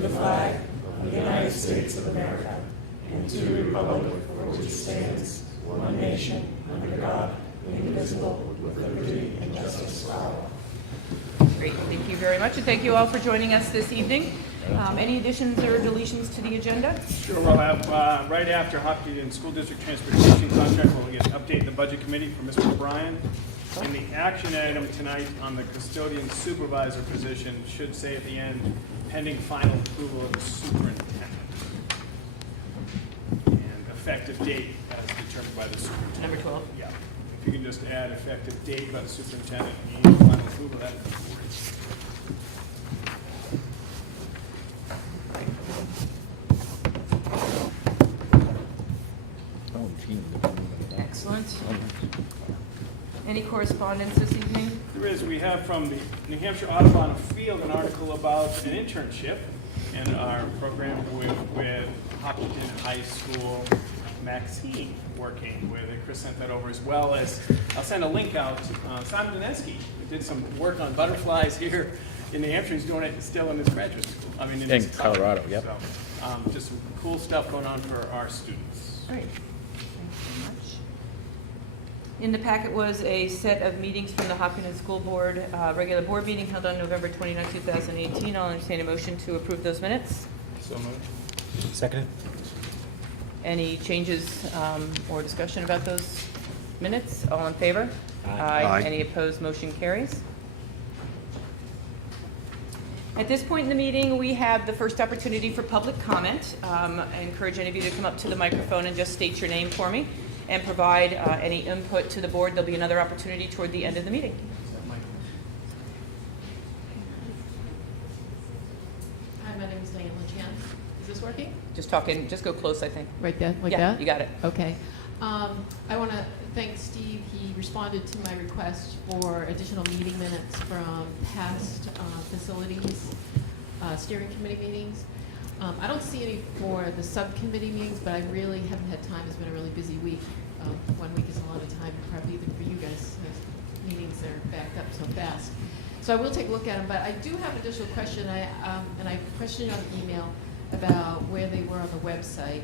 the flag of the United States of America, and to the republic for which it stands, one nation, under God, indivisible, with liberty and justice for all. Great, thank you very much, and thank you all for joining us this evening. Any additions or deletions to the agenda? Sure, we'll have, right after Hopkinton School District Transportation Contract, we'll get an update in the Budget Committee from Mr. O'Brien. And the action item tonight on the custodian supervisor position should say at the end, pending final approval of the superintendent. And effective date as determined by the superintendent. Number 12. Yeah. If you can just add effective date by the superintendent and final approval, that'd be great. Excellent. Any correspondence this evening? There is. We have from the New Hampshire Audubon Field an article about an internship and our program with Hopkinton High School. Maxine working with it. Chris sent that over, as well as I'll send a link out. Simon Dineski did some work on butterflies here in New Hampshire. He's doing it still in his graduate school. I mean, in his Colorado. college. Yep. So, just some cool stuff going on for our students. Great. Thanks very much. In the packet was a set of meetings from the Hopkinton School Board, regular board meeting held on November 29, 2018. I'll entertain a motion to approve those minutes. So moved. Second. Any changes or discussion about those minutes? All in favor? Aye. Any opposed? Motion carries. At this point in the meeting, we have the first opportunity for public comment. I encourage any of you to come up to the microphone and just state your name for me and provide any input to the board. There'll be another opportunity toward the end of the meeting. Hi, my name is Diane Chan. Is this working? Just talking, just go close, I think. Right there, like Yeah, that? you got it. Okay. I want to thank Steve. He responded to my request for additional meeting minutes from past facilities steering committee meetings. I don't see any for the subcommittee meetings, but I really haven't had time. It's been a really busy week. 1 week is a lot of time, probably even for you guys. Those meetings are backed up so fast. So I will take a look at them, but I do have an additional question. And I questioned on email about where they were on the website.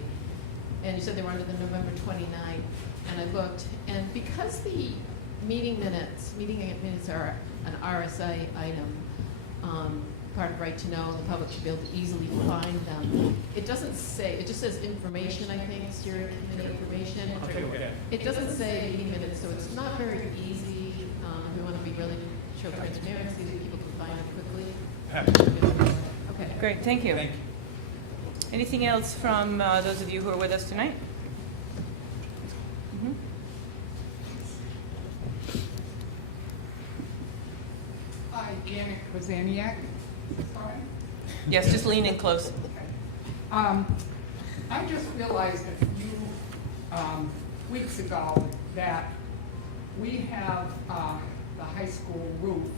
And you said they were under the November 29th. And I looked, and because the meeting minutes are an RSI item, part of Right to Know, the public should be able to easily find them. It doesn't say, it just says information, I think, steering committee information. I'll take a look at it. It doesn't say meeting minutes, so it's not very easy. We want to be really show transparency so people can find it quickly. Okay. Great, thank you. Thank you. Anything else from those of you who are with us tonight? Mhm. Hi, Janet Kwasaniak. Sorry. Yes, just lean in close. I just realized a few weeks ago that we have the high school roof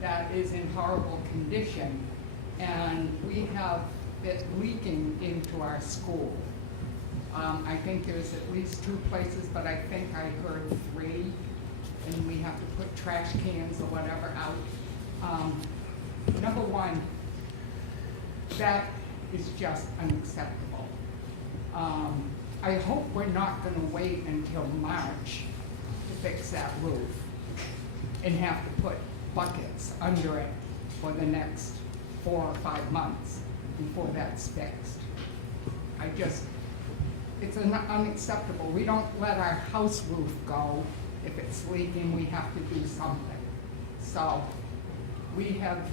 that is in horrible condition, and we have it leaking into our school. I think there's at least 2 places, but I think I heard 3, and we have to put trash cans or whatever out. Number one, that is just unacceptable. I hope we're not going to wait until March to fix that roof and have to put buckets under it for the next 4 or 5 months before that's fixed. It's unacceptable. We don't let our house roof go. If it's leaking, we have to do something. So we have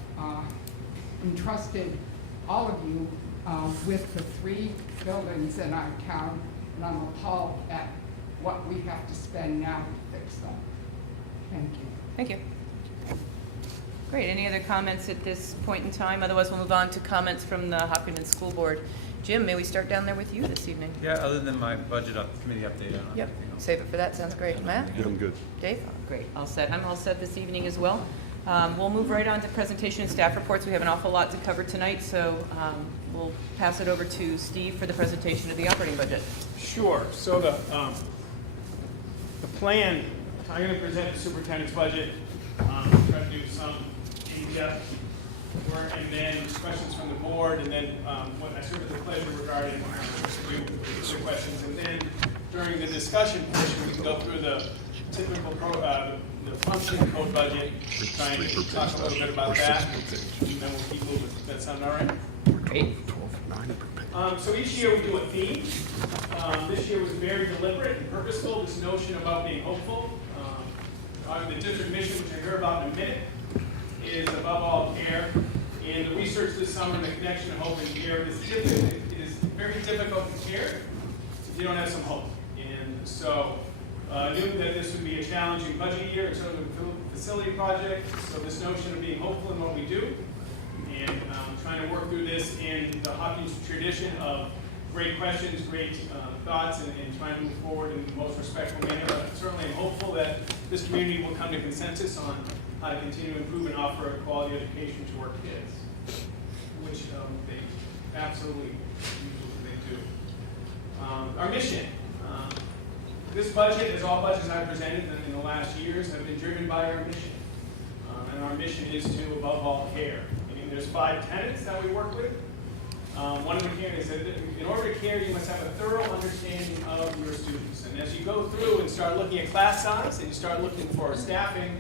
entrusted all of you with the 3 buildings in our town, and I'm appalled at what we have to spend now to fix them. Thank you. Thank you. Great. Any other comments at this point in time? Otherwise, we'll move on to comments from the Hopkinton School Board. Jim, may we start down there with you this evening? Yeah, other than my budget committee update on Yep. everything else. Save it for that. Sounds great. Matt? Yeah, I'm good. Dave? Great. All set. I'm all set this evening as well. We'll move right on to presentation and staff reports. We have an awful lot to cover tonight, so we'll pass it over to Steve for the presentation of the operating budget. Sure. So the plan, I'm going to present the superintendent's budget, try to do some in-depth and then questions from the board, and then what I serve as a pleasure regarding your questions. And then during the discussion portion, we can go through the typical the function code budget, trying to talk a little bit about that, and then we'll keep moving. Does that sound all right? Great. So each year we do a theme. This year was very deliberate and purposeful, this notion about being hopeful. The district mission, which I hear about in a minute, is above all care. And the research this summer and the connection of hope and care is very difficult to care if you don't have some hope. And so I knew that this would be a challenging budget year in terms of a facility project. So this notion of being hopeful in what we do and trying to work through this in the Hopkins tradition of great questions, great thoughts, and trying to move forward in the most respectful manner. I certainly am hopeful that this community will come to consensus on how to continue to improve and offer a quality education to our kids, which they absolutely do. Our mission. This budget, as all budgets I've presented in the last years, have been driven by our mission. And our mission is to, above all, care. There's 5 tenets that we work with. One of the is that in order to care, you must have a thorough understanding of your students. And as you go through and start looking at class size and you start looking for staffing,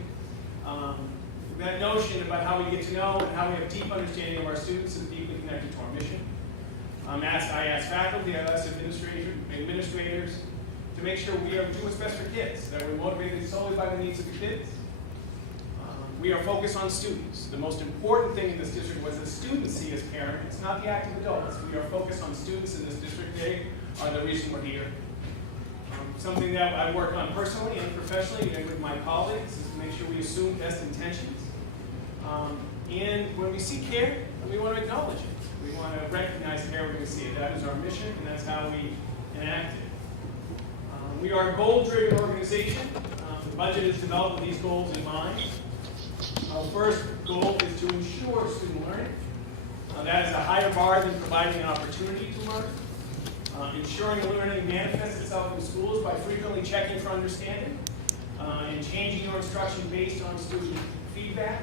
that notion about how we get to know and how we have deep understanding of our students is deeply connected to our mission. I ask faculty, I ask administrators to make sure we are doing what's best for kids, that we're motivated solely by the needs of the kids. We are focused on students. The most important thing in this district was that students see as caring. It's not the active adults. We are focused on students in this district. They are the reason we're here. Something that I work on personally and professionally and with my colleagues is to make sure we assume best intentions. And when we see care, we want to acknowledge it. We want to recognize care when we see it. That is our mission, and that's how we enact it. We are a goal-driven organization. The budget is developed with these goals in mind. Our first goal is to ensure student learning. That is a higher bar than providing an opportunity to learn. Ensuring learning manifests itself in schools by frequently checking for understanding and changing your instruction based on student feedback.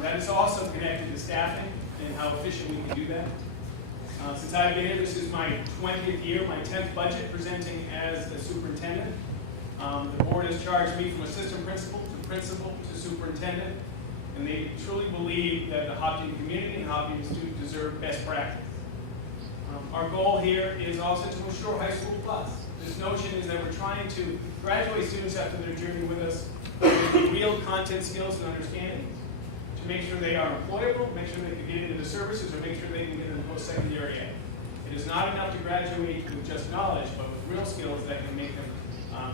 That is also connected to staffing and how efficient we can do that. Since I've been here, this is my 20th year, my 10th budget presenting as a superintendent. The board has charged me from assistant principal to superintendent, and they truly believe that the Hopkins community and Hopkins students deserve best practice. Our goal here is also to ensure high school plus. This notion is that we're trying to graduate students after their journey with us with real content skills and understanding, to make sure they are employable, make sure they can get into the services, or make sure they can get into the post-secondary ed. It is not enough to graduate with just knowledge, but with real skills that can make them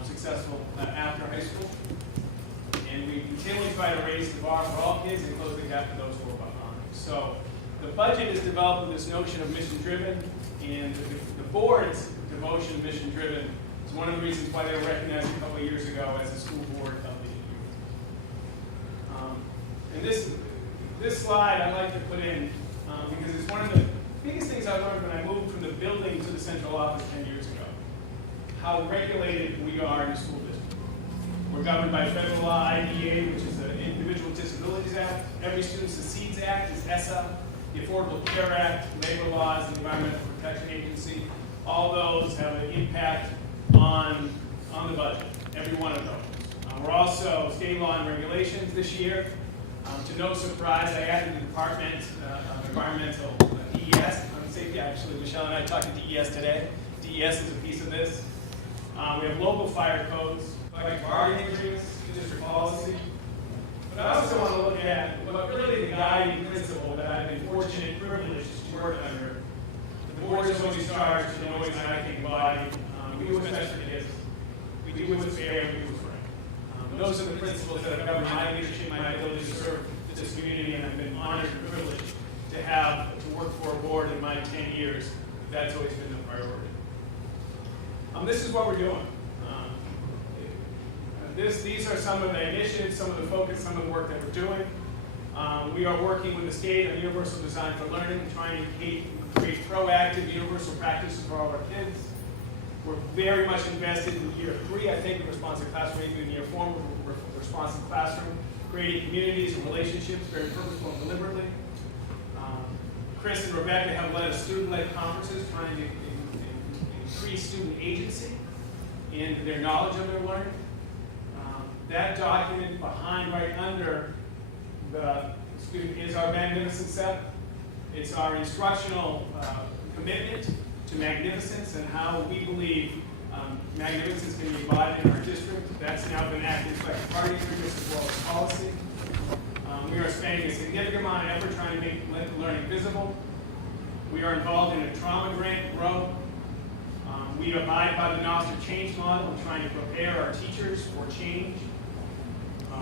successful after high school. And we continually try to raise the bar for all kids and close the gap for those who are behind. So the budget is developed with this notion of mission-driven, and the board's devotion to mission-driven is one of the reasons why they were recognized a couple of years ago as the school board of the year. And this slide I like to put in because it's one of the biggest things I learned when I moved from the building to the central office 10 years ago. How regulated we are in the school district. We're governed by federal law, IDA, which is the Individual Disabilities Act. Every Student Succeeds Act is ESSA. The Affordable Care Act, labor laws, the Environmental Protection Agency. All those have an impact on the budget, every one of those. We're also state law and regulations this year. To no surprise, I added the Department of Environmental DES. Safety. Actually, Michelle and I talked to DES today. DES is a piece of this. We have local fire codes, collective bargaining agreements, district policy. But I also want to look at what really the guiding principle that I've been fortunate and privileged to work under. The board is always charged and always, I think, embodied. We do what's best for kids. We do what's fair. We do what's right. Those are the principles that have governed my leadership, my ability to serve this community, and I've been honored and privileged to have to work for a board in my 10 years. That's always been the priority. This is what we're doing. These are some of the initiatives, some of the focus, some of the work that we're doing. We are working with the state on Universal Design for Learning, trying to create proactive universal practices for all our kids. We're very much invested in year 3, I think, in responsive classroom, in year 4, responsive classroom, creating communities and relationships very purposeful and deliberately. Chris and Rebecca have led student-led conferences trying to increase student agency in their knowledge of their learning. That document behind, right under the student, is our Magnificent Seven. It's our instructional commitment to magnificence and how we believe magnificence can be embodied in our district. That's now been acted as like party agreements as well as policy. We are spending a significant amount of effort trying to make learning visible. We are involved in a trauma grant grow. We abide by the Nostra change model and trying to prepare our teachers for change.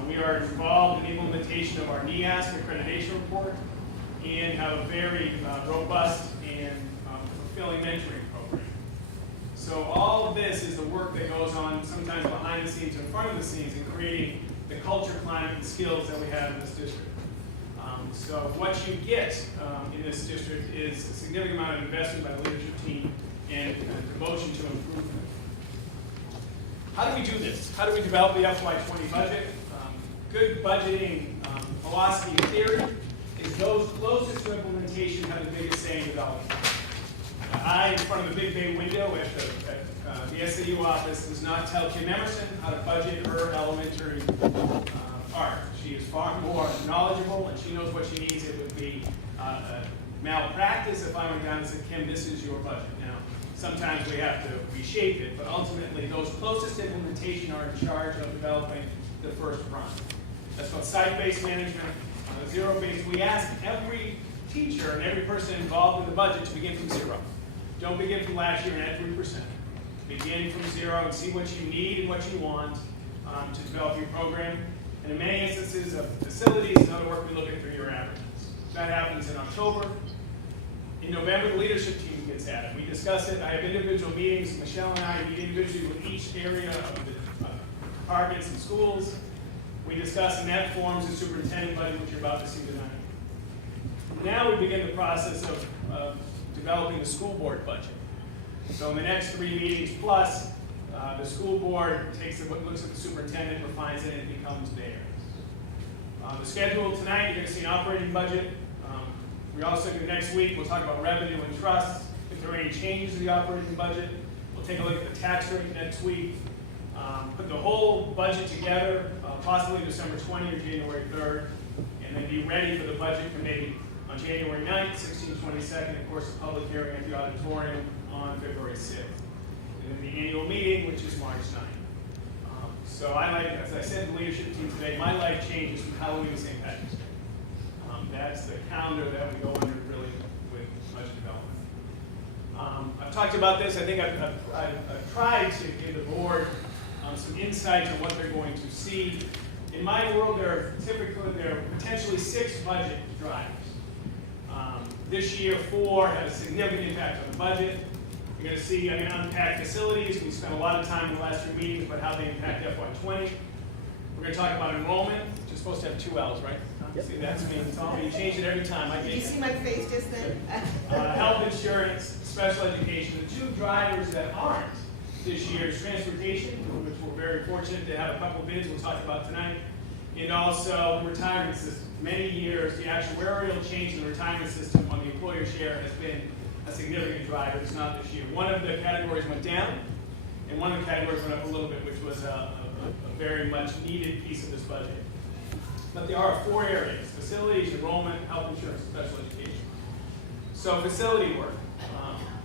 We are involved in the implementation of our NEASC accreditation report and have a very robust and fulfilling mentoring program. So all of this is the work that goes on sometimes behind the scenes, in front of the scenes, in creating the culture, climate, and skills that we have in this district. So what you get in this district is a significant amount of investment by the leadership team and devotion to improvement. How do we do this? How do we develop the FY20 budget? Good budgeting philosophy and theory is those closest to implementation have the biggest say in development. I, in front of the big bay window at the SAU office, does not tell Kim Emerson how to budget her elementary art. She is far more knowledgeable and she knows what she needs. It would be malpractice if I went down and said, Kim, this is your budget. Now, sometimes we have to reshape it, but ultimately those closest to implementation are in charge of developing the first run. That's called site-based management, zero-based. We ask every teacher and every person involved in the budget to begin from zero. Don't begin from last year and add 3%. Begin from zero and see what you need and what you want to develop your program. And in many instances of facilities and other work, we look at 3-year averages. That happens in October. In November, the leadership team gets at it. We discuss it. I have individual meetings. Michelle and I meet individually with each area of the departments and schools. We discuss and that forms the superintendent budget, which you're about to see tonight. Now we begin the process of developing the school board budget. So in the next 3 meetings plus, the school board looks at the superintendent, refines it, and it becomes theirs. The schedule tonight, you're going to see an operating budget. We also, next week, we'll talk about revenue and trusts. If there are any changes to the operating budget, we'll take a look at the tax rate next week. Put the whole budget together, possibly December 20 or January 3rd, and then be ready for the budget committee on January 9th, 16th, 22nd, of course, the public hearing at the auditorium on February 6th. And then the annual meeting, which is March 9th. So I like, as I said to the leadership team today, my life changes from Halloween to St. Patrick's Day. That's the calendar that we go under really with budget development. I've talked about this. I think I've tried to give the board some insight on what they're going to see. In my world, there are potentially 6 budget drivers. This year, 4 had a significant impact on the budget. You're going to see, I'm going to unpack facilities. We spent a lot of time in the last 3 meetings about how they impact FY20. We're going to talk about enrollment, which is supposed to have 2 L's, right? Yep. See, that's me. It's all, you change it every time. Did you see my face just then? Health insurance, special education. The 2 drivers that aren't this year is transportation, which we're very fortunate to have a couple of bids we'll talk about tonight, and also the retirement system. Many years, the actuarial change in the retirement system on the employer share has been a significant driver. It's not this year. One of the categories went down, and one of the categories went up a little bit, which was a very much needed piece of this budget. But there are 4 areas: facilities, enrollment, health insurance, and special education. So facility work.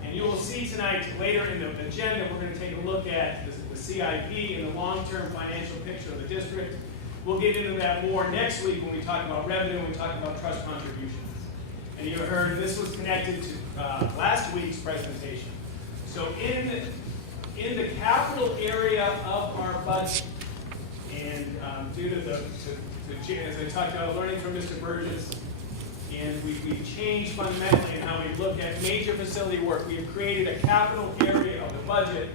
And you will see tonight, later in the agenda, we're going to take a look at the CIP and the long-term financial picture of the district. We'll get into that more next week when we talk about revenue and we talk about trust contributions. And you heard this was connected to last week's presentation. So in the capital area of our budget, and due to as I talked about, learning from Mr. Burgess, and we've changed fundamentally in how we look at major facility work. We have created a capital area of the budget.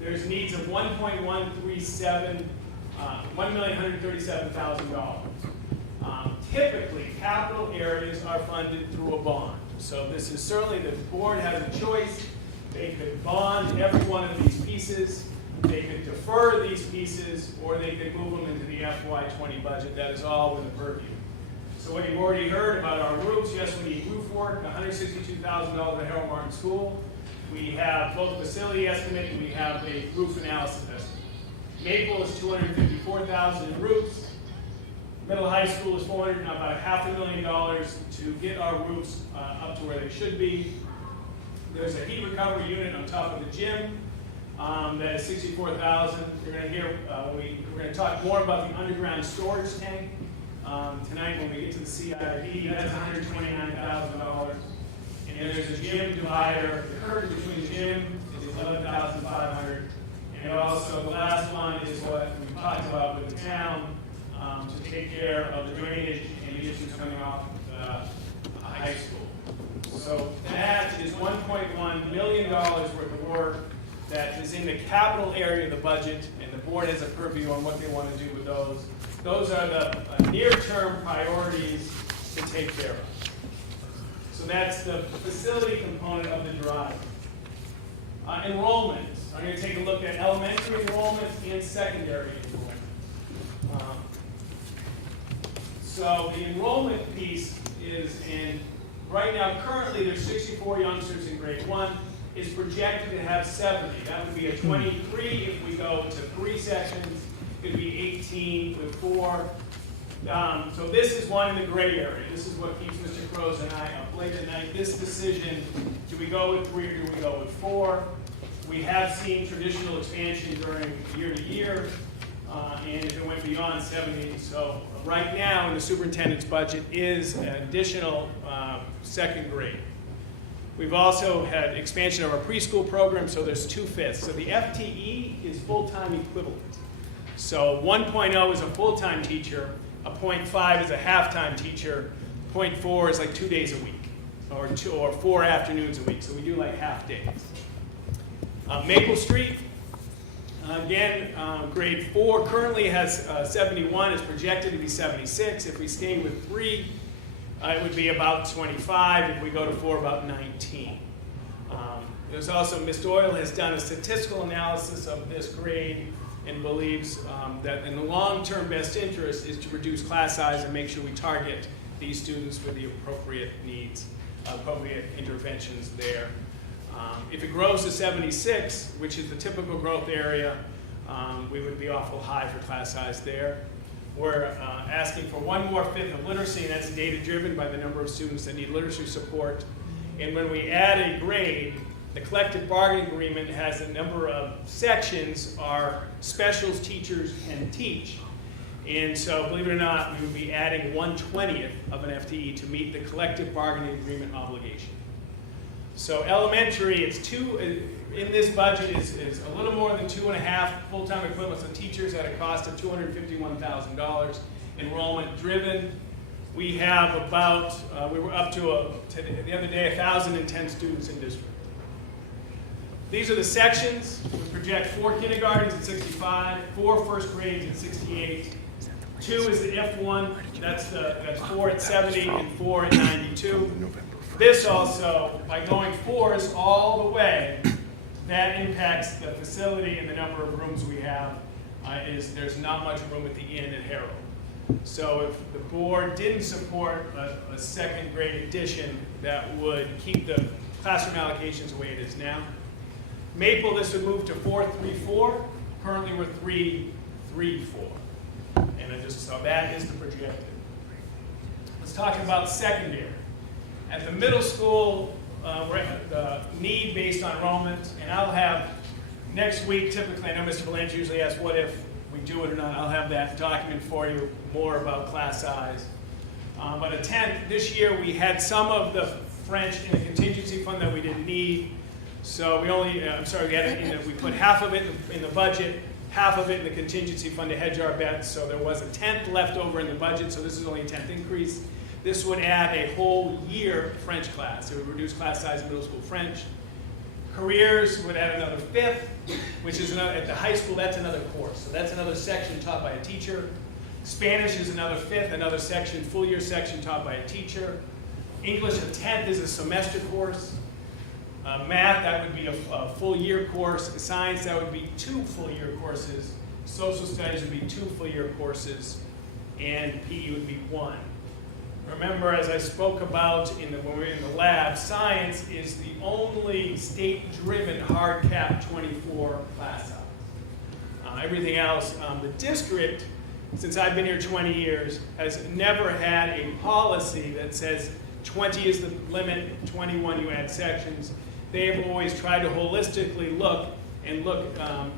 There's needs of $1,137,000. Typically, capital areas are funded through a bond. So this is certainly, the board has a choice. They could bond every one of these pieces. They could defer these pieces, or they could move them into the FY20 budget. That is all with the purview. So what you've already heard about our roofs, yes, we need roof work, $162,000 at Harold Martin School. We have both facility estimate and we have a roof analysis estimate. Maple is $254,000 in roofs. Middle high school is $400, now about $500,000 to get our roofs up to where they should be. There's a heat recovery unit on top of the gym that is $64,000. You're going to hear we're going to talk more about the underground storage tank tonight when we get to the CID. That's $129,000. And there's a gym divider. The curtain between the gym is $11,500. And also the last one is what we talked about with the town to take care of the drainage and the issues coming off the high school. So that is $1.1 million worth of work that is in the capital area of the budget, and the board has a purview on what they want to do with those. Those are the near-term priorities to take care of. So that's the facility component of the drive. Enrollment. I'm going to take a look at elementary enrollment and secondary enrollment. So the enrollment piece is right now, currently there's 64 youngsters in grade 1. Is projected to have 70. That would be a 23 if we go to 3 sections. It would be 18 with 4. So this is one in the gray area. This is what keeps Mr. Crows and I up late at night. This decision, do we go with 3 or do we go with 4? We have seen traditional expansion during year to year, and if it went beyond 70. So right now in the superintendent's budget is an additional second grade. We've also had expansion of our preschool program, so there's 2/5. So the FTE is full-time equivalent. So 1.0 is a full-time teacher, a 0.5 is a half-time teacher, 0.4 is like 2 days a week, or 4 afternoons a week. So we do like half days. Maple Street, again, grade 4 currently has 71, is projected to be 76. If we stay with 3, it would be about 25. If we go to 4, about 19. There's also, Ms. Doyle has done a statistical analysis of this grade and believes that in the long-term best interest is to reduce class size and make sure we target these students with the appropriate needs, appropriate interventions there. If it grows to 76, which is the typical growth area, we would be awful high for class size there. We're asking for 1 more 5th of literacy, and that's data-driven by the number of students that need literacy support. And when we add a grade, the collective bargaining agreement has a number of sections our specials teachers can teach. And so, believe it or not, we would be adding 1/20th of an FTE to meet the collective bargaining agreement obligation. So elementary, it's 2, in this budget is a little more than 2.5 full-time equivalents of teachers at a cost of $251,000. Enrollment driven. We have about, we were up to the other day, 1,010 students in district. These are the sections. We project 4 kindergartens at 65, 4 first grades at 68. 2 is the F1, that's 4 at 70 and 4 at 92. This also, by going 4s all the way, that impacts the facility and the number of rooms we have. There's not much room at the inn at Harold. So if the board didn't support a second grade addition, that would keep the classroom allocations the way it is now. Maple, this would move to 4-3-4. Currently we're 3-3-4. And so that is the projected. Let's talk about secondary. At the middle school, the need based on enrollment, and I'll have next week, typically, I know Mr. Valente usually asks what if we do it or not. I'll have that document for you, more about class size. But a 10th, this year we had some of the French in the contingency fund that we didn't need. So we only, we put half of it in the budget, half of it in the contingency fund to hedge our bets. So there was a 10th left over in the budget, so this is only a 10th increase. This would add a whole year French class. It would reduce class size in middle school French. Careers would add another 5th, which is another, at the high school, that's another course. So that's another section taught by a teacher. Spanish is another 5th, another section, full year section taught by a teacher. English, a 10th is a semester course. Math, that would be a full year course. Science, that would be 2 full year courses. Social studies would be 2 full year courses. And PE would be 1. Remember, as I spoke about when we were in the lab, science is the only state-driven hard cap 24 class size. Everything else, the district, since I've been here 20 years, has never had a policy that says 20 is the limit, 21 you add sections. They have always tried to holistically look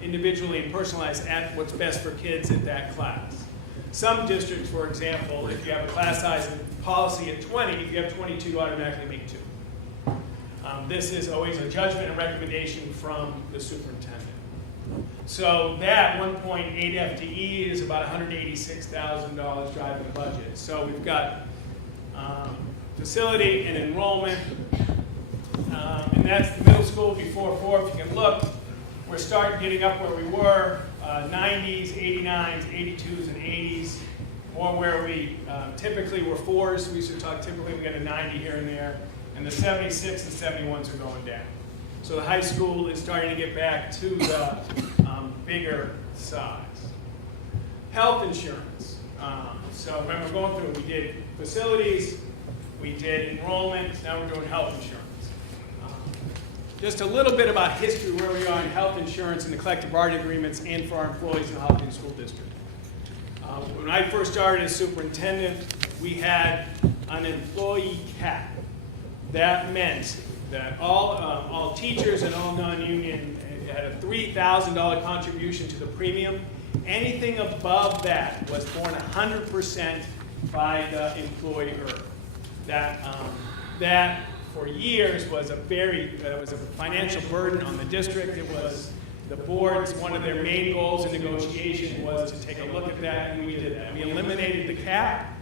individually and personalized at what's best for kids in that class. Some districts, for example, if you have a class size policy at 20, if you have 22, you automatically make 2. This is always a judgment and recommendation from the superintendent. So that 1.8 FTE is about $186,000 driving the budget. So we've got facility and enrollment, and that's the middle school before 4. If you can look, we're starting getting up where we were, 90s, 89s, 82s, and 80s, or where we typically were 4s. We used to talk typically we get a 90 here and there, and the 76 and 71s are going down. So the high school is starting to get back to the bigger size. Health insurance. So remember going through, we did facilities, we did enrollment, now we're doing health insurance. Just a little bit about history where we are in health insurance and the collective bargaining agreements and for our employees in the Hopkinton School District. When I first started as superintendent, we had an employee cap. That meant that all teachers and all non-union had a $3,000 contribution to the premium. Anything above that was borne 100% by the employer. That for years was a financial burden on the district. It was the board's, one of their main goals in negotiation was to take a look at that, and we did that. We eliminated the cap.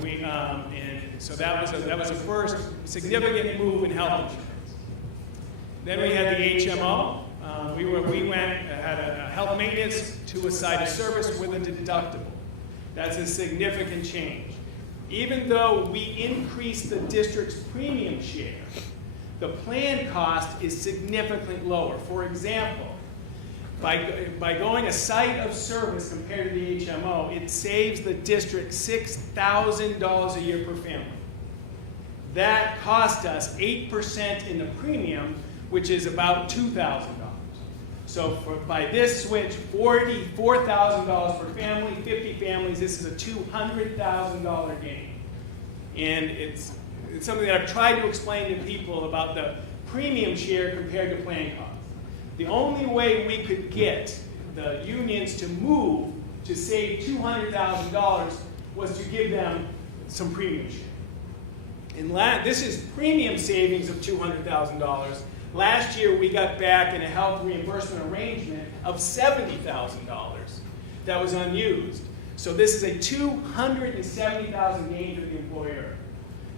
And so that was a first significant move in health insurance. Then we had the HMO. We had a health maintenance to a site of service with a deductible. That's a significant change. Even though we increased the district's premium share, the plan cost is significantly lower. For example, by going a site of service compared to the HMO, it saves the district $6,000 a year per family. That cost us 8% in the premium, which is about $2,000. So by this switch, $44,000 per family, 50 families, this is a $200,000 gain. And it's something that I've tried to explain to people about the premium share compared to plan cost. The only way we could get the unions to move to save $200,000 was to give them some premium share. And this is premium savings of $200,000. Last year, we got back in a health reimbursement arrangement of $70,000 that was unused. So this is a $270,000 gain for the employer.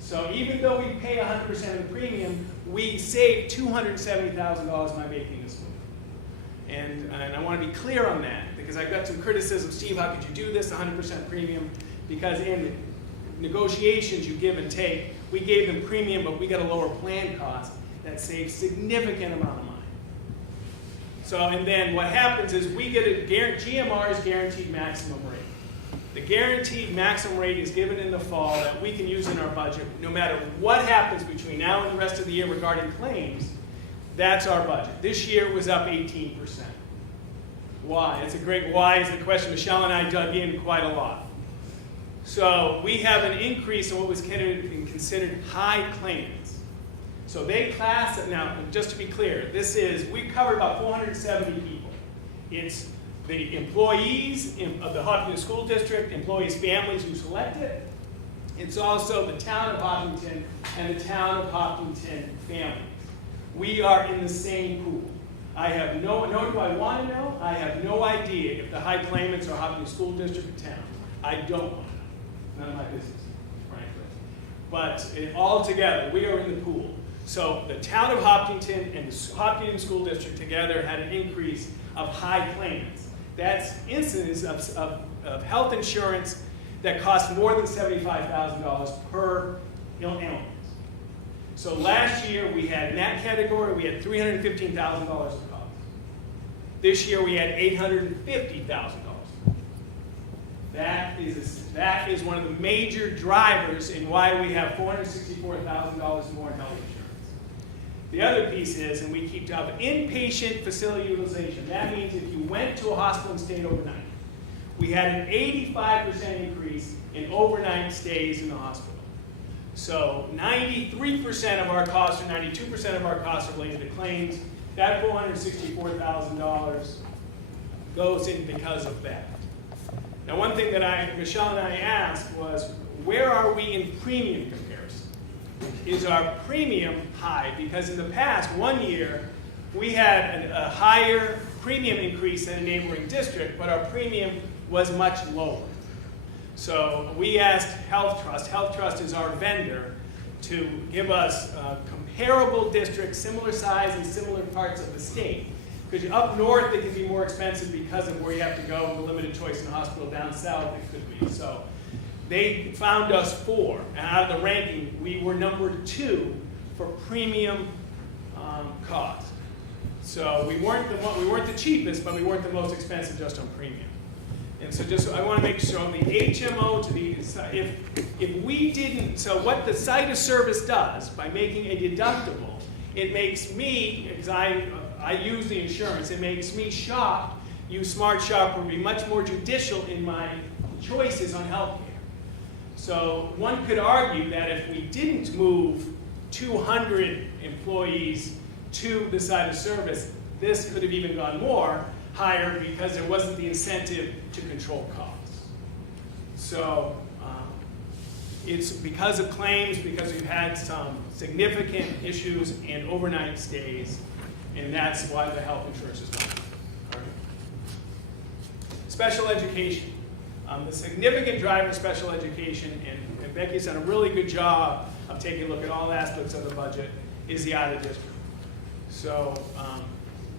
So even though we pay 100% of the premium, we save $270,000 by making this move. And I want to be clear on that, because I got some criticism, Steve, how could you do this, 100% premium? Because in the negotiations you give and take, we gave them premium, but we got a lower plan cost that saves significant amount of money. So, and then what happens is we get GMR's guaranteed maximum rate. The guaranteed maximum rate is given in the fall that we can use in our budget no matter what happens between now and the rest of the year regarding claims. That's our budget. This year it was up 18%. Why? That's a great why is the question. Michelle and I dug in quite a lot. So we have an increase in what was considered high claimants. So they class it now, just to be clear, we cover about 470 people. It's the employees of the Hopkinton School District, employees' families who select it. It's also the town of Hopkinton and the town of Hopkinton families. We are in the same pool. I have nor do I want to know, I have no idea if the high claimants are Hopkinton School District or town. I don't want to know. None of my business, frankly. But all together, we are in the pool. So the town of Hopkinton and the Hopkinton School District together had an increase of high claimants. That's incidence of health insurance that costs more than $75,000 per illness. So last year we had, in that category, we had $315,000 of cost. This year we had $850,000. That is one of the major drivers in why we have $464,000 more in health insurance. The other piece is, and we keep up, inpatient facility utilization. That means if you went to a hospital and stayed overnight, we had an 85% increase in overnight stays in the hospital. So 93% of our costs, or 92% of our costs are related to claims. That $464,000 goes in because of that. Now, one thing that Michelle and I asked was, where are we in premium comparison? Is our premium high? Because in the past, 1 year, we had a higher premium increase than a neighboring district, but our premium was much lower. So we asked Health Trust. Health Trust is our vendor to give us comparable districts, similar size in similar parts of the state. Because up north, it can be more expensive because of where you have to go, the limited choice in the hospital. Down south, it could be. So they found us 4. And out of the ranking, we were number 2 for premium cost. So we weren't the cheapest, but we weren't the most expensive just on premium. And so I want to make sure the HMO to the, if we didn't, so what the site of service does by making a deductible, it makes me, because I use the insurance, it makes me shop, you smart shopper, be much more judicial in my choices on healthcare. So one could argue that if we didn't move 200 employees to the site of service, this could have even gone more higher because there wasn't the incentive to control costs. So it's because of claims, because we've had some significant issues and overnight stays, and that's why the health insurance is going up. All right. Special education. The significant driver of special education, and Becky's done a really good job of taking a look at all aspects of the budget, is the out of district. So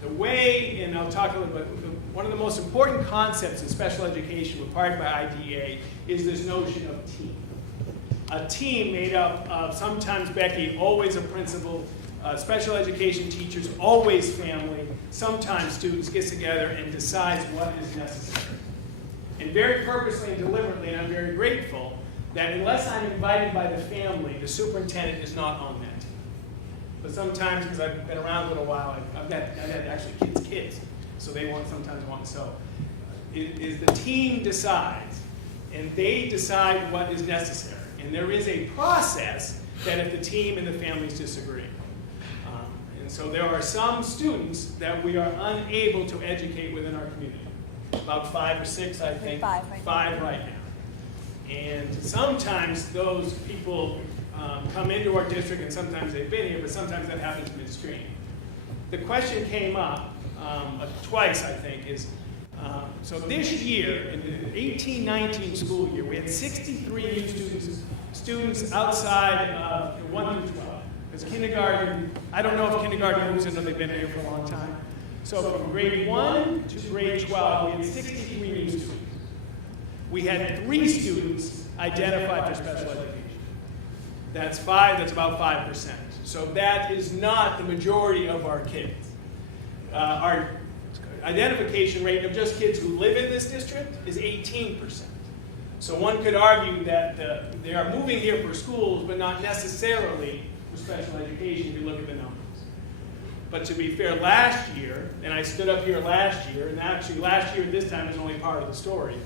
the way, and I'll talk a little bit, one of the most important concepts in special education required by IDEA is this notion of team. A team made up of sometimes Becky, always a principal, special education teachers, always family, sometimes students get together and decides what is necessary. And very purposely and deliberately, and I'm very grateful, that unless I'm invited by the family, the superintendent is not on that team. But sometimes, because I've been around a little while, I've had actually kids, so they sometimes want. So it is the team decides, and they decide what is necessary. And there is a process that if the team and the families disagree. And so there are some students that we are unable to educate within our community. About 5 or 6, I think. 5 right now. And sometimes those people come into our district, and sometimes they've been here, but sometimes that happens midstream. The question came up twice, I think, is so this year, in the 18-19 school year, we had 63 new students outside 1 through 12. Because kindergarten, I don't know if kindergarten moves until they've been here for a long time. So from grade 1 to grade 12, we had 63 new students. We had 3 students identified for special education. That's about 5%. So that is not the majority of our kids. Our identification rate of just kids who live in this district is 18%. So one could argue that they are moving here for schools, but not necessarily for special education if you look at the numbers. But to be fair, last year, and I stood up here last year, and actually last year this time is only part of the story,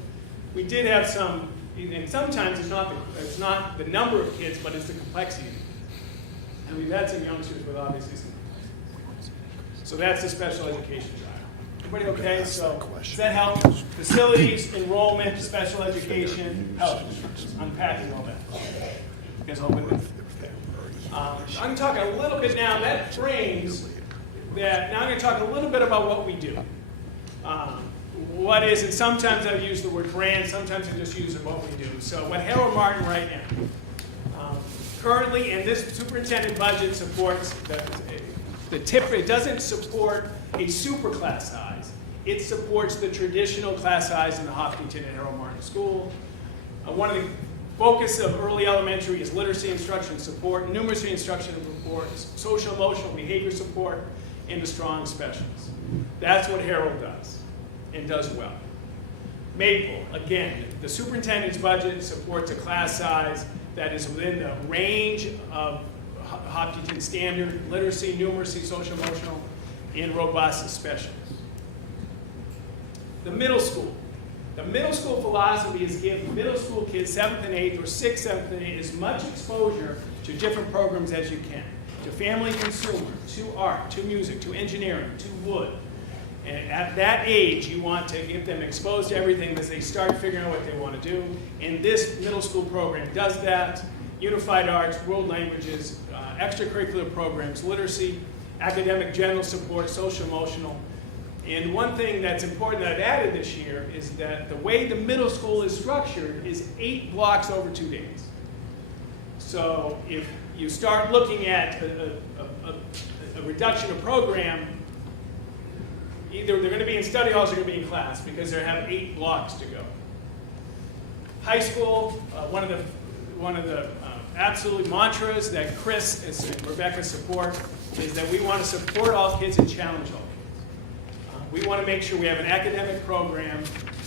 we did have some, and sometimes it's not the number of kids, but it's the complexity of the kids. And we've had some youngsters with obviously some complexity. So that's the special education drive. Everybody okay? So does that help? Facilities, enrollment, special education, health insurance. Unpacking all that. You guys all with me? I'm talking a little bit now, that frames that, now I'm going to talk a little bit about what we do. What is, and sometimes I use the word brand, sometimes I just use what we do. So what Harold Martin right now, currently, and this superintendent budget supports the tip, it doesn't support a super class size. It supports the traditional class size in the Hopkinton and Harold Martin School. One of the focus of early elementary is literacy instruction support, numeracy instruction support, social emotional behavior support, and the strong specials. That's what Harold does, and does well. Maple, again, the superintendent's budget supports a class size that is within the range of Hopkinton standard literacy, numeracy, social emotional, and robust specialists. The middle school. The middle school philosophy is give middle school kids 7th and 8th or 6th, 7th and 8th as much exposure to different programs as you can. To family consumer, to art, to music, to engineering, to wood. And at that age, you want to get them exposed to everything as they start figuring out what they want to do. And this middle school program does that. Unified arts, world languages, extracurricular programs, literacy, academic general support, social emotional. And one thing that's important that I've added this year is that the way the middle school is structured is 8 blocks over 2 days. So if you start looking at a reduction of program, either they're going to be in study halls or they're going to be in class because they have 8 blocks to go. High school, one of the absolute mantras that Chris and Rebecca support is that we want to support all kids and challenge all kids. We want to make sure we have an academic program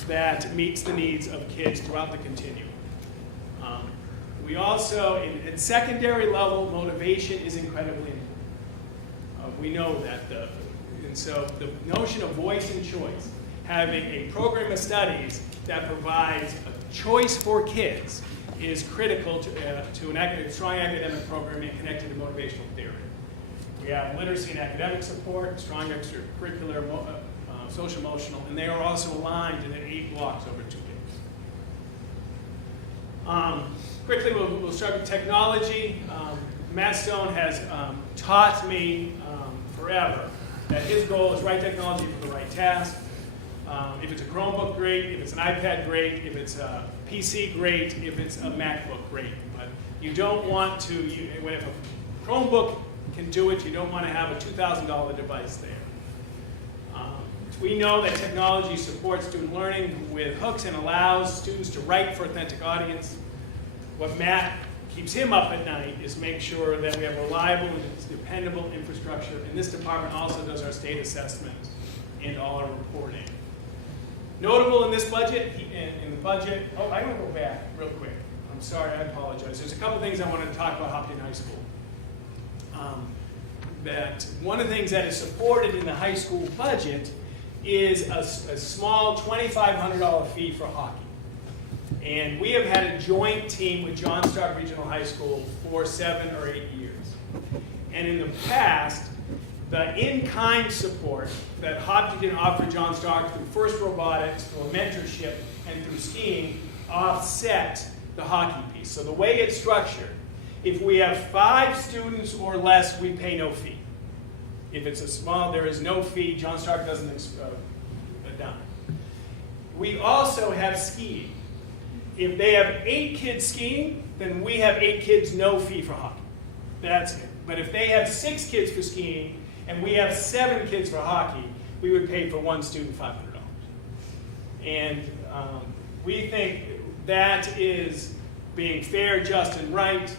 that meets the needs of kids throughout the continuum. We also, at secondary level, motivation is incredibly important. We know that. And so the notion of voice and choice, having a program of studies that provides a choice for kids, is critical to a strong academic program and connected to motivational theory. We have literacy and academic support, strong extracurricular, social emotional, and they are also aligned in 8 blocks over 2 days. Quickly, we'll start with technology. Matt Stone has taught me forever that his goal is right technology for the right task. If it's a Chromebook, great. If it's an iPad, great. If it's a PC, great. If it's a MacBook, great. But you don't want to, if a Chromebook can do it, you don't want to have a $2,000 device there. We know that technology supports student learning with hooks and allows students to write for authentic audience. What Matt keeps him up at night is make sure that we have reliable and dependable infrastructure. And this department also does our state assessment and all our reporting. Notable in this budget, I'm going to go back real quick. I'm sorry, I apologize. There's a couple things I wanted to talk about Hopkinton High School. That one of the things that is supported in the high school budget is a small $2,500 fee for hockey. And we have had a joint team with John Stark Regional High School for 7 or 8 years. And in the past, the in-kind support that Hopkinton offered John Stark through FIRST Robotics, through a mentorship, and through skiing offset the hockey piece. So the way it's structured, if we have 5 students or less, we pay no fee. If it's a small, there is no fee. John Stark doesn't a dime. We also have skiing. If they have 8 kids skiing, then we have 8 kids, no fee for hockey. That's it. But if they have 6 kids for skiing and we have 7 kids for hockey, we would pay for one student $500. And we think that is being fair, just, and right.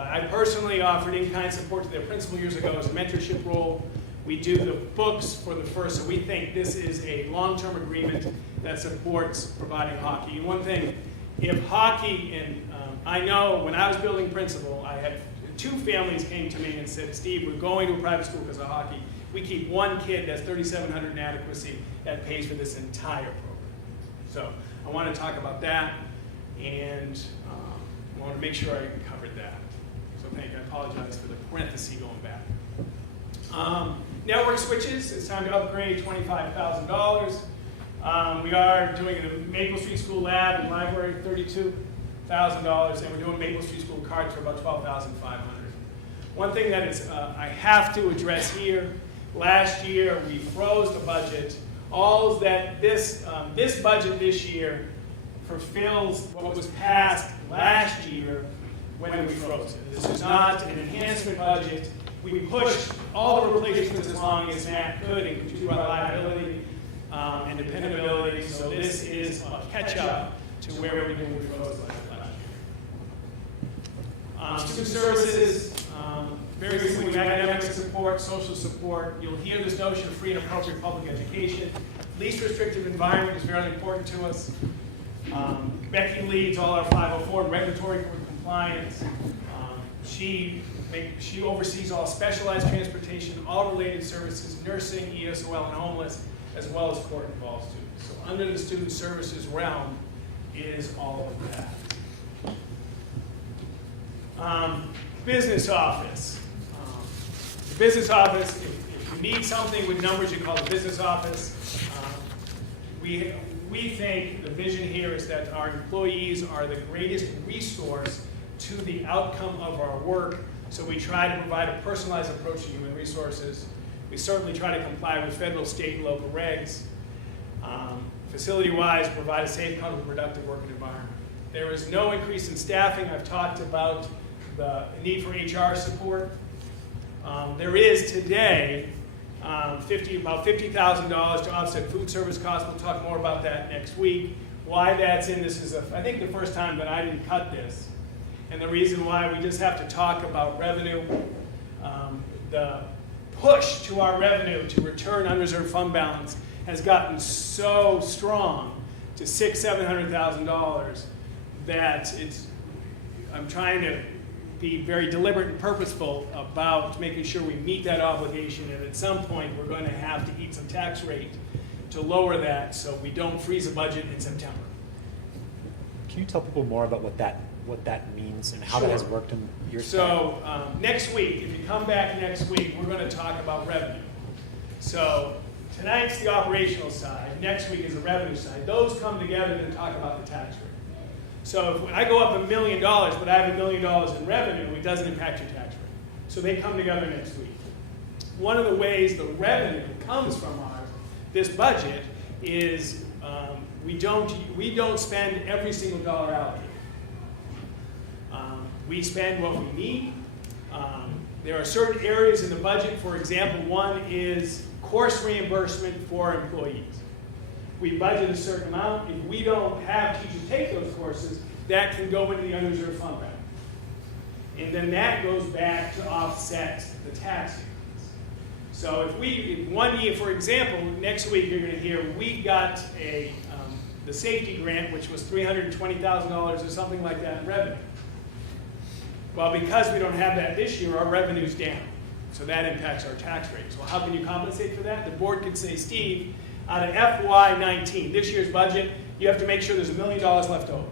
I personally offered in-kind support to their principal years ago as a mentorship role. We do the books for the first, so we think this is a long-term agreement that supports providing hockey. And one thing, if hockey, and I know when I was building principal, I had 2 families came to me and said, Steve, we're going to a private school because of hockey. We keep 1 kid that's $3,700 in adequacy that pays for this entire program. So I want to talk about that, and I want to make sure I covered that. So thank you. I apologize for the parenthesis going back. Network switches, it's time to upgrade $25,000. We are doing the Maple Street School Lab and Library, $32,000, and we're doing Maple Street School cards for about $12,500. One thing that is I have to address here, last year we froze the budget. All that this budget this year fulfills what was passed last year when we froze it. This is not an enhancement budget. We pushed all the replacements as long as Matt could and due to reliability and dependability. So this is a catch-up to where we froze last year. Student services, very recently, academic support, social support. You'll hear this notion of free and appropriate public education. least restrictive environment is very important to us. Becky leads all our 504 and regulatory compliance. She oversees all specialized transportation, all related services, nursing, ESOL, and homeless, as well as court-involved students. So under the student services realm is all of that. Business office. The business office, if you need something with numbers, you call the business office. We think the vision here is that our employees are the greatest resource to the outcome of our work, so we try to provide a personalized approach to human resources. We certainly try to comply with federal, state, and local regs. Facility-wise, provide a safe, comfortable, productive working environment. There is no increase in staffing. I've talked about the need for HR support. There is today about $50,000 to offset food service costs. We'll talk more about that next week. Why that's in this is, I think, the first time that I didn't cut this. And the reason why we just have to talk about revenue. The push to our revenue to return unreserved fund balance has gotten so strong to $600,000-$700,000 that I'm trying to be very deliberate and purposeful about making sure we meet that obligation, and at some point we're going to have to eat some tax rate to lower that so we don't freeze a budget in September. Can you tell people more about what that means and how that has worked in your So next week, if you come back next week, we're going to talk about revenue. So tonight's the operational side, next week is the revenue side. Those come together to talk about the tax rate. So if I go up $1 million, but I have $1 million in revenue, it doesn't impact your tax rate. So they come together next week. One of the ways the revenue comes from this budget is we don't spend every single dollar allocated. We spend what we need. There are certain areas in the budget. For example, one is course reimbursement for employees. We budget a certain amount. If we don't have teachers take those courses, that can go into the unreserved fund balance. And then that goes back to offset the tax increase. So if one year, for example, next week you're going to hear we got the safety grant, which was $320,000 or something like that in revenue. Well, because we don't have that this year, our revenue's down. So that impacts our tax rate. So how can you compensate for that? The board could say, Steve, out of FY19, this year's budget, you have to make sure there's $1 million left over,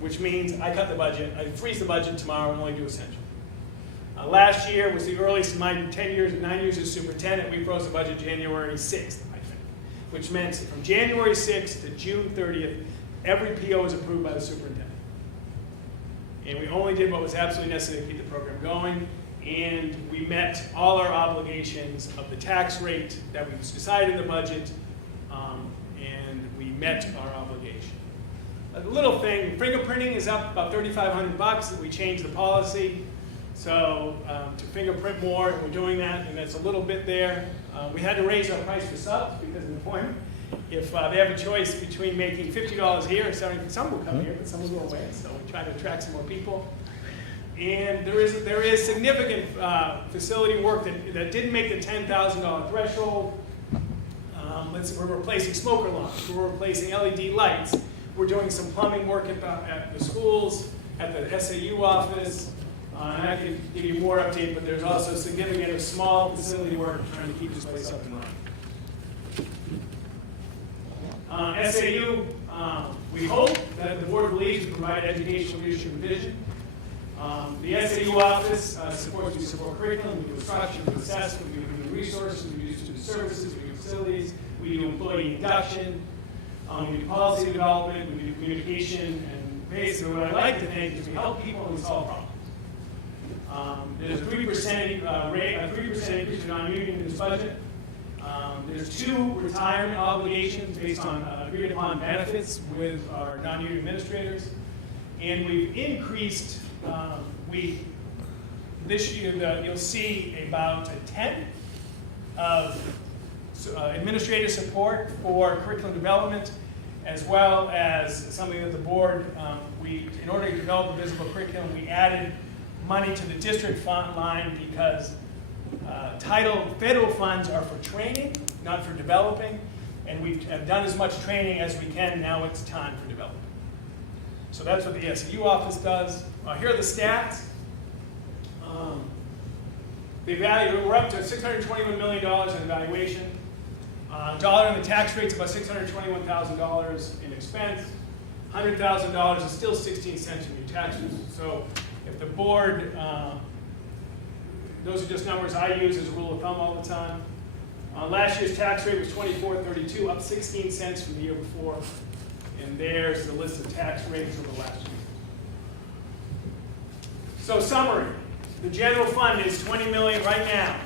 which means I cut the budget, I freeze the budget tomorrow and only do essential. Last year was the earliest in my 9 years as superintendent. We froze the budget January 6th, I think, which meant from January 6th to June 30th, every PO was approved by the superintendent. And we only did what was absolutely necessary to keep the program going. And we met all our obligations of the tax rate that we decided in the budget, and we met our obligation. A little thing, fingerprinting is up about $3,500. We changed the policy, so to fingerprint more, and we're doing that, and that's a little bit there. We had to raise our price for subs because of employment. If they have a choice between making $50 here, some will come here, but some will go away, so we try to attract some more people. And there is significant facility work that didn't make the $10,000 threshold. We're replacing smoke alarms. We're replacing LED lights. We're doing some plumbing work at the schools, at the SAU office. And I can give you more update, but there's also significant small facility work trying to keep this place up and running. SAU, we hope that the board believes we provide educational leadership and vision. The SAU office supports curriculum, we do instruction, we do assessment, we do human resources, we do student services, we do facilities, we do employee induction, we do policy development, we do communication, and basically what I like to think is we help people and we solve problems. There's a 3% increase in non-union in this budget. There's 2 retirement obligations based on agreed upon benefits with our non-union administrators. And we've increased, this year, you'll see about a 10th of administrative support for curriculum development, as well as something that the board, in order to develop a visible curriculum, we added money to the district fund line because federal funds are for training, not for developing. and we have done as much training as we can. Now it's time for development. So that's what the ESU office does. Here are the stats. We're up to $621 million in evaluation. Dollar in the tax rate's about $621,000 in expense. $100,000 is still 16 cents in your taxes. So if the board, those are just numbers I use as a rule of thumb all the time. Last year's tax rate was $24.32, up 16 cents from the year before. And there's the list of tax rates over the last year. So summary, the general fund is $20 million right now.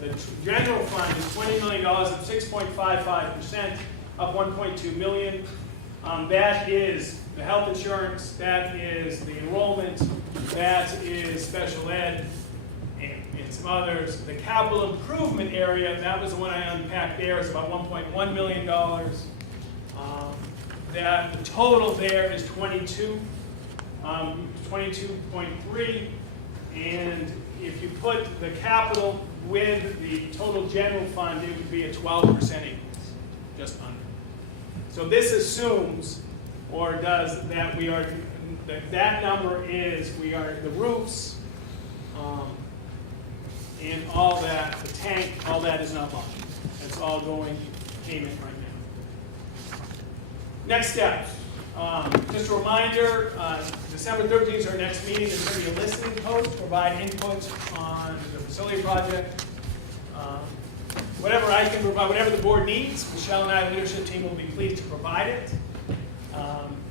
The general fund is $20 million, up 6.55%, up $1.2 million. That is the health insurance, that is the enrollment, that is special ed, and some others. The capital improvement area, that was the one I unpacked there, is about $1.1 million. That the total there is 22.3, and if you put the capital with the total general fund, it would be a 12% increase, just under. So this assumes, or does, that we are, that number is, we are, the roofs, and all that, the tank, all that is not bought. That's all going payment right now. Next steps. Just a reminder, December 13th is our next meeting. There's going to be a listening post to provide input on the facility project. Whatever I can provide, whatever the board needs, Michelle and I, the leadership team, will be pleased to provide it.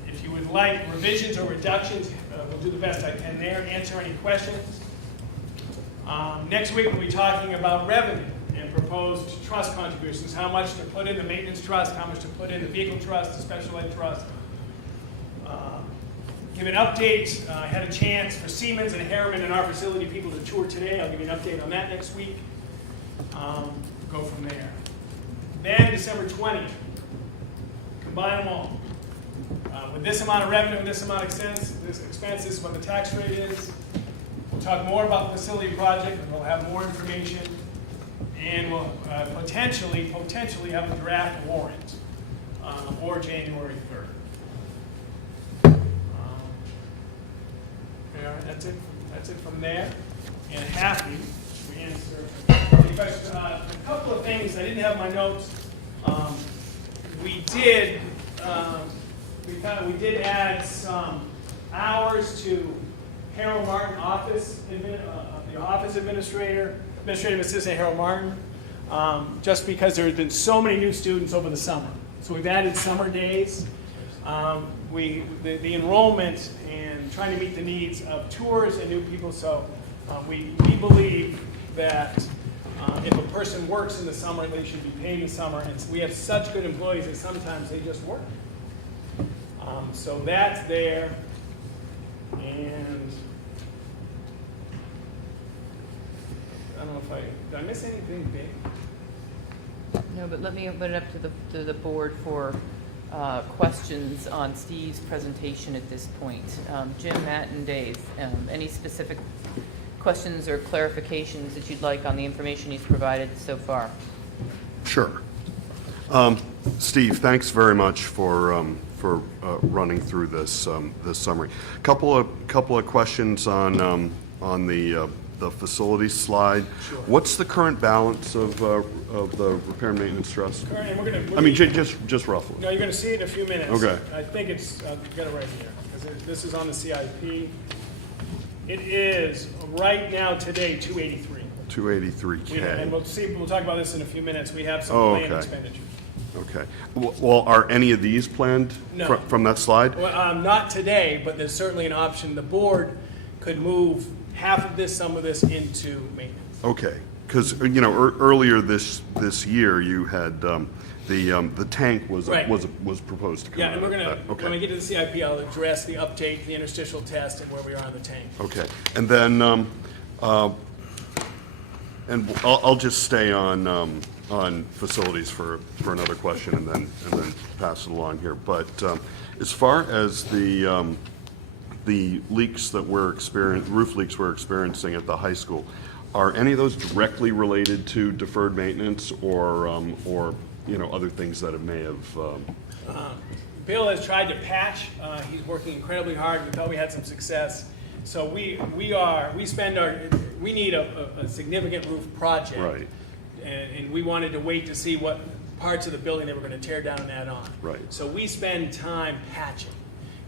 If you would like revisions or reductions, we'll do the best I can there, answer any questions. Next week we'll be talking about revenue and proposed trust contributions, how much to put in the maintenance trust, how much to put in the vehicle trust, the special ed trust. Give an update. I had a chance for Siemens and Harriman and our facility people to tour today. I'll give you an update on that next week. Go from there. Then December 20th, combine them all. With this amount of revenue and this amount of expense, this is what the tax rate is. We'll talk more about the facility project, and we'll have more information, and we'll potentially have a draft warrant or January 3rd. That's it from there. And happy to answer any questions. A couple of things, I didn't have my notes. We did add some hours to Harold Martin office, the office administrative assistant Harold Martin, just because there has been so many new students over the summer. So we've added summer days. The enrollment and trying to meet the needs of tours and new people. So we believe that if a person works in the summer, they should be paid in the summer. And we have such good employees that sometimes they just work. So that's there. And I don't know if did I miss anything big? No, but let me open it up to the board for questions on Steve's presentation at this point. Jim, Matt, and Dave, any specific questions or clarifications that you'd like on the information he's provided so far? Sure. Steve, thanks very much for running through this this summary. Couple of questions on the facilities slide. Sure. What's the current balance of the repair and maintenance trust? Just roughly. No, you're going to see it in a few minutes. Okay. I think it's, I've got it right here, because this is on the CIP. It is, right now, today, $283. $283K. And we'll talk about this in a few minutes. We have some planned expenditures. Okay. Well, are any of these planned No. from that slide? Well, not today, but there's certainly an option. The board could move half of this, some of this, into maintenance. Okay. Because earlier this year you had the tank was Right. was proposed to come. Yeah, and we're going to, okay. when we get to the CIP, I'll address the update, the interstitial test, and where we are on the tank. Okay, and then and I'll just stay on facilities for another question, and then pass it along here. But as far as the leaks that roof leaks we're experiencing at the high school, are any of those directly related to deferred maintenance or other things that it may have, Bill has tried to patch. He's working incredibly hard. We thought we had some success. So we need a significant roof project. Right. And we wanted to wait to see what parts of the building they were going to tear down and add on. Right. So we spend time patching.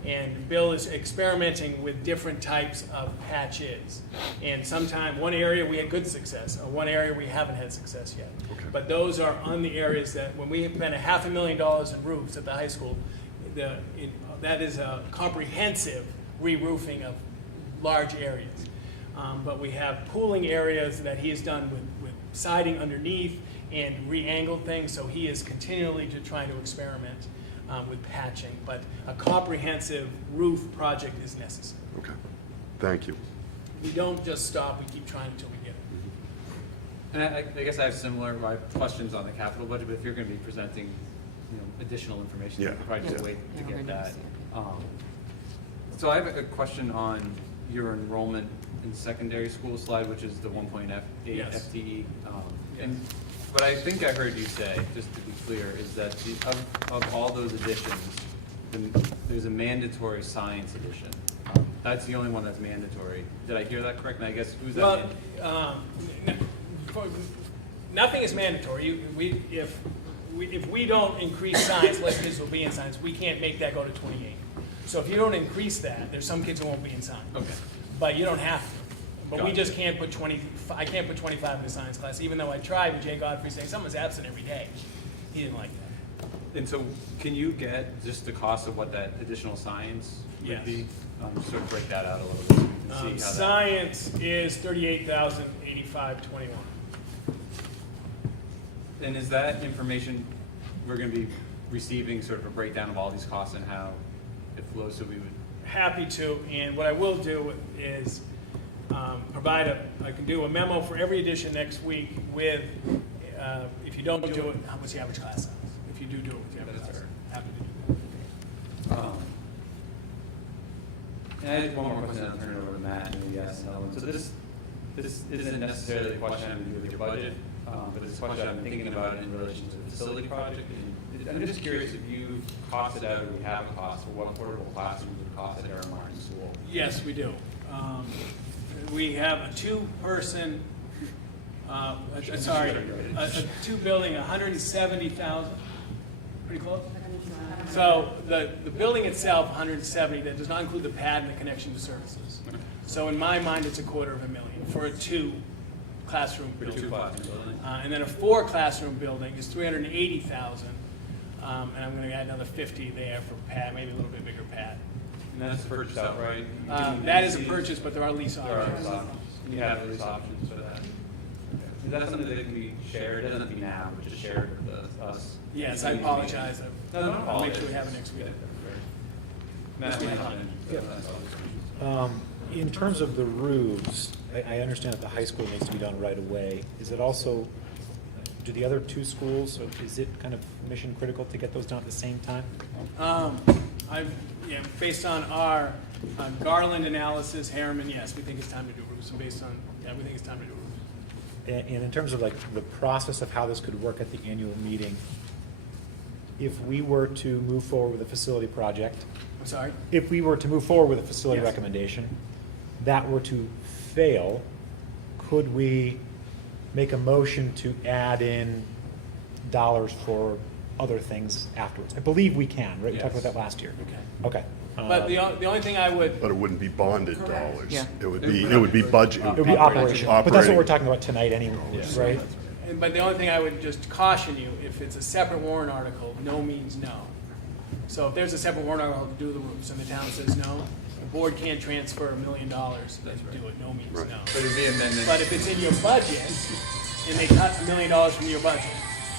And Bill is experimenting with different types of patches. And sometime one area we had good success, or one area we haven't had success yet. Okay. But those are on the areas that when we spent $500,000 in roofs at the high school, that is a comprehensive re-roofing of large areas. But we have pooling areas that he has done with siding underneath and re-angled things, so he is continually trying to experiment with patching. But a comprehensive roof project is necessary. okay. Thank you. We don't just stop, we keep trying until we get it. And I guess I have similar questions on the capital budget, but if you're going to be presenting, additional information, Yeah. you probably just wait to Yeah, get we're gonna that. see So I have a question on your enrollment in secondary school slide, which is the 1.8 Yes. FTE. Yes. And what I think I heard you say, just to be clear, is that of all those additions, there's a mandatory science addition. That's the only one that's mandatory. Did I hear that correct? And I guess who's that? Well, nothing is mandatory. If we don't increase science, less kids will be in science. We can't make that go to 28. So if you don't increase that, there's some kids who won't be in science. Okay. But you don't have to. But we Got just it. can't put I can't put 25 in the science class, even though I tried with Jay Godfrey saying someone's absent every day. He didn't like that. And so can you get just the cost of what that additional science would Yes. be? Sort of break that out a little bit so we can see how that. Science is $38,085.21. And is that information we're going to be receiving, sort of a breakdown of all these costs and how it flows, so we would? Happy to, and what I will do is I can do a memo for every edition next week with, if you don't do it, how much the average class size? If you do it with the average That's class size. fair. Happy to do that. And I had one more question, I'll turn it over to Matt and yes, no. So this isn't necessarily a question having to do with your budget, but it's a question I've been thinking about in relation to the facility project. And I'm just curious if you costed out, or we have a cost for what portable classrooms would cost at Aaron Martin School. Yes, we do. We have a two-person, a two-building, 170,000, pretty close? So the building itself, 170, that does not include the pad and the connection to services. So in my mind, it's $250,000 for a two-classroom For building. two classroom building. And then a four-classroom building is $380,000, and I'm going to add another 50 there for pad, maybe a little bit bigger pad. And that's purchased outright? That is a purchase, but there are lease There are options. lease options. You have lease options for that? Is that something that can be shared? It doesn't have to be now, but just shared with us? Yes, I apologize. No, don't I'll make apologize. sure we have it next week. Matt, In terms of the roofs, I understand that the high school needs to be done right away. Is it also, do the other two schools, is it kind of mission critical to get those done at the same time? Based on our Garland analysis, Harriman, yes, we think it's time to do roofs, and based on, we think it's time to do roofs. And in terms of like the process of how this could work at the annual meeting, if we were to move forward with a facility project, I'm sorry? if we were to move forward with a facility Yes. recommendation, that were to fail, could we make a motion to add in dollars for other things afterwards? I believe we can, right? We talked about Yes. that last year. Okay. Okay. But the only thing I would, But it wouldn't be bonded Correct. dollars. Yeah. It would be budget. It would be operational, but that's what we're Operating. talking about tonight anyway, right? but the only thing I would just caution you, if it's a separate warrant article, no means no. So if there's a separate warrant article to do the roofs and the town says no, the board can't transfer $1 million and do it, no means Right. no. So it'd be amendment. But if it's in your budget and they cut $1 million from your budget,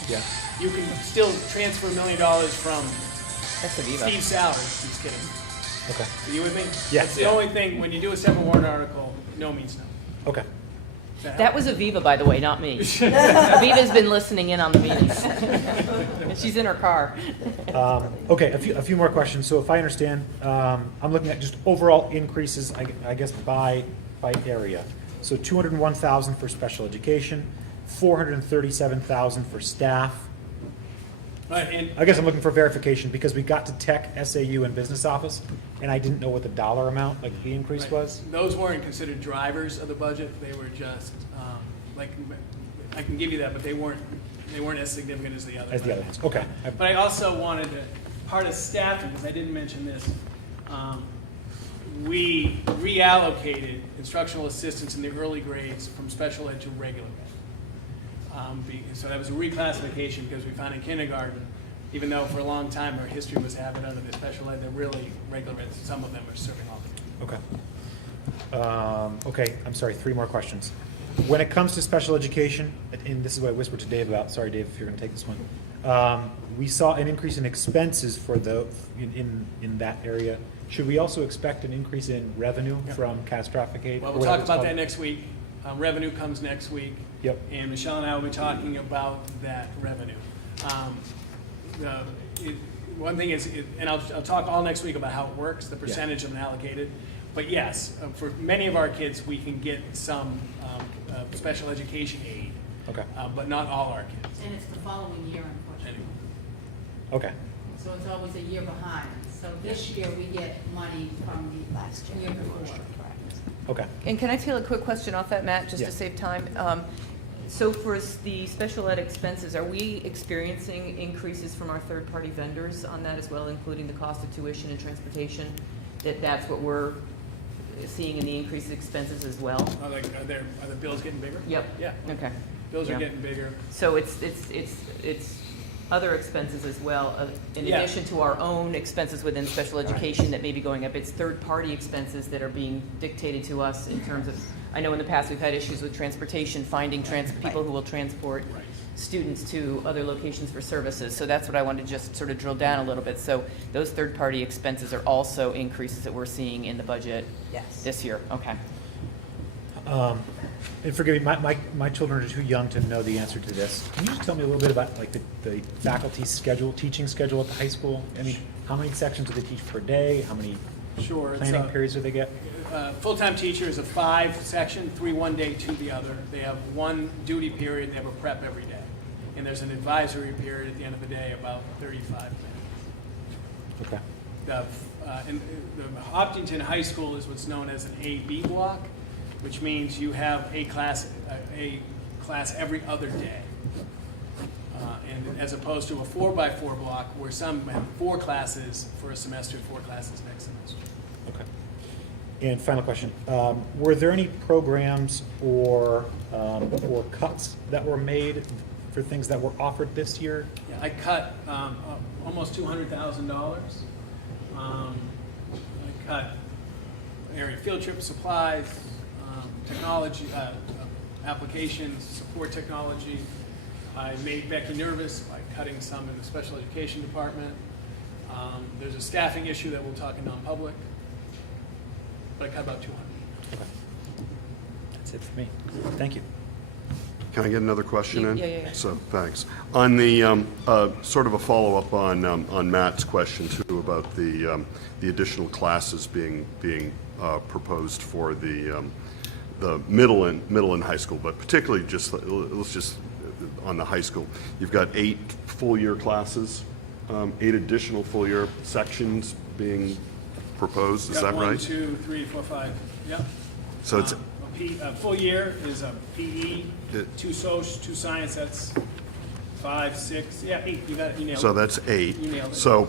Yeah. you can still transfer $1 million from That's Aviva. Steve's salary. Just kidding. Okay. Are you with me? Yeah. That's the only thing, when you do a separate warrant article, no means no. Okay. Does That was Aviva, by the way, not me. Aviva's been listening in on the meetings. And she's in her car. Okay, a few more questions. So if I understand, I'm looking at just overall increases, I guess, by area. So 201,000 for special education, 437,000 for staff, And I guess I'm looking for verification because we got to tech, SAU, and business office, and I didn't know what the dollar amount, like the increase right, was. those weren't considered drivers of the budget. They were just, like, I can give you that, but they weren't as significant as the other. As the other ones, okay. But I also wanted to, part of staffing, because I didn't mention this, we reallocated instructional assistants in the early grades from special ed to regular ed. So that was a reclassification because we found in kindergarten, even though for a long time our history was having under the special ed, they're really regular ed, some of them are serving all. Okay. Okay, I'm sorry, 3 more questions. When it comes to special education, and this is what I whispered to Dave about, sorry Dave if you're gonna take this one. We saw an increase in expenses for in that area. Should we also expect an increase in revenue from catastrophic aid? Well, or we'll whatever talk it's about called? that next week. Revenue comes next week. Yep. And Michelle and I will be talking about that revenue. One thing is, and I'll talk all next week about how it works, the percentage of them allocated. But yes, for many of our kids, we can get some special education aid, Okay, but not all our kids. And it's the following year, unfortunately. Anyway. okay, So it's always a year behind. So this year, we get money from the last year before. okay. And can I tail a quick question off that, Matt, just Yeah. to save time? So for the special ed expenses, are we experiencing increases from our third-party vendors on that as well, including the cost of tuition and transportation? That's what we're seeing in the increased expenses as well? Are the bills getting bigger? Yep. Yeah, Okay. bills are Yeah. getting bigger. So it's other expenses as well, in Yeah. addition to our own expenses within special education that may be going up. It's third-party expenses that are being dictated to us in terms of, I know in the past we've had issues with transportation, finding people who will transport Right. students to other locations for services. So that's what I wanted to just sort of drill down a little bit. So those third-party expenses are also increases that we're seeing in the budget this year. Okay. And forgive me, my children are too young to know the answer to this. Can you just tell me a little bit about like the faculty schedule, teaching schedule at the high school? I mean, how many sections do they teach per day? How many Sure. it's, planning periods do they get? Full-time teacher is a 5-section, 3 one day, 2 the other. They have 1 duty period, they have a prep every day. And there's an advisory period at the end of the day, about 35 minutes. Okay, The Hopkinton High School is what's known as an A-B block, which means you have a class every other day. And as opposed to a 4x4 block, where some have 4 classes for a semester, 4 classes next semester. okay. And final question, were there any programs or cuts that were made for things that were offered this year? Yeah, I cut almost $200,000. I cut area field trip supplies, technology, applications, support technology. I made Becky nervous by cutting some in the special education department. There's a staffing issue that we'll talk in non-public, but I cut about 200. Okay. That's it for me. Thank you. Can I get another question in? Yeah. So, thanks. On the, sort of a follow-up on Matt's question too about the additional classes being proposed for the middle and high school, but particularly let's just on the high school. You've got 8 full-year classes, 8 additional full-year sections being proposed, is that Got 1, right? 2, 3, 4, 5, yeah. So it's, A full year is a PE, It- 2 social, 2 science, that's 5, 6, yeah, 8, you got it, you nailed it. so that's 8. You nailed it. So,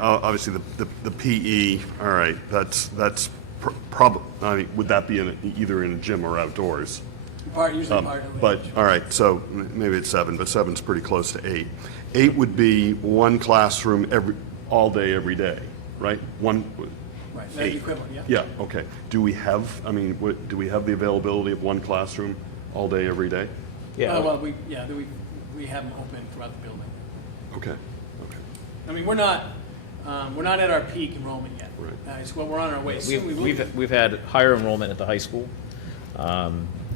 obviously the PE, all right, that's probably, I mean, would that be either in a gym or outdoors? Usually part of the. But, all right, so maybe it's 7, but 7's pretty close to 8. 8 would be 1 classroom all day, every day, right? Right, that's the 8. equivalent, yeah. Yeah, okay. Do we have the availability of 1 classroom all day, every day? Well, we have them open throughout the building. Okay. I mean, we're not at our peak enrollment yet. Right. Well, we're on our way. Soon we will be. We've had higher enrollment at the high school,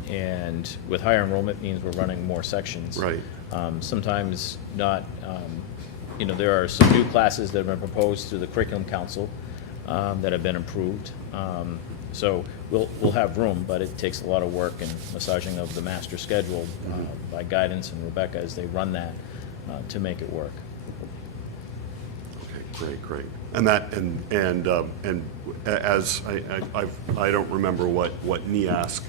and with higher enrollment means we're running more sections. Right. Sometimes not, there are some new classes that have been proposed through the Curriculum Council that have been approved. So we'll have room, but it takes a lot of work and massaging of the master schedule by guidance and Rebecca as they run that. to make it work. Okay, great. And that, and as I don't remember what NEASC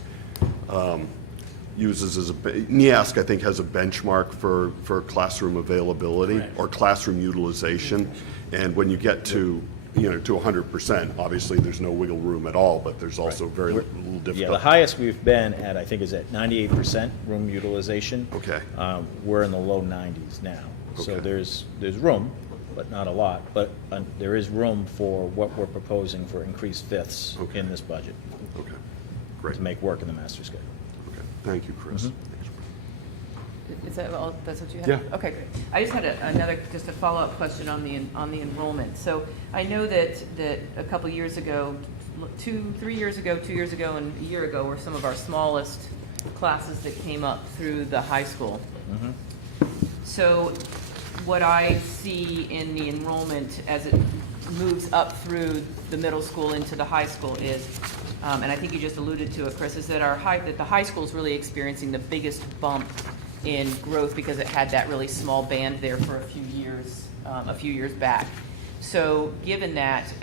uses as NEASC, I think, has a benchmark for classroom availability Correct. or classroom utilization. And when you get to 100%, obviously there's no wiggle room at all, but there's also very little difficult. Yeah, the highest we've been at, I think, is at 98% room utilization. Okay. We're in the low 90s now. So Okay. there's room, but not a lot. But there is room for what we're proposing for increased fifths Okay. in this budget Okay, great. to make work in the master schedule. Okay, thank you, Chris. Mhm. Is that all, that's what you had? Yeah. Okay, great. I just had just a follow-up question on the enrollment. So I know that a couple years ago, 2 years ago, and a year ago were some of our smallest classes that came up through the high school. Mhm. So what I see in the enrollment as it moves up through the middle school into the high school is, and I think you just alluded to it, Chris, is that that the high school is really experiencing the biggest bump in growth because it had that really small band there for a few years back. So given that,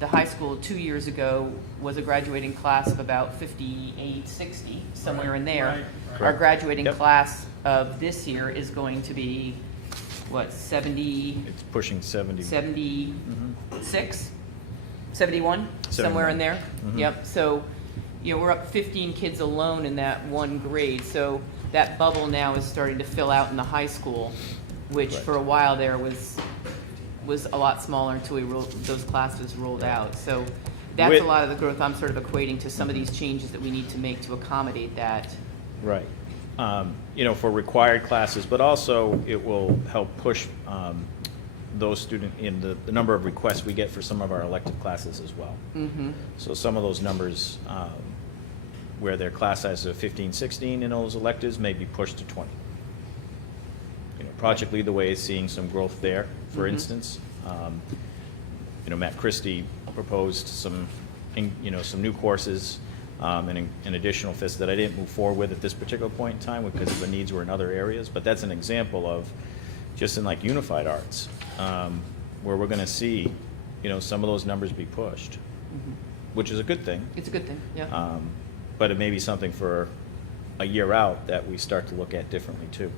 the high school 2 years ago was a graduating class of about 58, 60, somewhere in there. Right. Our graduating Yep. class of this year is going to be, what, 70, It's pushing 70. 76, 71, somewhere in there? Mhm. Yep, so, we're up 15 kids alone in that one grade, so that bubble now is starting to fill out in the high school, which Right. for a while there was a lot smaller until those classes rolled out. So that's With- a lot of the growth I'm sort of equating to some of these changes that we need to make to accommodate that. Right. For required classes, but also it will help push those students in the number of requests we get for some of our elective classes as well. Mm-hmm. So some of those numbers where their class size is 15, 16 in those electives may be pushed to 20. Project Lead the Way is seeing some growth there, for Mhm. instance. Matt Christie proposed some new courses and additional FIS that I didn't move forward with at this particular point in time because the needs were in other areas. But that's an example of just in like unified arts, where we're going to see, some of those numbers be pushed, which is a good thing. It's a good thing, yeah. But it may be something for a year out that we start to look at differently too.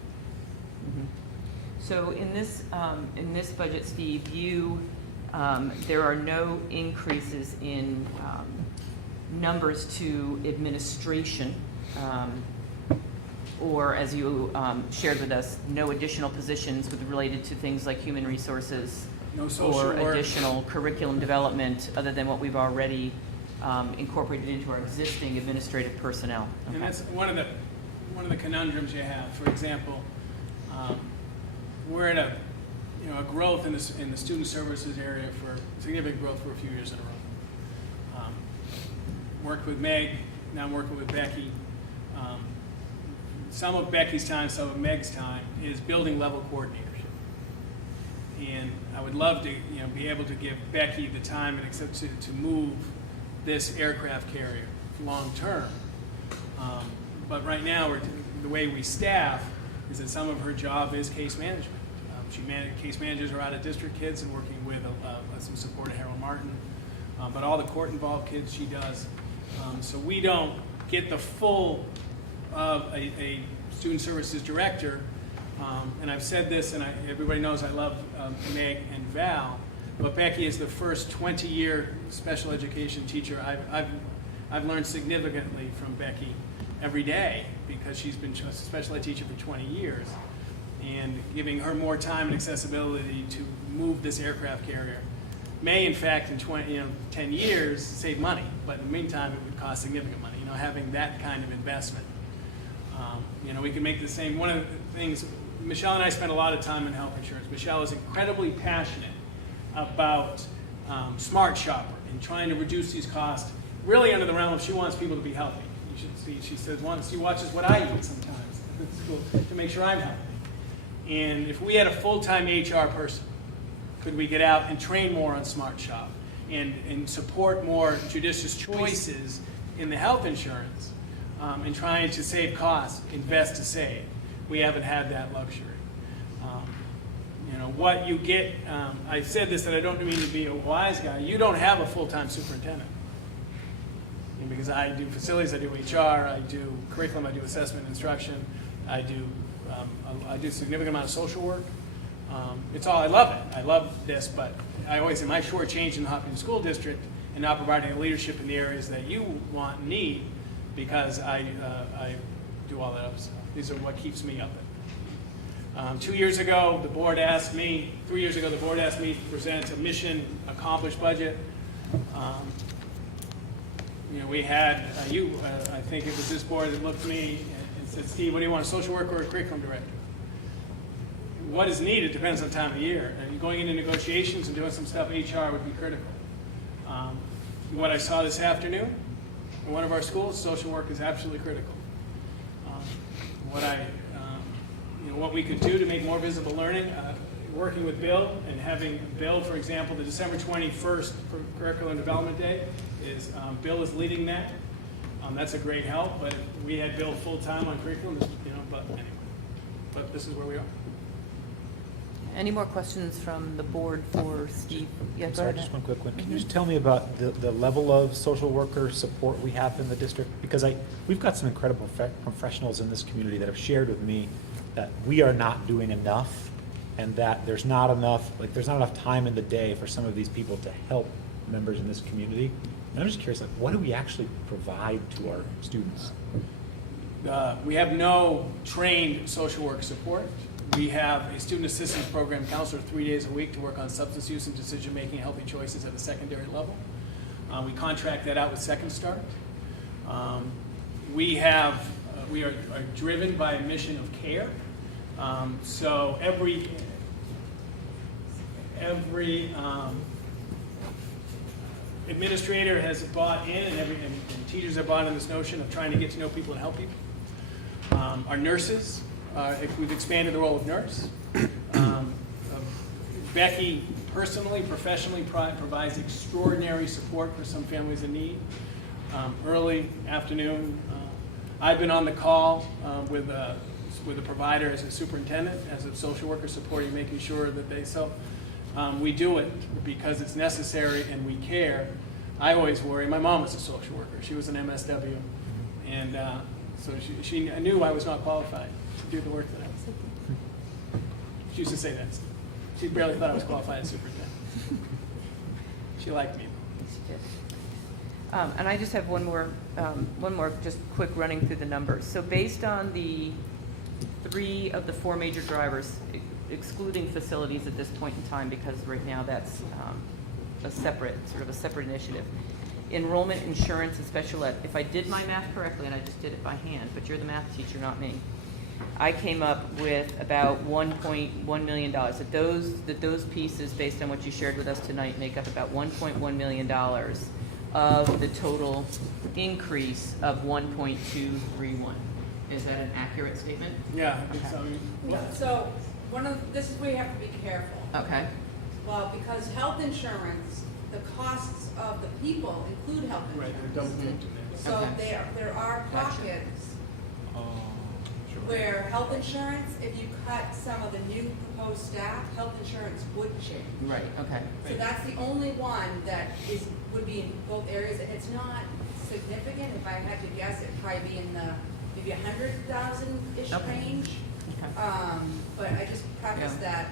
Mhm. So in this budget, Steve, there are no increases in numbers to administration, or as you shared with us, no additional positions related to things like human resources No social or work. additional curriculum development other than what we've already incorporated into our existing administrative personnel. And Okay. that's one of the conundrums you have. For example, we're at a growth in the student services area for significant growth for a few years in a row. Worked with Meg, now I'm working with Becky. Some of Becky's time, some of Meg's time is building level coordinatorship. And I would love to be able to give Becky the time and accept to move this aircraft carrier long term. But right now, the way we staff is that some of her job is case management. Case managers are out of district kids and working with some support of Harold Martin. But all the court-involved kids she does. So we don't get the full of a student services director. And I've said this, and everybody knows I love Meg and Val, but Becky is the first 20-year special education teacher. I've learned significantly from Becky every day because she's been a special ed teacher for 20 years. And giving her more time and accessibility to move this aircraft carrier may, in fact, in 10 years, save money. But in the meantime, it would cost significant money, having that kind of investment. We can make the same. One of the things, Michelle and I spend a lot of time in health insurance. Michelle is incredibly passionate about Smart Shopper and trying to reduce these costs, really under the realm of she wants people to be healthy. You should see, she says, she watches what I eat sometimes at school to make sure I'm healthy. And if we had a full-time HR person, could we get out and train more on Smart Shop and support more judicious choices in the health insurance and trying to save costs, invest to save? We haven't had that luxury. You know, what you get, I said this, and I don't mean to be a wise guy, you don't have a full-time superintendent. And because I do facilities, I do HR, I do curriculum, I do assessment and instruction, I do a significant amount of social work. It's all, I love it. I love this, but I always am I shortchanged in the Hopkinton School District and not providing the leadership in the areas that you want and need because I do all that other stuff. These are what keeps me up at it. 2 years ago, the board asked me, 3 years ago, the board asked me to present a mission accomplished budget. You know, we had, I think it was this board that looked at me and said, Steve, what do you want, a social worker or a curriculum director? What is needed depends on time of year. And going into negotiations and doing some stuff, HR would be critical. What I saw this afternoon in one of our schools, social work is absolutely critical. What we could do to make more visible learning, working with Bill and having Bill, for example, the December 21st for Curriculum Development Day is Bill is leading that. That's a great help. But if we had Bill full time on curriculum, you know. But anyway, but this is where we are. Any more questions from the board for Steve? Yeah, I'm go sorry, ahead. just one quick one. Can you just tell me about the level of social worker support we have in the district? Because we've got some incredible professionals in this community that have shared with me that we are not doing enough and that there's not enough time in the day for some of these people to help members in this community. And I'm just curious, like, what do we actually provide to our students? We have no trained social work support. We have a student assistance program counselor 3 days a week to work on substance use and decision-making and healthy choices at the secondary level. We contract that out with Second Start. We are driven by a mission of care. So every administrator has bought in, and teachers have bought in this notion of trying to get to know people and help people. Our nurses, we've expanded the role of nurse. Becky personally, professionally provides extraordinary support for some families in need. Early afternoon, I've been on the call with a provider as a superintendent, as a social worker supporting, making sure that we do it because it's necessary and we care. I always worry. My mom was a social worker. She was an MSW, and so she knew I was not qualified to do the work that I was. She used to say that. She barely thought I was qualified as superintendent. She liked me. And I just have one more just quick running through the numbers. So based on the 3 of the 4 major drivers, excluding facilities at this point in time, because right now that's a separate initiative. Enrollment, insurance, and special ed. If I did my math correctly, and I just did it by hand, but you're the math teacher, not me, I came up with about $1.1 million. That those pieces, based on what you shared with us tonight, make up about $1.1 million of the total increase of 1.231. Is that an accurate statement? Yeah. So, So this is where you have to be careful. Okay. Well, because health insurance, the costs of the people include health right, insurance. they're double into this. So Okay. there are Gotcha. pockets where health insurance, if you cut some of the new proposed staff, health insurance would change. Right, okay. So that's the only one that would be in both areas. It's not significant. If I had to guess, it'd probably be in the maybe 100,000-ish Okay. range. Okay. But I just preface that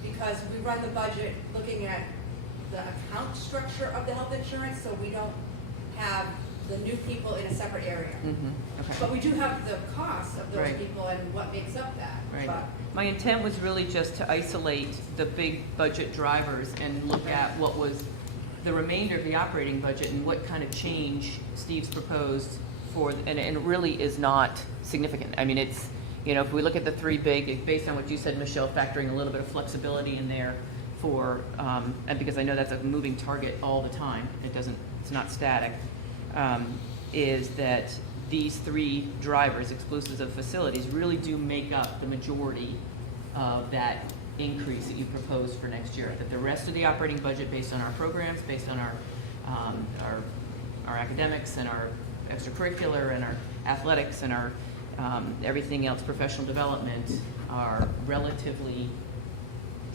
because we run the budget looking at the account structure of the health insurance, so we don't have the new people in a separate area. Okay. But we do have the costs of those Right. people and what makes up that. Right. But My intent was really just to isolate the big budget drivers and look at what was the remainder of the operating budget and what kind of change Steve's proposed for, and it really is not significant. I mean, it's, if we look at the 3 big, based on what you said, Michelle, factoring a little bit of flexibility in there for, and because I know that's a moving target all the time, it's not static, is that these 3 drivers, exclusive of facilities, really do make up the majority of that increase that you proposed for next year. That the rest of the operating budget, based on our programs, based on our academics and our extracurricular and our athletics and our everything else, professional development, are relatively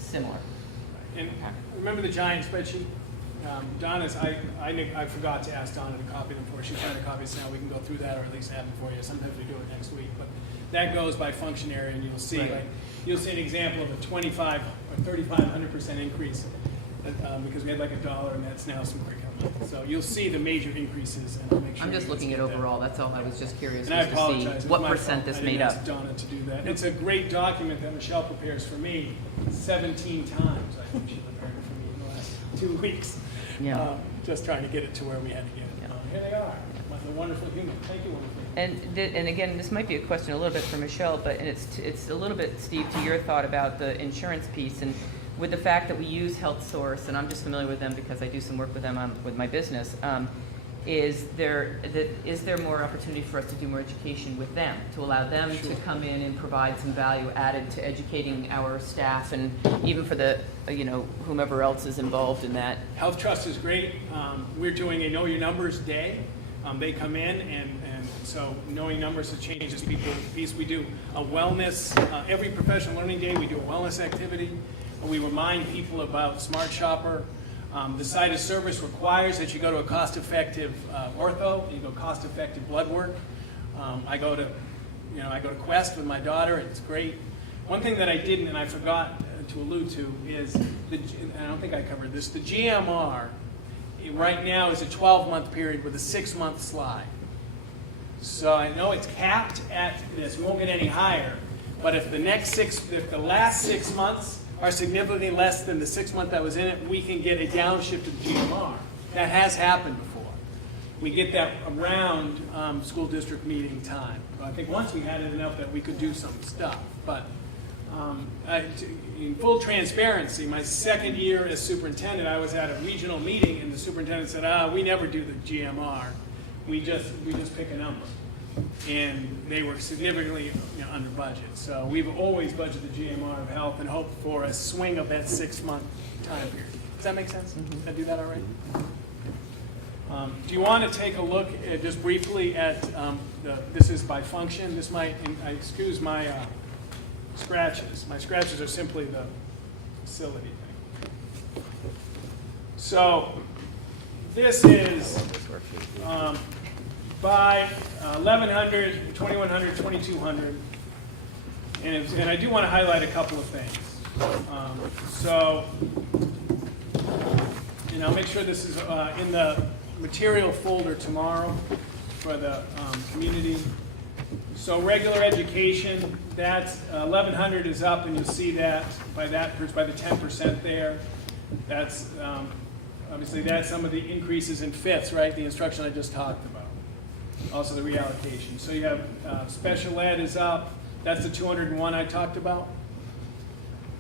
similar. And remember the giant spreadsheet? Donna's, I forgot to ask Donna to copy them for us. She's trying to copy us now. We can go through that or at least have them for you. Sometimes we do it next week. But that goes by function area, and you'll see, Right. like, you'll see an example of a 25 or 3,500% increase because we had like $1 and that's now some curriculum. So you'll see the major increases, and I'll make sure. I'm just you guys looking at get that. overall, that's all. I was just curious And I as to see apologize. It was what my percent fault. this I made didn't up. ask Donna to do that. It's a great document that Michelle prepares for me 17 times. I think she prepared it for me in the last 2 weeks. Yeah. Just trying to get it to where we had to get it. Yeah. Here they are, the wonderful human. Thank you, wonderful. And again, this might be a question a little bit for Michelle, but and it's a little bit, Steve, to your thought about the insurance piece, and with the fact that we use Health Source, and I'm just familiar with them because I do some work with them with my business. Is there more opportunity for us to do more education with them, to allow them to come in and provide some value added to educating our staff, and even for the whomever else is involved in that? Health Trust is great. We're doing a Know Your Numbers Day. They come in, and so knowing numbers has changed this piece. We do a wellness, every professional learning day, we do a wellness activity. We remind people about Smart Shopper. The site of service requires that you go to a cost-effective ortho, you go cost-effective blood work. I go to Quest with my daughter. It's great. One thing that I didn't, and I forgot to allude to, is, I don't think I covered this, the GMR right now is a 12-month period with a 6-month slide. So I know it's capped at this, we won't get any higher, but if the last 6 months are significantly less than the 6 month that was in it, we can get a downshift of GMR. That has happened before. We get that around school district meeting time. So I think once we had it enough that we could do some stuff. But in full transparency, my second year as superintendent, I was at a regional meeting and the superintendent said, we never do the GMR. We just pick a number. And they were significantly under budget. So we've always budgeted the GMR of health and hope for a swing of that 6 month time period. Does that make sense? Did I do that all right? Do you want to take a look just briefly at, this is by function. This might, excuse my scratches. My scratches are simply the facility thing. So this is by 1,100, 2,100, 2,200, and I do want to highlight a couple of things. I'll make sure this is in the material folder tomorrow for the community. So regular education, that's 1,100 is up, and you'll see that by the 10% there. That's obviously that's some of the increases in fifths, right? The instruction I just talked about. Also the reallocation. So you have special ed is up. That's the 201 I talked about.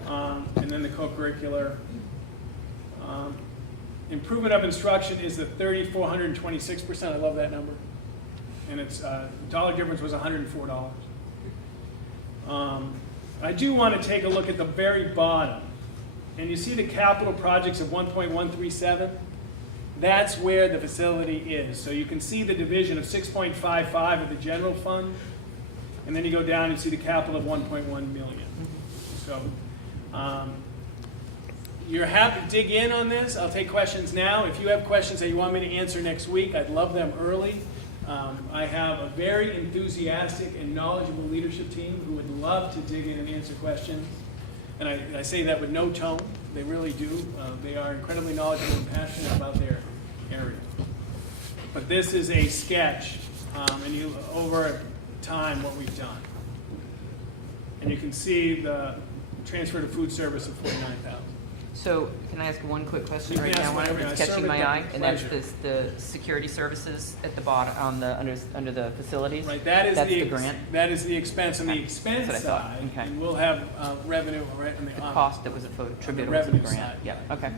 And then the co-curricular. Improvement of instruction is the 3,426%. I love that number. And its dollar difference was $104. I do want to take a look at the very bottom. And you see the capital projects of 1.137? That's where the facility is. So you can see the division of 6.55 of the general fund, and then you go down and see the capital of 1.1 million. So you're happy to dig in on this. I'll take questions now. If you have questions that you want me to answer next week, I'd love them early. I have a very enthusiastic and knowledgeable leadership team who would love to dig in and answer questions. And I say that with no tone. They really do. They are incredibly knowledgeable and passionate about their area. But this is a sketch, and over time what we've done. And you can see the transfer to food service of $49,000. So can I ask one quick question You can right ask now? One whatever. that's I catching serve my it eye, with and that's pleasure. the security services at the bottom, under the facilities? Right, that's the grant? That is the expense. On the Okay. expense That's what I thought. side, Okay. and we'll have revenue right on the The cost that was attributable to the revenue grant? side. Yeah, okay.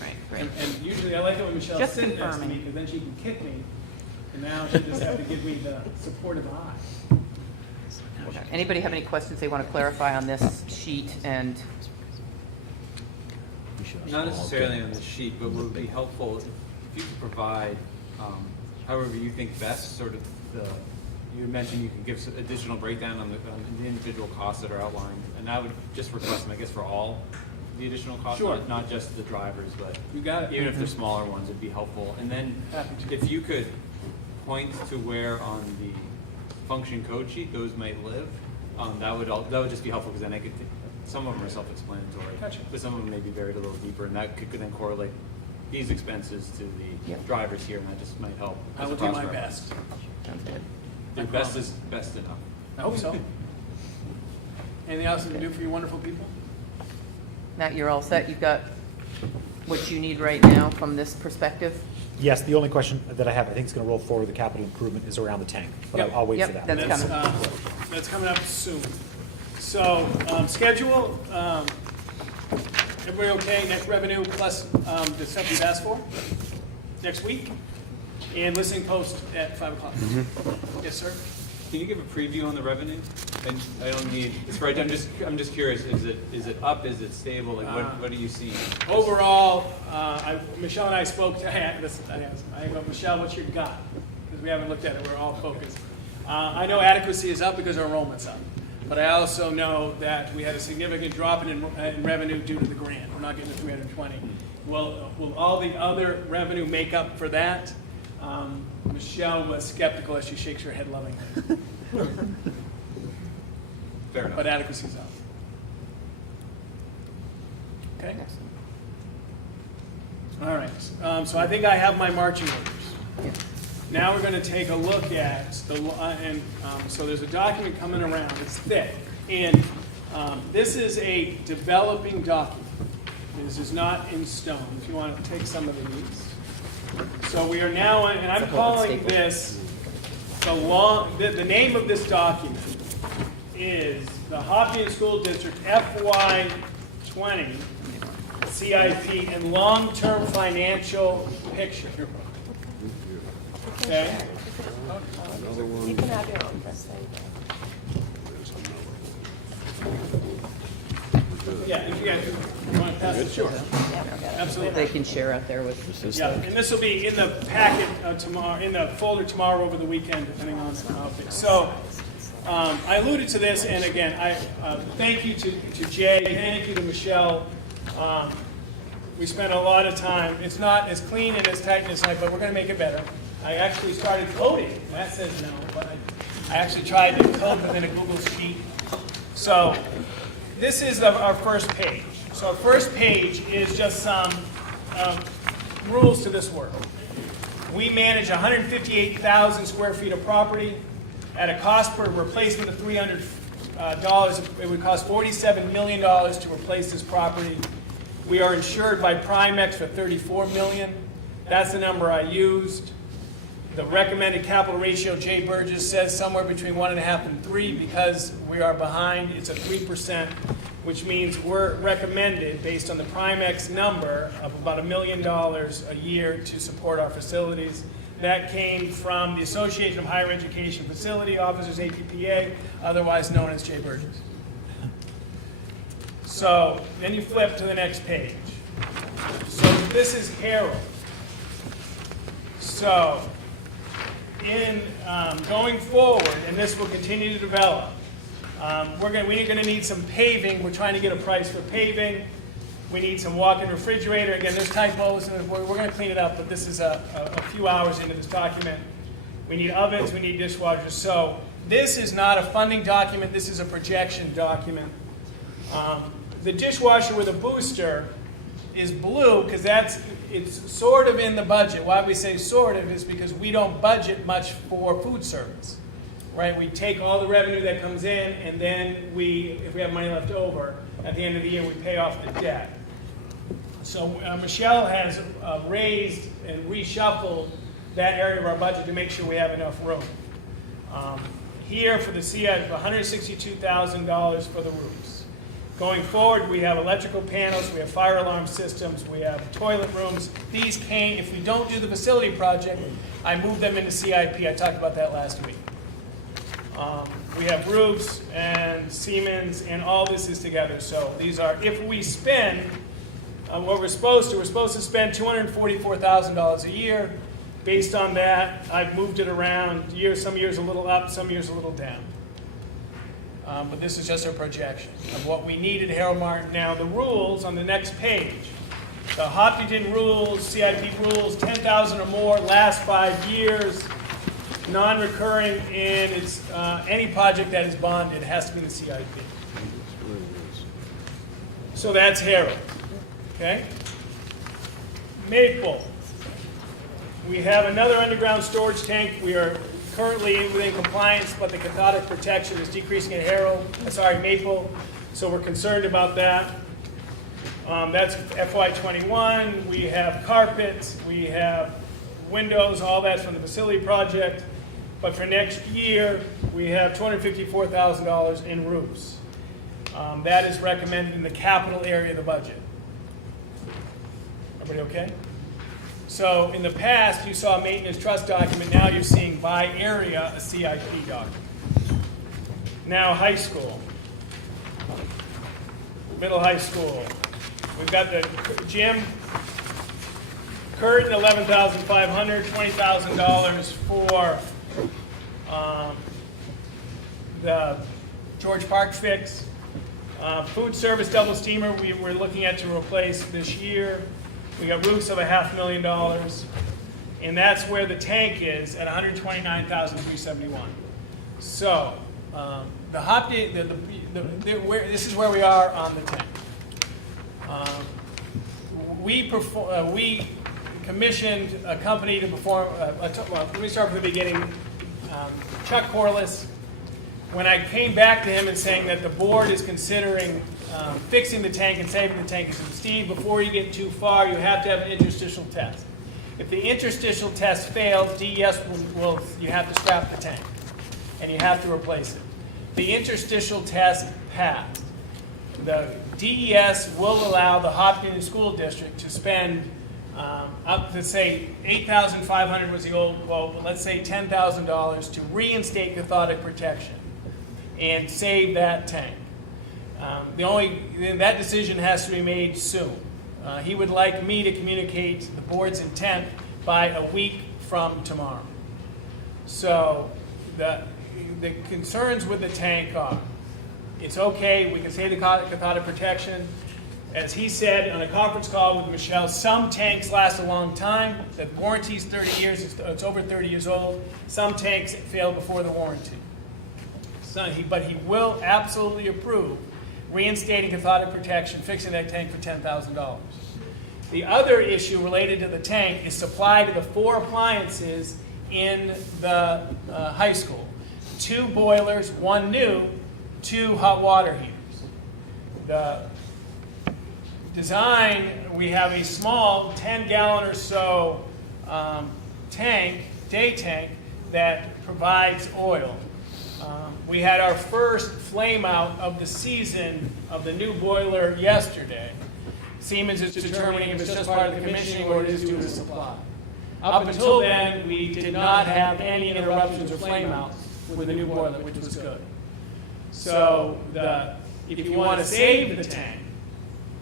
Right, great. And usually I like it when Michelle's Just sitting next to confirming. me, because then she can kick me, and now she just have to give me the supportive eye. Okay. Anybody have any questions they want to clarify on this sheet? And Not necessarily on the sheet, but would it be helpful if you could provide, however you think best, sort of you mentioned you can give some additional breakdown on the individual costs that are outlined, and I would just request them, I guess, for all the additional cost, Sure. not just the drivers, but You got it. even if they're smaller ones, it'd be helpful. And then Happy to. if you could point to where on the function code sheet those might live, that would just be helpful, because then I could, some of them are self-explanatory. Gotcha. But some of them may be buried a little deeper, and that could then correlate these expenses to the Yep. drivers here, and that just might help. I as a will do my cross-reference. best. Sounds good. Your best is best enough. I hope so. Anything else we can do for you wonderful people? Matt, you're all set? You've got what you need right now from this perspective? Yes, the only question that I have, I think it's going to roll forward, the capital improvement is around the tank, but Yep. I'll wait Yep, for that. that's coming. That's coming up soon. So, schedule, everybody okay, net revenue plus the stuff you've asked for next week? And listening post at 5 o'clock. Yes, sir? Can you give a preview on the revenue? And I don't need, it's right, I'm just curious, is it up, is it stable, like what are you seeing? Overall, Michelle and I spoke to, I go, Michelle, what's your gut? Because we haven't looked at it, we're all focused. I know adequacy is up because our enrollment's up. But I also know that we had a significant drop in revenue due to the grant. We're not getting the 320. Will all the other revenue make up for that? Michelle was skeptical as she shakes her head lovingly. Fair enough. But adequacy's up. Okay? All right. So I think I have my marching orders. Now we're going to take a look at the, so there's a document coming around. It's thick. And this is a developing document. This is not in stone. If you want to take some of these. So we are now, and I'm calling this, the name of this document is the Hopkinton School District FY20 CIP and long-term financial picture. Okay? You can have your own first. Yeah, you want to pass it? Sure. Absolutely. They can share out there with. Yeah, and this will be in the packet tomorrow, in the folder tomorrow over the weekend, depending on how it fits. So, I alluded to this, and again, I thank you to Jay, thank you to Michelle. We spent a lot of time. It's not as clean and as tight as I, but we're going to make it better. I actually started coding. That says no, but I actually tried to code within a Google Sheet. So, this is our first page. So our first page is just some rules to this work. We manage 158,000 square feet of property at a cost per replacement of $300. It would cost $47 million to replace this property. We are insured by Primex for $34 million. That's the number I used. The recommended capital ratio, Jay Burgess says somewhere between 1.5 and 3 because we are behind. It's a 3%, which means we're recommended based on the Primex number of about $1 million a year to support our facilities. That came from the Association of Higher Education Facility Officers, APPA, otherwise known as Jay Burgess. So then you flip to the next page. So this is Harold. So in going forward, and this will continue to develop, we're going to need some paving. We're trying to get a price for paving. We need some walk-in refrigerator. Again, there's typos, and we're going to clean it up, but this is a few hours into this document. We need ovens, we need dishwashers. So this is not a funding document, this is a projection document. The dishwasher with a booster is blue because it's sort of in the budget. Why we say sort of is because we don't budget much for food service, right? We take all the revenue that comes in, and then if we have money left over, at the end of the year, we pay off the debt. So Michelle has raised and reshuffled that area of our budget to make sure we have enough room. Here for the CIP, $162,000 for the roofs. Going forward, we have electrical panels, we have fire alarm systems, we have toilet rooms. These came, if we don't do the facility project, I move them into CIP. I talked about that last week. We have roofs and Siemens, and all this is together. So these are, if we spend what we're supposed to spend $244,000 a year. Based on that, I've moved it around. Some years a little up, some years a little down. but this is just a projection of what we need at Harold Martin. Now, the rules on the next page, the Hopkinton rules, CIP rules, 10,000 or more, last 5 years, non-recurring, and it's any project that is bonded has to be in the CIP. So that's Harold, okay? Maple. We have another underground storage tank. We are currently within compliance, but the cathodic protection is decreasing at Maple, so we're concerned about that. That's FY21. We have carpets, we have windows, all that's from the facility project. But for next year, we have $254,000 in roofs. That is recommended in the capital area of the budget. Everybody okay? So in the past, you saw a maintenance trust document. Now you're seeing by area a CIP document. Now high school, middle high school. We've got the gym, curtain $11,500, $20,000 for the George Park fix. Food service double steamer we're looking at to replace this year. We got roofs of $500,000, and that's where the tank is at $129,371. So this is where we are on the tank. We commissioned a company to perform. Let me start from the beginning. Chuck Corliss. When I came back to him and saying that the board is considering fixing the tank and saving the tank, he said, Steve, before you get too far, you have to have an interstitial test. If the interstitial test fails, DES you have to scrap the tank, and you have to replace it. The interstitial test passed. The DES will allow the Hopkinton School District to spend up to, say, $8,500 was the old quote, but let's say $10,000 to reinstate cathodic protection and save that tank. That decision has to be made soon. He would like me to communicate the board's intent by a week from tomorrow. So the concerns with the tank are, it's okay, we can save the cathodic protection. As he said on a conference call with Michelle, some tanks last a long time. The warranty's 30 years, it's over 30 years old. Some tanks fail before the warranty. But he will absolutely approve reinstating cathodic protection, fixing that tank for $10,000. The other issue related to the tank is supply to the 4 appliances in the high school. 2 boilers, 1 new, 2 hot water heaters. The design, we have a small 10-gallon or so day tank that provides oil. We had our first flame out of the season of the new boiler yesterday. Siemens is determining if it's just part of the commissioning or it is due to supply. Up until then, we did not have any interruptions or flame outs with the new boiler, which was good. So if you want to save the tank,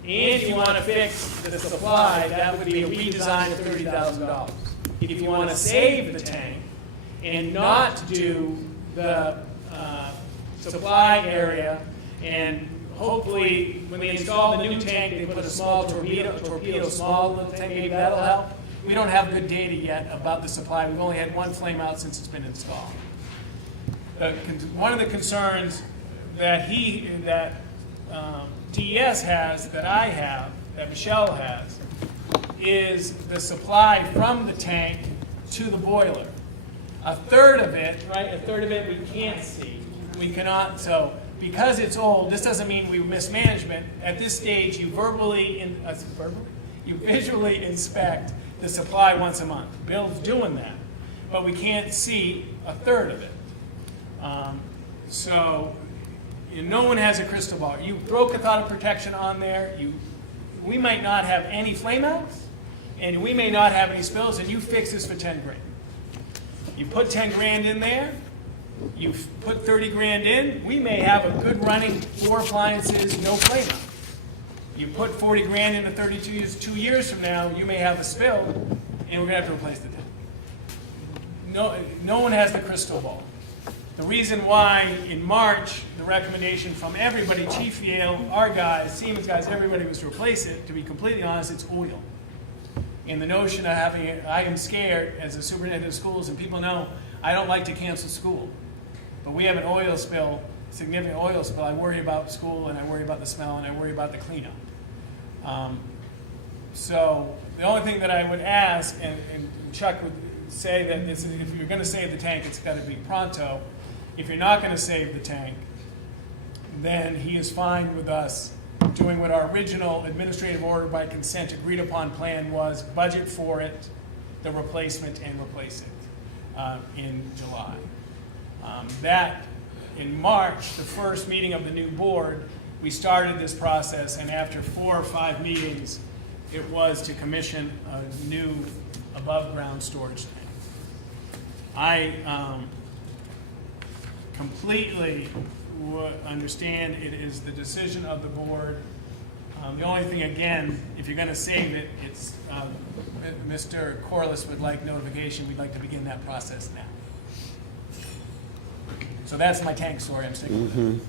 and you want to fix the supply, that would be a redesign of $30,000. If you want to save the tank and not do the supply area, and hopefully when they install the new tank, they put a small torpedo small little tank, maybe that'll help. We don't have good data yet about the supply. We've only had 1 flame out since it's been installed. One of the concerns that DES has, that I have, that Michelle has, is the supply from the tank to the boiler. A third of it we can't see. We cannot, so because it's old, this doesn't mean we mismanagement. At this stage, you visually inspect the supply once a month. Bill's doing that, but we can't see a third of it. So no one has a crystal ball. You throw cathodic protection on there, we might not have any flameouts, and we may not have any spills, and you fix this for 10 grand. You put 10 grand in there, you put 30 grand in, we may have a good running 4 appliances, no flameout. You put 40 grand into 32 years, 2 years from now, you may have a spill, and we're gonna have to replace the tank. No one has the crystal ball. The reason why in March, the recommendation from everybody, Chief Yale, our guys, Siemens guys, everybody was to replace it, to be completely honest, it's oil. And the notion of having it, I am scared as a superintendent of schools, and people know I don't like to cancel school. But we have an oil spill, significant oil spill. I worry about school, and I worry about the smell, and I worry about the cleanup. So the only thing that I would ask, and Chuck would say that this is, if you're going to save the tank, it's got to be pronto. If you're not going to save the tank, then he is fine with us doing what our original administrative order by consent agreed upon plan was, budget for it, the replacement, and replace it in July. That, in March, the first meeting of the new board, we started this process, and after 4 or 5 meetings, it was to commission a new above-ground storage tank. I completely understand it is the decision of the board. The only thing, again, if you're going to save it, it's Mr. Corliss would like notification. We'd like to begin that process now. So that's my tank story. I'm sticking with it.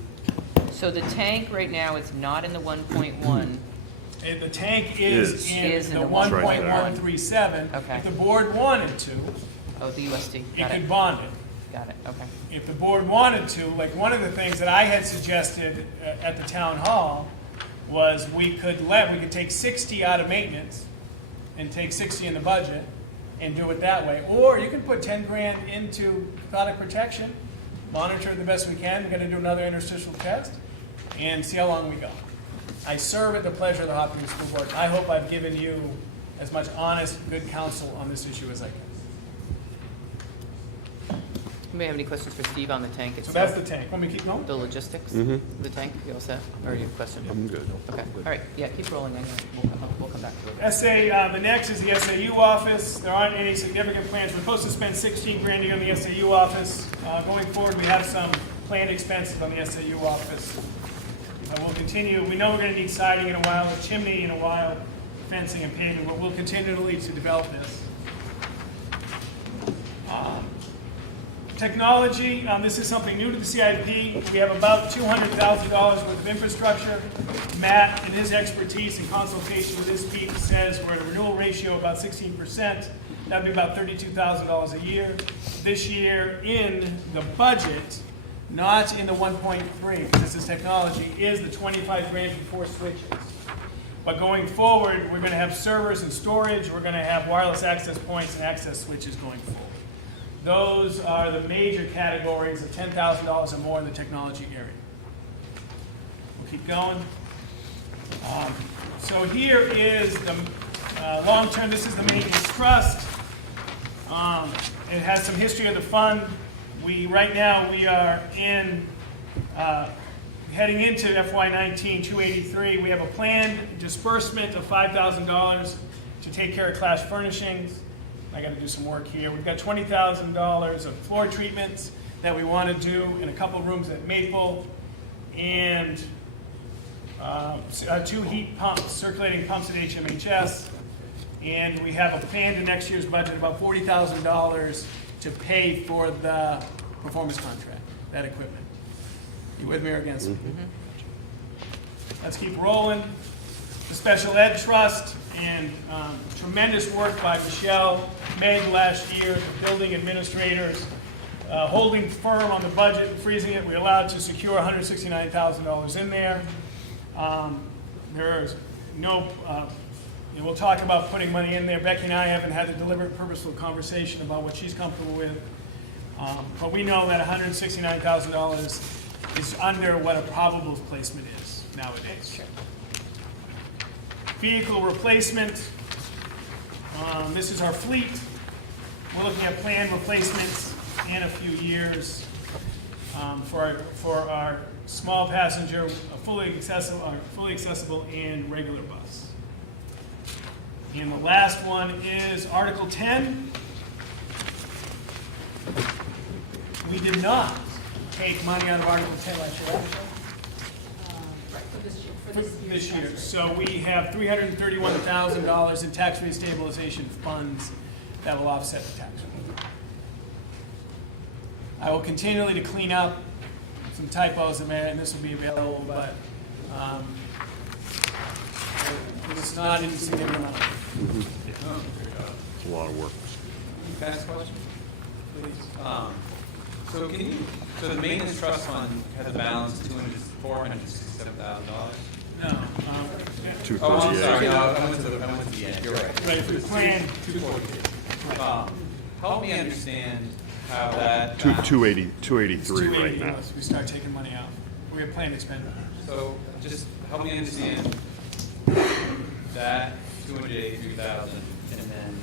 So the tank right now is not in the 1.1. The tank is Is in in the the 1.137. Okay. If the board wanted to, Oh, the USD. it Got could it. bond it. Got it. Okay. If the board wanted to, like one of the things that I had suggested at the town hall was we could take 60 out of maintenance and take 60 in the budget and do it that way. Or you can put 10 grand into cathodic protection, monitor it the best we can. We're going to do another interstitial test and see how long we go. I serve at the pleasure of the Hopkinton School Board. I hope I've given you as much honest, good counsel on this issue as I can. You may have any questions for Steve on the tank So itself? that's the tank. Want me to keep going? The logistics Mm-hmm. of the tank, you all set? Or you have a question? I'm good. Okay, all right, yeah, keep rolling, and we'll come back to it. The next is the SAU office. There aren't any significant plans. We're supposed to spend 16 grand a year on the SAU office. Going forward, we have some planned expenses on the SAU office. We'll continue. We know we're going to need siding in a while, a chimney in a while, fencing and paving, but we'll continually to develop this. Technology, this is something new to the CIP. We have about $200,000 worth of infrastructure. Matt, in his expertise and consultation with his peak, says we're at a renewal ratio of about 16%. That'd be about $32,000 a year. This year in the budget, not in the 1.3, because this is technology, is the 25 grand for 4 switches. But going forward, we're going to have servers and storage. We're going to have wireless access points and access switches going forward. Those are the major categories of $10,000 or more in the technology area. We'll keep going. So here is the long-term, this is the maintenance trust. It has some history of the fund. Right now we are in, heading into FY19 283. We have a planned disbursement of $5,000 to take care of class furnishings. I got to do some work here. We've got $20,000 of floor treatments that we want to do in a couple rooms at Maple, and 2 heat pumps, circulating pumps at HMHS. And we have a plan to next year's budget about $40,000 to pay for the performance contract, that equipment. You with me or against me? Let's keep rolling. The Special Ed Trust, and tremendous work by Michelle, Meg last year, the building administrators, holding firm on the budget and freezing it. We allowed to secure $169,000 in there. There's no, we'll talk about putting money in there. Becky and I haven't had a deliberate, purposeful conversation about what she's comfortable with. But we know that $169,000 is under what a probable placement is nowadays. Vehicle replacement. This is our fleet. We're looking at planned replacements in a few years for our small passenger, fully accessible and regular bus. And the last one is Article 10. We did not take money out of Article 10 last year. For this year. So we have $331,000 in tax rate stabilization funds that will offset the tax rate. I will continually to clean up some typos in there, and this will be available, but it's not an insignificant amount. It's a lot of work. Can I ask a question? Please. So the maintenance trust fund has a balance of $467,000? No. Oh, I'm 238. sorry, no, I went to the end, you're right. Right, for the plan, 240. Help me understand how that. 283 right now. We start taking money out. We have planned to spend it. So just help me understand that 283,000, and then,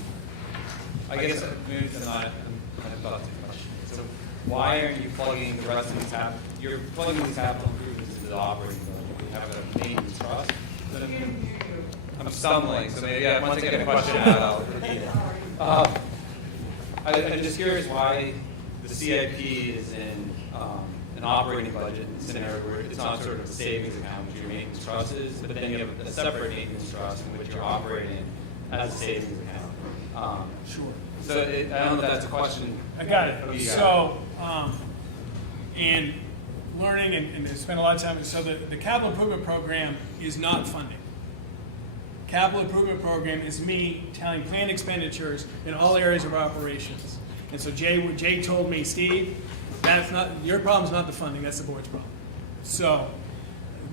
I guess maybe it's not, I thought it's a question. So why aren't you plugging the rest of these you're plugging these capital improvements into the operating budget? We have a maintenance trust. I'm stumbling, so maybe once I get a question out, I'll repeat it. I'm just curious why the CIP is in an operating budget scenario where it's not sort of a savings account, which your maintenance trust is, but then you have a separate maintenance trust in which you're operating as a savings account. Sure. So I don't know if that's a question. I got it. You got So, and learning and spend a lot of time, so the capital improvement program is not funding. Capital improvement program is me telling planned expenditures in all areas of our operations. And so Jay told me, Steve, that's not, your problem's not the funding, that's the board's problem. So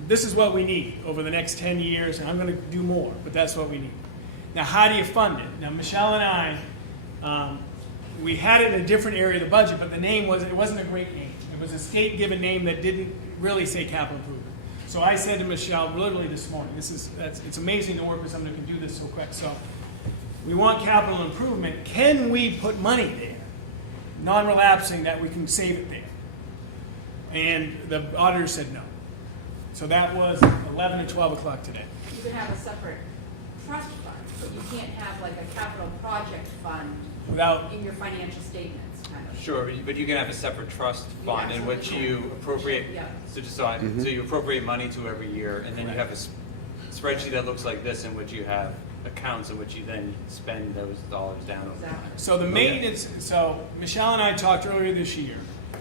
this is what we need over the next 10 years, and I'm gonna do more, but that's what we need. Now, how do you fund it? Now, Michelle and I, we had it in a different area of the budget, but the name wasn't a great name. It was a state-given name that didn't really say capital improvement. So I said to Michelle literally this morning, it's amazing to work with someone who can do this so quick. So we want capital improvement. Can we put money there, non-relapsing, that we can save it there? And the auditor said no. So that was 11 and 12 o'clock today. You could have a separate trust fund, but you can't have like a capital project fund Without, in your financial statements, kind of. Sure, but you can have a separate trust fund in which you appropriate, Yeah. so just so you appropriate money to every year, and then you have a spreadsheet that looks like this in which you have accounts in which you then spend those dollars down over time. Exactly. so the maintenance, so Michelle and I talked earlier this year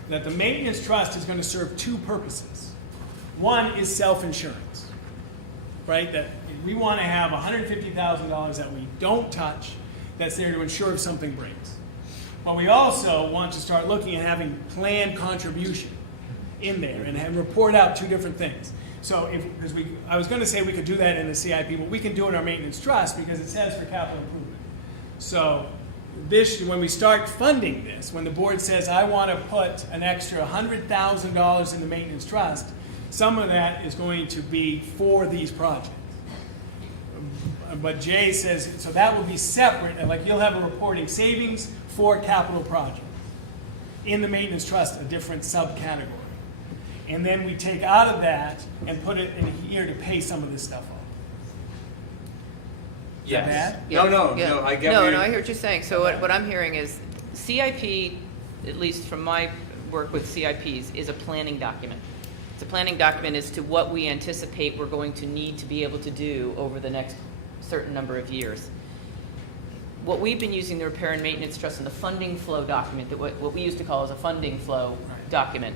that the maintenance trust is going to serve two purposes. One is self-insurance, right? That we want to have $150,000 that we don't touch, that's there to ensure if something breaks. But we also want to start looking at having planned contribution in there and report out two different things. So I was going to say we could do that in the CIP, but we can do it in our maintenance trust because it says for capital improvement. So when we start funding this, when the board says, I want to put an extra $100,000 in the maintenance trust, some of that is going to be for these projects. But Jay says, so that will be separate, and like you'll have a reporting savings for capital projects. In the maintenance trust, a different subcategory. And then we take out of that and put it in here to pay some of this stuff off. Is that bad? No, I get what No, I hear what you're saying. So what I'm hearing is CIP, at least from my work with CIPs, is a planning document. It's a planning document as to what we anticipate we're going to need to be able to do over the next certain number of years. What we've been using the repair and maintenance trust and the funding flow document, that what we used to call as a funding flow document,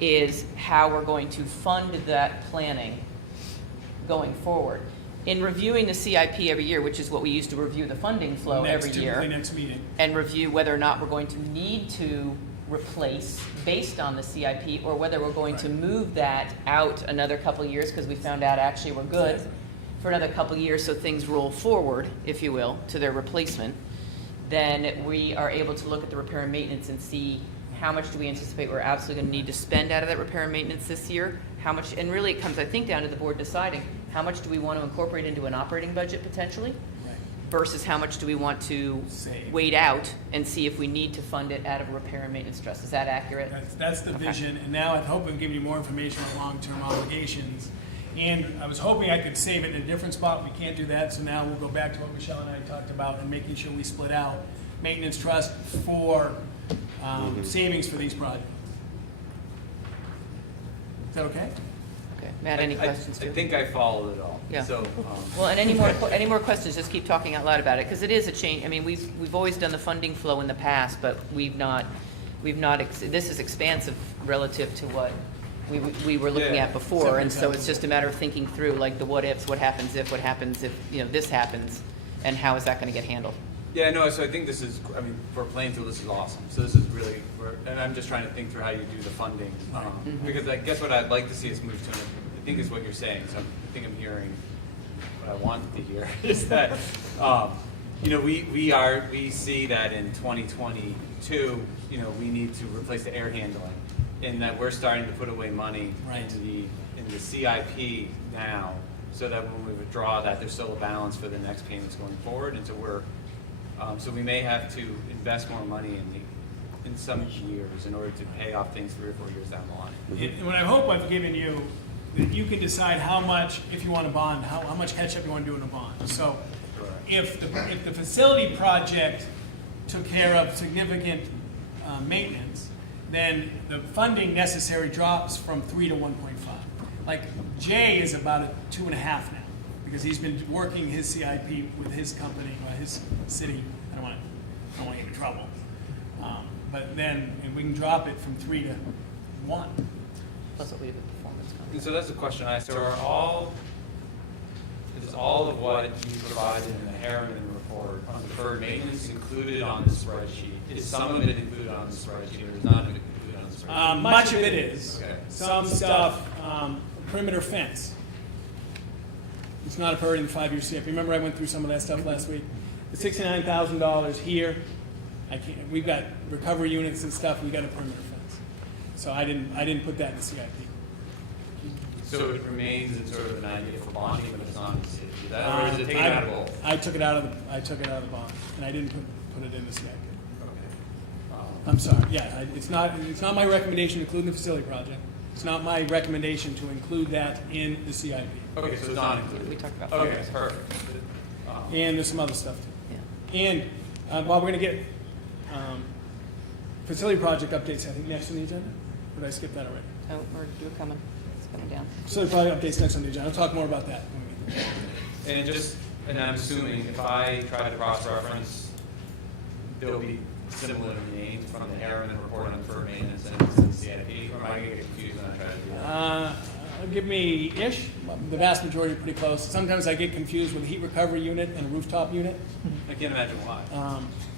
is how we're going to fund that planning going forward. In reviewing the CIP every year, which is what we used to review the funding flow every year, Next meeting. and review whether or not we're going to need to replace based on the CIP, or whether we're going to move that out another couple of years because we found out actually we're good for another couple of years, so things roll forward, if you will, to their replacement. Then we are able to look at the repair and maintenance and see how much do we anticipate we're absolutely going to need to spend out of that repair and maintenance this year, how much, and really it comes, I think, down to the board deciding how much do we want to incorporate into an operating budget potentially, versus how much do we want to wait out and see if we need to fund it out of a repair and maintenance trust. Is that accurate? That's the vision, and now I'm hoping to give you more information on long-term obligations. And I was hoping I could save it in a different spot. We can't do that, so now we'll go back to what Michelle and I talked about and making sure we split out maintenance trust for savings for these projects. Is that okay? Okay. Matt, any questions? I think I followed it all. Yeah. So, Well, and any more questions, just keep talking out loud about it, because it is a change. I mean, we've always done the funding flow in the past, but we've not we've not, this is expansive relative to what we were looking at before, and so it's just a matter of thinking through, like, the what-ifs, what happens if, this happens, and how is that gonna get handled? Yeah, no, so I think this is, I mean, for Plainfield, this is awesome. So this is really, and I'm just trying to think through how you do the funding. Because I guess what I'd like to see us move to, and I think is what you're saying, so I think I'm hearing what I want to hear, is that, we see that in 2022, we need to replace the air handling, and that we're starting to put away money in the CIP now, so that when we withdraw that, there's still a balance for the next payments going forward, and so so we may have to invest more money in some years in order to pay off things 3 or 4 years down the line. And what I hope I've given you, that you can decide how much, if you want a bond, how much catch-up you want to do in a bond. So if the facility project took care of significant maintenance, then the funding necessary drops from 3 to 1.5. Like Jay is about a 2.5 now, because he's been working his CIP with his company, or his city. I don't want to get in trouble. But then if we can drop it from 3 to 1. Plus what we have a performance contract. And so that's the question I asked. So is all of what you provided in the Harriman report on deferred maintenance included on the spreadsheet? Is some of it included on the spreadsheet, or is none of it included on the spreadsheet? Much of it is. Okay. Some stuff, perimeter fence. It's not a priority in the 5-year CIP. Remember I went through some of that stuff last week? The $69,000 here, we've got recovery units and stuff, we got a perimeter fence. So I didn't put that in the CIP. So it remains in sort of an idea for bonding, but it's not in the city. Or is it taken out of both? I took it out of the bond, and I didn't put it in the CIP. Okay. I'm sorry, yeah, it's not my recommendation to include in the facility project. It's not my recommendation to include that in the CIP. Okay, so it's not included. We talked about Okay, that. perfect. And there's some other stuff too. Yeah. And while we're going to get facility project updates, I think, next on the agenda. Or did I skip that already? Oh, we're coming. It's coming down. Facility project updates next on the agenda. I'll talk more about that. And I'm assuming if I try to cross-reference, they'll be similar names from the Harriman report on deferred maintenance and the CIP, or am I going to get confused when I try to do that? Give me ish. The vast majority are pretty close. Sometimes I get confused with a heat recovery unit and a rooftop unit. I can't imagine why.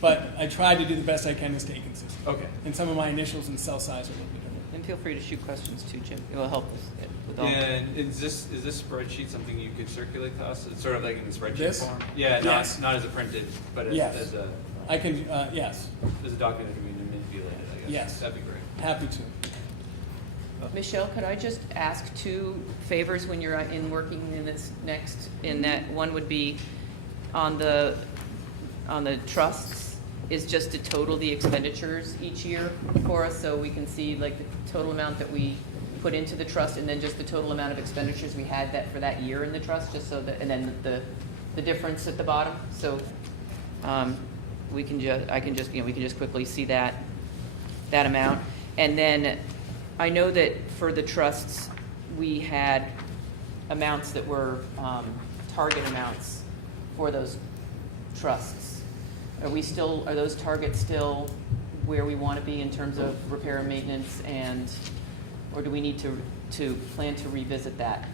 But I try to do the best I can to stay consistent. Okay. And some of my initials and cell size are a little bit different. And feel free to shoot questions too, Jim. It will help us with all. And is this spreadsheet something you could circulate to us? It's sort of like in the spreadsheet This? form? Yeah, Yes. not as a printed, but as, Yes. as a I can, yes, as a document that can be manipulated, I guess. Yes. That'd be great. happy to. Michelle, could I just ask 2 favors when you're in working in this next, in that one would be on the trusts, is just to total the expenditures each year for us, so we can see like the total amount that we put into the trust, and then just the total amount of expenditures we had for that year in the trust, just so that, and then the difference at the bottom, so we can just quickly see that amount. And then I know that for the trusts, we had amounts that were target amounts for those trusts. Are those targets still where we want to be in terms of repair and maintenance, or do we need to plan to revisit that?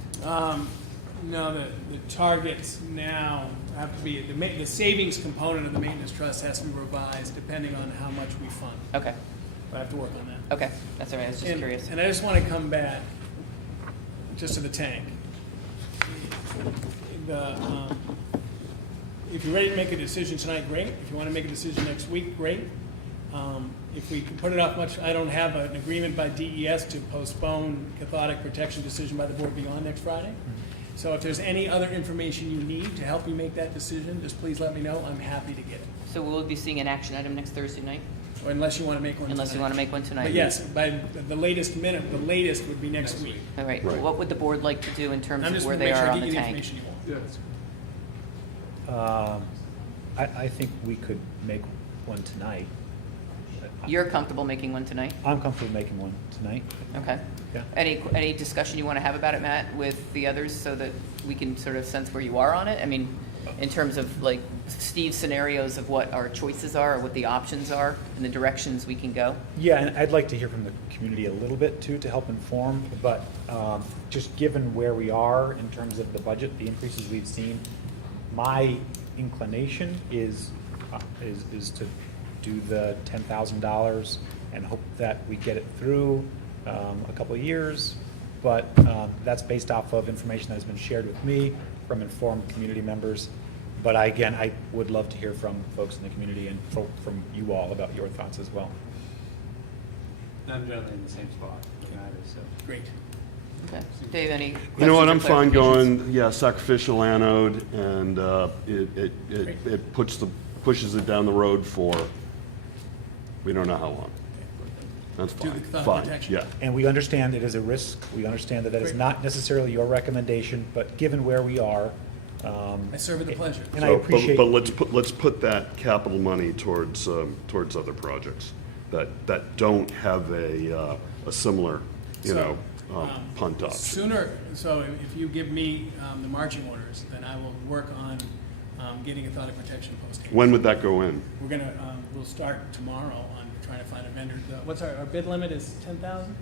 No, the targets now have to be, the savings component of the maintenance trust has to be revised depending on how much we fund. Okay, I have to work on that. okay, that's all right, I was just curious. And I just want to come back just to the tank. If you're ready to make a decision tonight, great. If you want to make a decision next week, great. If we can put it off much, I don't have an agreement by DES to postpone cathodic protection decision by the board beyond next Friday. So if there's any other information you need to help you make that decision, just please let me know. I'm happy to get it. So we'll be seeing an action item next Thursday night, Or unless you want to make one unless you tonight. want to make one tonight? But yes, by the latest would be next week. All right, Right. what would the board like to do in terms I'm of just where going to they make sure are I on get the you the tank? information you want. I think we could make one tonight. You're comfortable making one tonight? I'm comfortable making one tonight. Okay. Yeah. Any discussion you want to have about it, Matt, with the others, so that we can sort of sense where you are on it? I mean, in terms of like Steve's scenarios of what our choices are, or what the options are, and the directions we can go? Yeah, and I'd like to hear from the community a little bit too, to help inform, but just given where we are in terms of the budget, the increases we've seen, my inclination is to do the $10,000 and hope that we get it through a couple of years, but that's based off of information that has been shared with me from informed community members. But I would love to hear from folks in the community and from you all about your thoughts as well. I'm generally in the same spot, so. Great. Okay. Dave, any You know what, I'm questions or fine clarifications? going, yeah, sacrificial anode, and it pushes it down the road for, we don't know how long. That's Do the fine, thought fine, protection. yeah. And we understand it is a risk. We understand that is not necessarily your recommendation, but given where we are. I serve with a pleasure. And I So, appreciate. But let's put that capital money towards other projects that don't have a similar, punt option. Sooner, so if you give me the marching orders, then I will work on getting a thought protection post. When would that go in? We're gonna, we'll start tomorrow on trying to find a vendor. What's our bid limit is 10,000? Do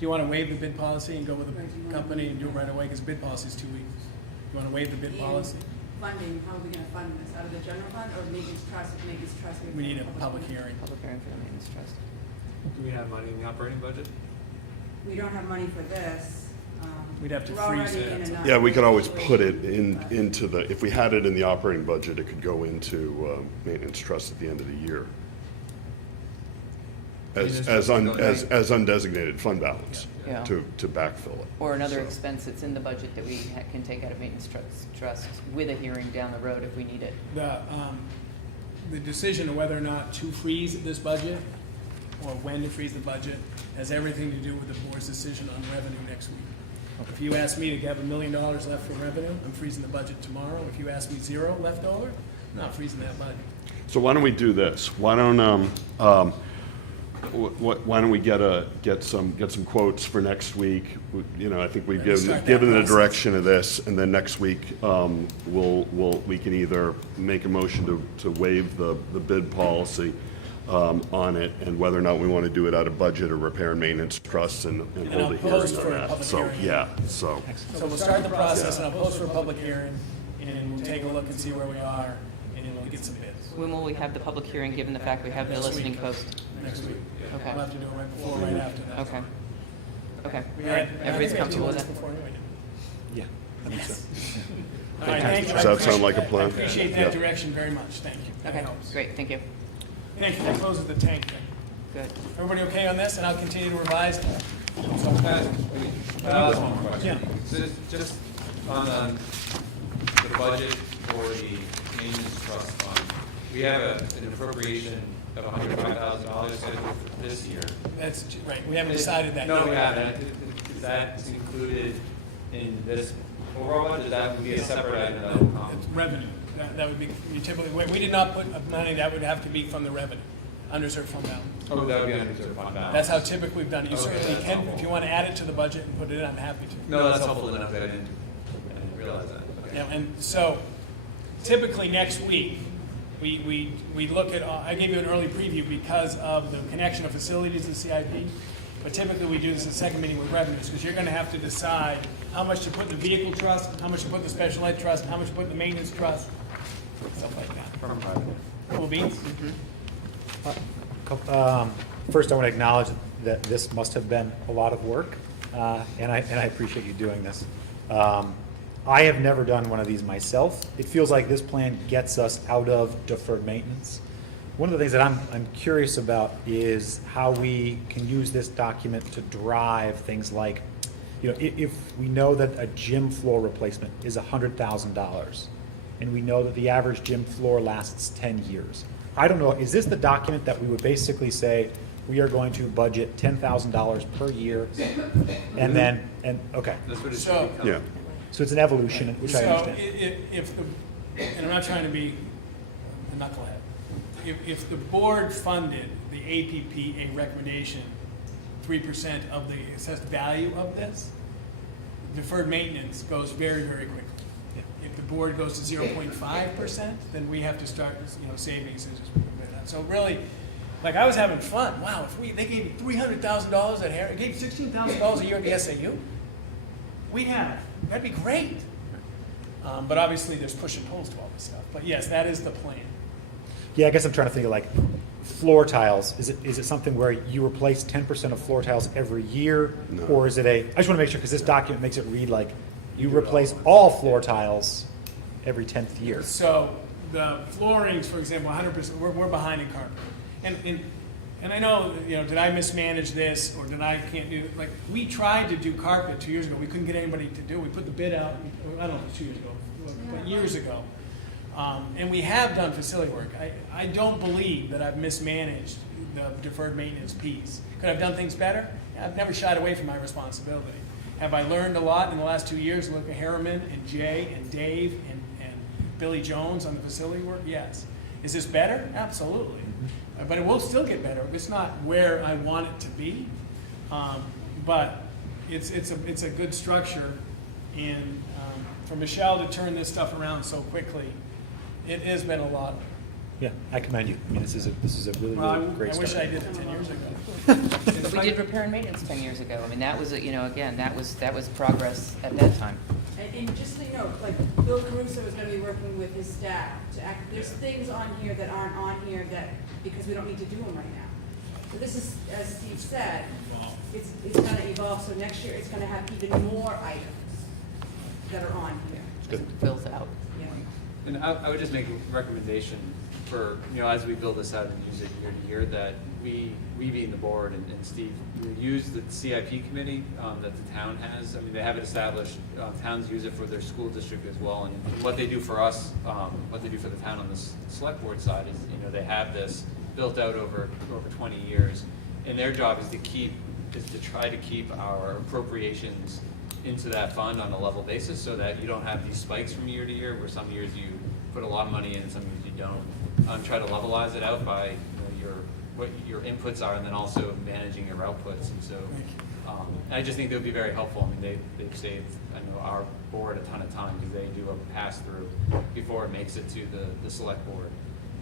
you want to waive the bid policy and go with a company and do it right away? Because bid policy is 2 weeks. You want to waive the bid policy? Funding, how are we gonna fund this? Out of the general fund or maintenance trust? Maintenance trust. We need a public hearing. Public hearing for the maintenance trust. Do we have money in the operating budget? We don't have money for this. We'd have to We're already freeze it. in a Yeah, we could always non-situation, put it but- into the, if we had it in the operating budget, it could go into maintenance trust at the end of the year. As undesignated fund balance Yeah. to backfill it. Or another So- expense that's in the budget that we can take out of maintenance trust with a hearing down the road if we need it. The decision of whether or not to freeze this budget or when to freeze the budget has everything to do with the board's decision on revenue next week. If you ask me to have $1 million left for revenue, I'm freezing the budget tomorrow. If you ask me 0 left over, I'm not freezing that budget. So why don't we do this? Why don't we get some quotes for next week? I think we've Let's start that given the process. direction of this, and then next week, we can either make a motion to waive the bid policy on it, and whether or not we want to do it out of budget or repair and maintenance trusts and And hold I'll a hearing post for on a that. public So, hearing. yeah, so, So we'll start the process, and I'll post for a public hearing, and we'll take a look and see where we are, and we'll get some bids When will we have the public hearing, given the fact we have the Next listening week. post? next week. Okay. We'll have to do it right before, right after that. Okay. Okay. We All had- right. Everybody's comfortable with that? Before anyway. Yeah. I think so. All right, thank you. Does that sound like a plan? I appreciate Yeah. that direction very much, thank you. That Okay, helps. great, thank you. Thank you, that closes the tank thing. Good. Everybody okay on this, and I'll continue to revise? One more question. So just on the budget for the maintenance trust fund, we have an appropriation of $105,000 scheduled for this year. That's, right, we haven't decided that. No, we haven't. Is that included in this overall budget? That would be a separate item that will come. It's revenue, that would be, you typically, we did not put money, that would have to be from the revenue, unreserved fund balance. Oh, that would be under reserve fund balance. That's how typically we've done it. You Okay, certainly that's can, helpful. if you want to add it to the budget and put it in, I'm happy to. No, that's helpful enough that I didn't realize that. Okay. Yeah, and so typically next week, we look at, I gave you an early preview because of the connection of facilities and CIP, but typically we do this in the second meeting with revenues, because you're going to have to decide how much to put in the vehicle trust, how much to put in the special ed trust, how much to put in the maintenance trust, stuff like that. From private. Cool beans? First, I want to acknowledge that this must have been a lot of work, and I appreciate you doing this. I have never done one of these myself. It feels like this plan gets us out of deferred maintenance. One of the things that I'm curious about is how we can use this document to drive things like, if we know that a gym floor replacement is $100,000, and we know that the average gym floor lasts 10 years. I don't know, is this the document that we would basically say, we are going to budget $10,000 per year, and then, okay. That's what it should So- become. yeah. So it's an evolution, which I So understand. if the, and I'm not trying to be a knucklehead, if the board funded the APPA recommendation 3% of the assessed value of this, deferred maintenance goes very, very quickly. Yeah. If the board goes to 0.5%, then we have to start, savings. So really, like, I was having fun. Wow, if they gave $300,000 at Harry, gave $16,000 a year at the SAU, that'd be great. But obviously, there's push and pulls to all this stuff. But yes, that is the plan. Yeah, I guess I'm trying to think of like floor tiles. Is it something where you replace 10% of floor tiles every year? No. Or is it I just want to make sure, because this document makes it read like you replace all floor tiles every 10th year. So the floorings, for example, 100%, we're behind in carpet. And I know, did I mismanage this or can't do, like, we tried to do carpet 2 years ago. We couldn't get anybody to do it. We put the bid out, I don't know if it was 2 years ago, but years ago. And we have done facility work. I don't believe that I've mismanaged the deferred maintenance piece. Could I have done things better? I've never shied away from my responsibility. Have I learned a lot in the last 2 years? Look at Harriman and Jay and Dave and Billy Jones on the facility work? Yes. Is this better? Absolutely. But it will still get better. It's not where I want it to be, but it's a good structure. And for Michelle to turn this stuff around so quickly, it has been a lot. Yeah, I commend you. I mean, this is a really, Well, really great I wish start. I did it 10 years ago. But we did repair and maintenance 10 years ago. I mean, that was, again, that was progress at that time. And just so you know, like, Bill Caruso is gonna be working with his staff to act, there's things on here that aren't on here that, because we don't need to do them right now. So this is, as Steve said, it's gonna evolve, so next year it's gonna have even more items that are on here. Good. It fills out. Yeah. And I would just make a recommendation for, as we build this out and use it year to year, that we being the board and Steve, use the CIP committee that the town has. I mean, they have it established. Towns use it for their school district as well. And what they do for us, what they do for the town on the select board side is, they have this built out over 20 years. And their job is to try to keep our appropriations into that fund on a level basis, so that you don't have these spikes from year to year, where some years you put a lot of money in and some years you don't. Try to levelize it out by what your inputs are, and then also managing your outputs. And so I just think that would be very helpful. I mean, they've saved, our board a ton of time, because they do a pass-through before it makes it to the select board.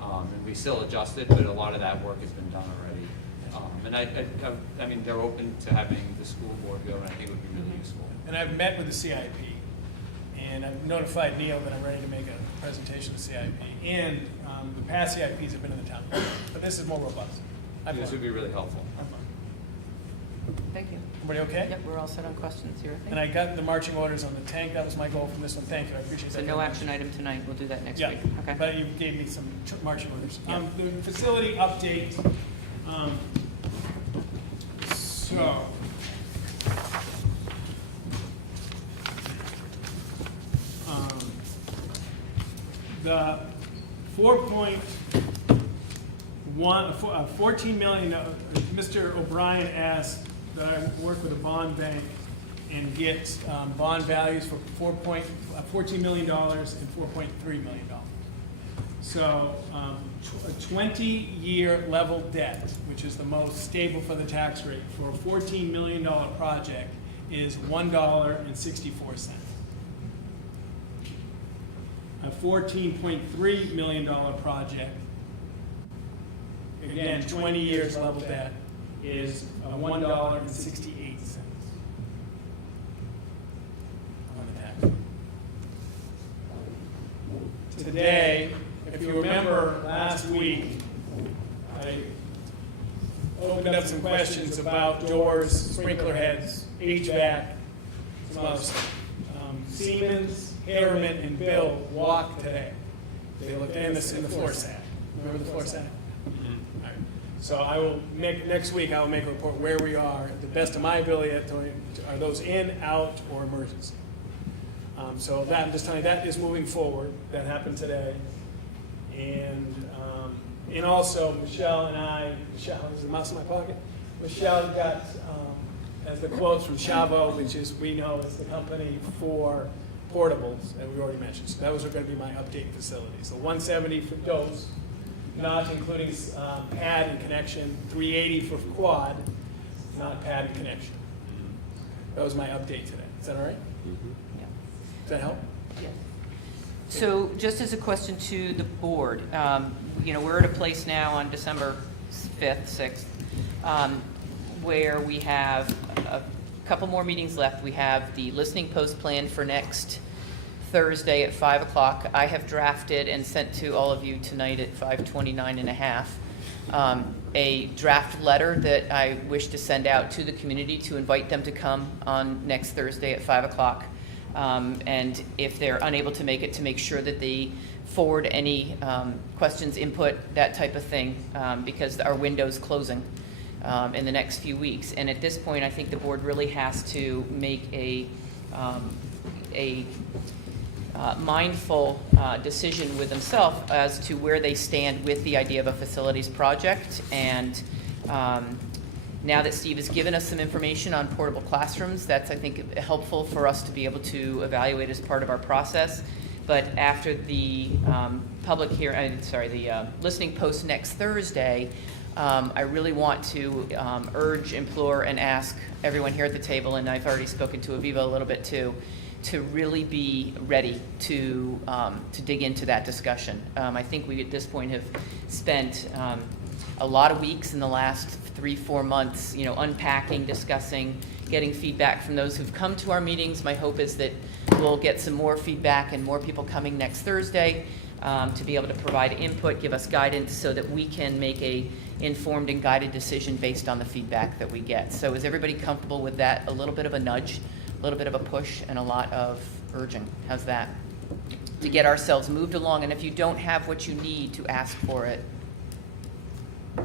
And we still adjust it, but a lot of that work has been done already. And I mean, they're open to having the school board go, and I think it would be really useful. And I've met with the CIP, and I've notified Neil that I'm ready to make a presentation to CIP. And the past CIPs have been in the town, but this is more robust. This would be really helpful. I'm fine. Thank you. Everybody okay? Yep, we're all set on questions here, I think. And I got the marching orders on the tank. That was my goal from this one. Thank you. I appreciate that. So no action item tonight. We'll do that next Yeah, week. Okay. but you gave me some marching orders. Yeah. The facility update. So. The 14 million, Mr. O'Brien asked that I work with a bond bank and get bond values for $14 million and $4.3 million. So a 20-year level debt, which is the most stable for the tax rate, for a $14 million project is $1.64. A $14.3 million project, again, 20 years level debt, is $1.68 on the tax. Today, if you remember last week, I opened up some questions about doors, sprinkler heads, HVAC, some other stuff. Siemens, Harriman, and Bill walked today. They looked in the floor sack. Remember the floor sack? All right. So I will next week I will make a report where we are, at the best of my ability, are those in, out, or emergency. So that, I'm just telling you, that is moving forward. That happened today. And also Michelle and I, Michelle, is the mouse in my pocket? Michelle got, as the quotes from Chavo, which is, we know is the company for portables, and we already mentioned. So those are going to be my update facilities. So 170 for dose, not including pad and connection, 380 for quad, not pad and connection. That was my update today. Is that all right? Yeah. Does that help? Yes. So just as a question to the board, we're at a place now on December 5th, 6th, where we have a couple more meetings left. We have the listening post planned for next Thursday at 5 o'clock. I have drafted and sent to all of you tonight at 5:29 and a half a draft letter that I wish to send out to the community to invite them to come on next Thursday at 5 o'clock. And if they're unable to make it, to make sure that they forward any questions, input, that type of thing, because our window's closing in the next few weeks. And at this point, I think the board really has to make a mindful decision with themselves as to where they stand with the idea of a facilities project. And now that Steve has given us some information on portable classrooms, that's, I think, helpful for us to be able to evaluate as part of our process. But after the listening post next Thursday, I really want to urge, implore, and ask everyone here at the table, and I've already spoken to Aviva a little bit too, to really be ready to dig into that discussion. I think we at this point have spent a lot of weeks in the last 3-4 months, unpacking, discussing, getting feedback from those who've come to our meetings. My hope is that we'll get some more feedback and more people coming next Thursday to be able to provide input, give us guidance so that we can make a informed and guided decision based on the feedback that we get. So is everybody comfortable with that? A little bit of a nudge, a little bit of a push, and a lot of urging. How's that? To get ourselves moved along, and if you don't have what you need, to ask for it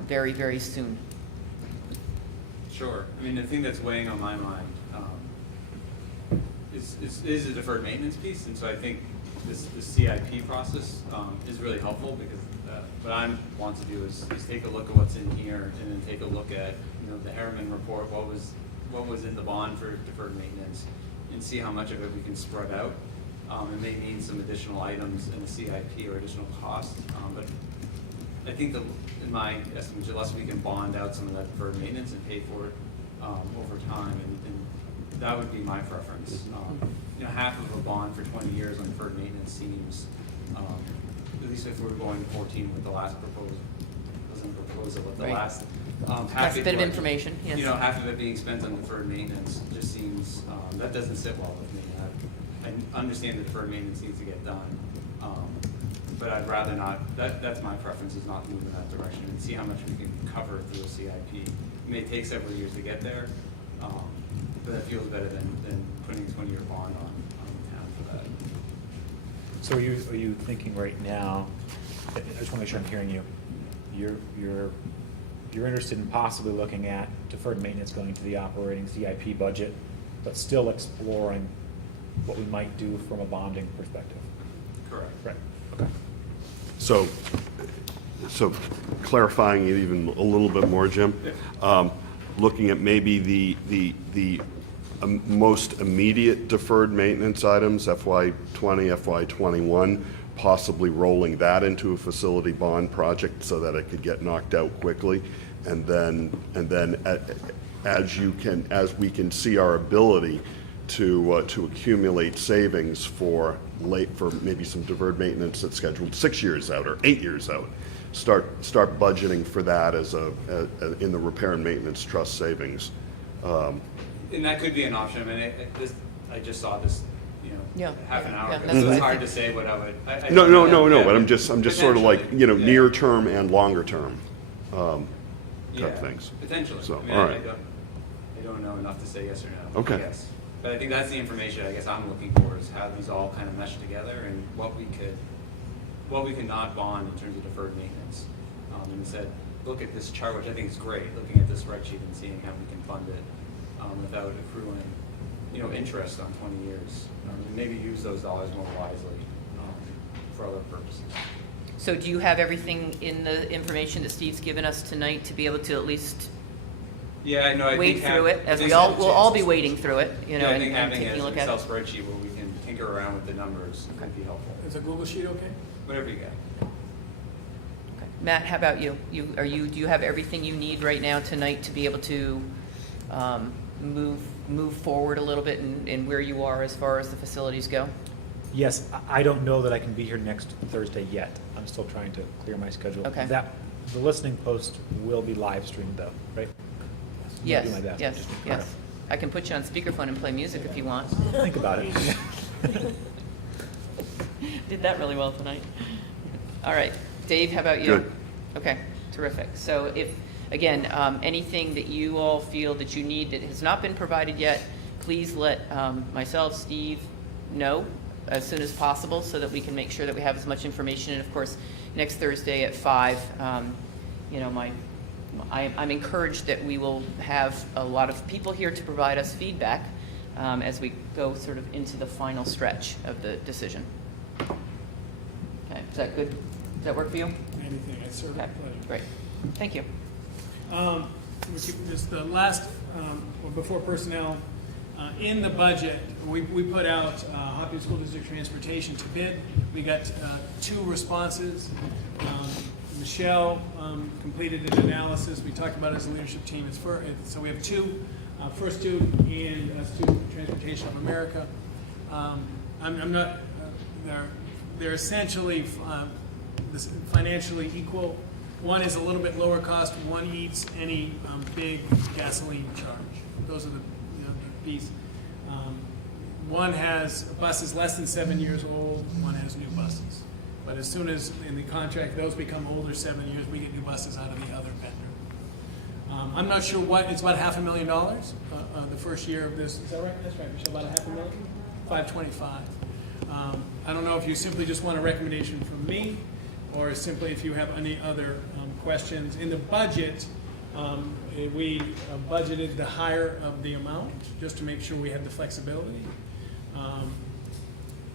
very, very soon. Sure. I mean, the thing that's weighing on my mind is the deferred maintenance piece, and so I think this CIP process is really helpful because what I want to do is take a look at what's in here and then take a look at the Harriman report, what was in the bond for deferred maintenance, and see how much of it we can spread out. It may mean some additional items in the CIP or additional costs, but I think in my estimate, unless we can bond out some of that deferred maintenance and pay for it over time, and that would be my preference. Half of a bond for 20 years on deferred maintenance seems, at least if we're going 14 with the last proposal, with the Right. last That's a bit of information, yes. half of it being spent on deferred maintenance just seems, that doesn't sit well with me. I understand that deferred maintenance needs to get done, but I'd rather not, that's my preference, is not move in that direction and see how much we can cover through a CIP. It may take several years to get there, but that feels better than putting a 20-year bond on the town for that. So are you thinking right now, I just want to make sure I'm hearing you, you're interested in possibly looking at deferred maintenance going to the operating CIP budget, but still exploring what we might do from a bonding perspective? Correct. Right, okay. So clarifying it even a little bit more, Jim, looking at maybe the most immediate deferred maintenance items, FY20, FY21, possibly rolling that into a facility bond project so that it could get knocked out quickly, and then as we can see our ability to accumulate savings for maybe some deferred maintenance that's scheduled 6 years out or 8 years out, start budgeting for that as in the repair and maintenance trust savings. And that could be an option. I mean, I just saw this, half an hour ago. that's So what it's I hard to think. say what I would. No. But I'm just sort of like Potentially. near term and longer term Yeah, type things. Potentially. So, I mean, all right. I don't know enough to say yes or no. Okay. Yes. But I think that's the information I guess I'm looking for, is how these all kind of mesh together and what we could not bond in terms of deferred maintenance. And instead, look at this chart, which I think is great, looking at this spreadsheet and seeing how we can fund it without accruing, interest on 20 years. And maybe use those dollars more wisely for other purposes. So do you have everything in the information that Steve's given us tonight to be able to at least Yeah, I know. I wade think through it, I as think we'll all be wading through it, I and think having taking a it as look an at Excel it. spreadsheet where we can tinker around with the numbers could be helpful. Is a Google Sheet okay? Whatever you got. Okay. Matt, how about you? Do you have everything you need right now tonight to be able to move forward a little bit in where you are as far as the facilities go? Yes, I don't know that I can be here next Thursday yet. I'm still trying to clear my schedule. Okay. The listening post will be live streamed though, right? I'm gonna do my best. Yes, Just yes. I can put you on speakerphone and play music if you want. Think about it. Did that really well tonight. All right, Dave, how about you? Good. Okay, terrific. So if, again, anything that you all feel that you need that has not been provided yet, please let myself, Steve, know as soon as possible so that we can make sure that we have as much information. And of course, next Thursday at 5, you know, I'm encouraged that we will have a lot of people here to provide us feedback as we go sort of into the final stretch of the decision. Okay, is that good? Does that work for you? Anything, I serve Okay, with pleasure. great. Thank you. This the last, well, before personnel, in the budget, we put out Hopkins School District Transportation to bid. We got 2 responses. Michelle completed an analysis. We talked about it as a leadership team. So we have 2, First Student and Student Transportation of America. I'm not, they're essentially financially equal. One is a little bit lower cost. One eats any big gasoline charge. Those are the piece. One has buses less than 7 years old. One has new buses. But as soon as in the contract those become older, 7 years, we get new buses out of the other vendor. I'm not sure what, it's about $500,000 the first year of this. Is that right? That's right, Michelle, about $500,000? 525. I don't know if you simply just want a recommendation from me or simply if you have any other questions. In the budget, we budgeted the higher of the amount just to make sure we had the flexibility.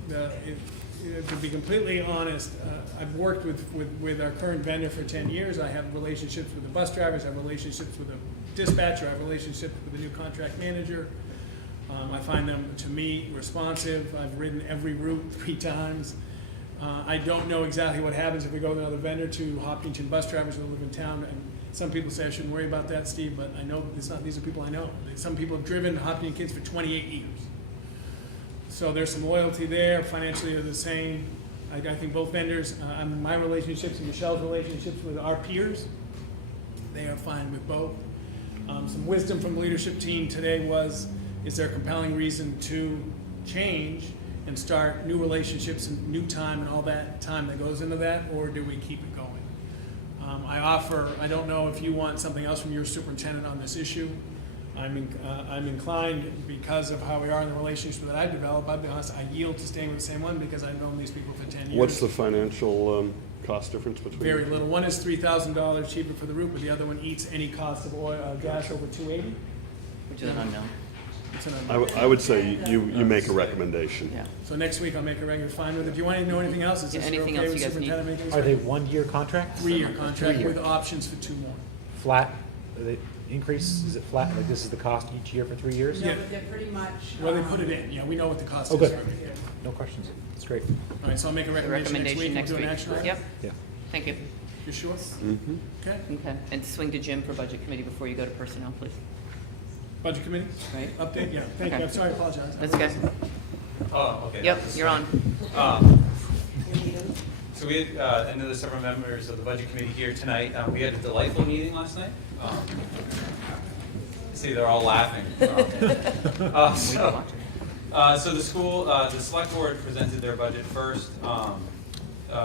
To be completely honest, I've worked with our current vendor for 10 years. I have relationships with the bus drivers, I have relationships with the dispatcher, I have relationships with the new contract manager. I find them, to me, responsive. I've ridden every route 3 times. I don't know exactly what happens if we go with another vendor to Hopkinton bus drivers who live in town. And some people say I shouldn't worry about that, Steve, but I know it's not, these are people I know. Some people have driven Hopkinton kids for 28 years. So there's some loyalty there. Financially, they're the same. I think both vendors, my relationships and Michelle's relationships with our peers, they are fine with both. Some wisdom from the leadership team today was, is there a compelling reason to change and start new relationships and new time and all that time that goes into that, or do we keep it going? I don't know if you want something else from your superintendent on this issue. I'm inclined, because of how we are in the relationship that I've developed, I'll be honest, I yield to staying with the same one because I've known these people for 10 years. What's the financial cost difference between? Very little. One is $3,000 cheaper for the route, but the other one eats any cost of oil, gas over $280. Which is an unknown. It's an I would say you make a recommendation. Yeah. So next week I'll make a regular fine with it. If you want to know anything else, is this Anything okay else with you guys need? superintendent making this? Are they 1-year contracts? 3-year contract 3-year. with options for 2 more. Flat, the increase, is it flat, like this is the cost each year for 3 years? No, Yeah. but they're pretty much. Well, they put it in. Yeah, we know what the cost Oh, is. good. No questions, it's great. All right, so I'll make a The recommendation next week. We'll do an action item? Yep, Yeah. thank you. You sure? Mm-hmm. Okay. Okay, and swing to Jim for Budget Committee before you go to Personnel, please. Budget committee? Right? Update? Yeah, thank you. Okay. I'm sorry, I apologize. That's okay. Oh, okay. Yep, you're on. So we had, I know there's several members of the budget committee here tonight. We had a delightful meeting last night. See, they're all laughing. So the school, the select board presented their budget first.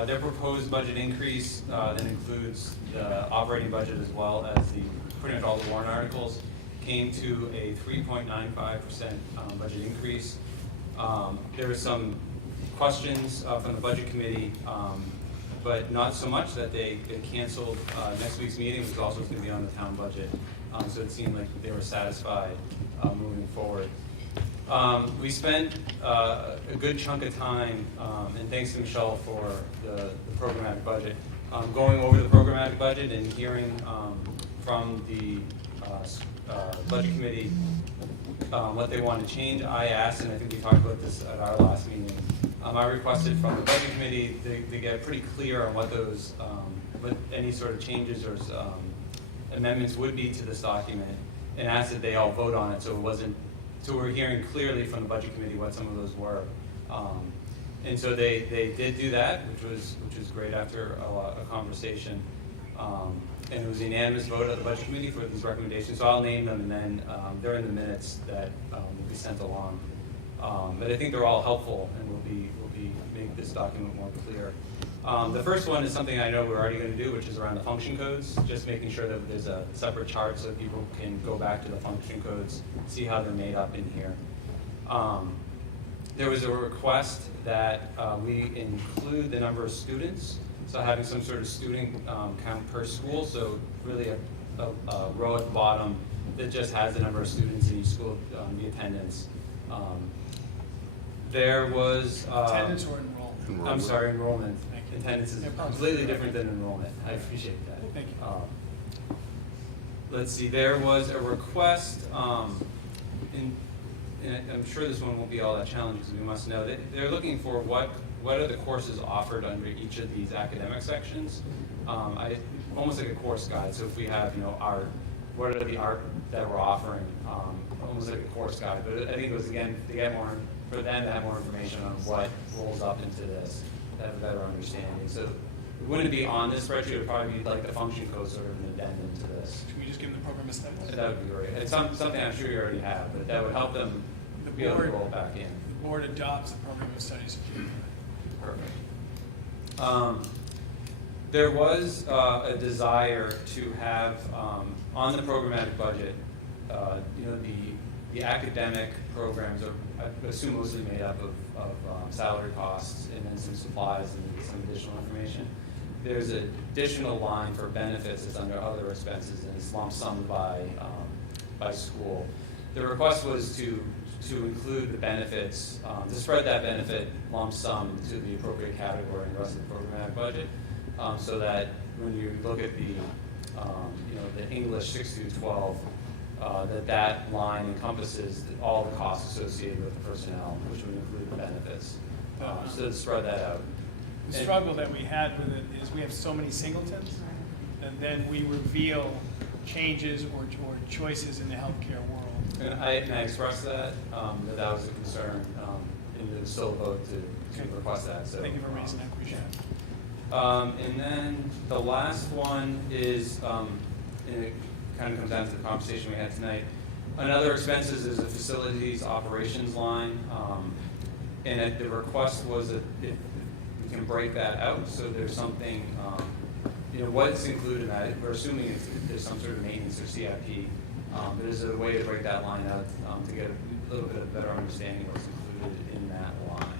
Their proposed budget increase that includes the operating budget as well as the pretty much all the warrant articles came to a 3.95% budget increase. There were some questions from the budget committee, but not so much that they canceled next week's meeting, which also is going to be on the town budget. So it seemed like they were satisfied moving forward. We spent a good chunk of time, and thanks to Michelle for the programmatic budget, going over the programmatic budget and hearing from the budget committee what they want to change. I asked, and I think we talked about this at our last meeting, I requested from the budget committee to get pretty clear on what those, what any sort of changes or amendments would be to this document, and asked that they all vote on it, so it wasn't, so we're hearing clearly from the budget committee what some of those were. And so they did do that, which was great after a conversation. And it was a unanimous vote of the budget committee for these recommendations. So I'll name them, and then they're in the minutes that will be sent along. But I think they're all helpful, and will be make this document more clear. The first one is something I know we're already going to do, which is around the function codes. Just making sure that there's a separate chart so people can go back to the function codes, see how they're made up in here. There was a request that we include the number of students, so having some sort of student count per school, so really a row at the bottom that just has the number of students in each school, the attendance. There was... Attendance or enrollment? I'm sorry, enrollment. Thank you. Attendance is Yeah, probably. completely different than enrollment. I appreciate that. Thank you. Let's see, there was a request, and I'm sure this one won't be all that challenging because we must know that they're looking for what are the courses offered under each of these academic sections. Almost like a course guide. So if we have, art, what are the art that we're offering? Almost like a course guide. But I think it was, again, for them to have more information on what rolls up into this, to have a better understanding. So it wouldn't be on this spreadsheet. It would probably be like the function code, sort of an addendum to this. Should we just give them the program of studies? That would be great. It's something I'm sure you already have, but that would help them be able to roll it back in. The board adopts the program of studies. Perfect. There was a desire to have on the programmatic budget, the academic programs are, I assume, mostly made up of salary costs and then some supplies and some additional information. There's an additional line for benefits that's under other expenses and it's lump summed by school. The request was to include the benefits, to spread that benefit lump sum to the appropriate category in the rest of the programmatic budget, so that when you look at the English 6 through 12, that line encompasses all the costs associated with the personnel, which would include the benefits. So to spread that out. The struggle that we had with it is we have so many singletons, and then we reveal changes or choices in the healthcare world. And I expressed that was a concern in the still vote to request that. So Thank you for raising that, appreciate it. And then the last one is, and it kind of comes down to the conversation we had tonight. Another expenses is a facilities operations line, and the request was that if we can break that out, so there's something, what's included in that. We're assuming there's some sort of maintenance or CIP. But there's a way to break that line out to get a little bit of better understanding of what's included in that line.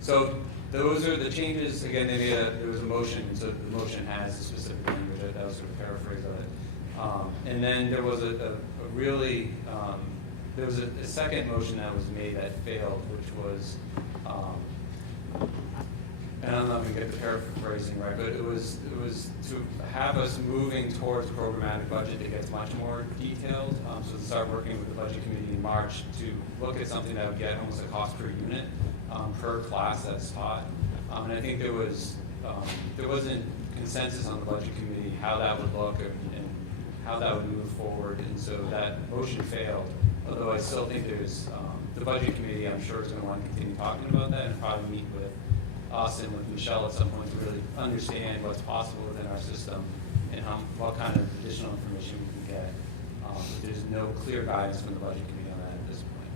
So those are the changes. Again, there was a motion, so the motion has a specific language. That was sort of paraphrase of it. And then there was there was a second motion that was made that failed, which was, and I'm not going to get the paraphrasing right, but it was to have us moving towards a programmatic budget that gets much more detailed. So to start working with the budget committee in March to look at something that would get almost a cost per unit per class that's taught. And I think there wasn't consensus on the budget committee how that would look and how that would move forward. And so that motion failed. Although I still think there's the budget committee, I'm sure, is going to want to continue talking about that and probably meet with us and with Michelle at some point to really understand what's possible within our system and what kind of additional information we can get. There's no clear guidance from the budget committee on that at this point.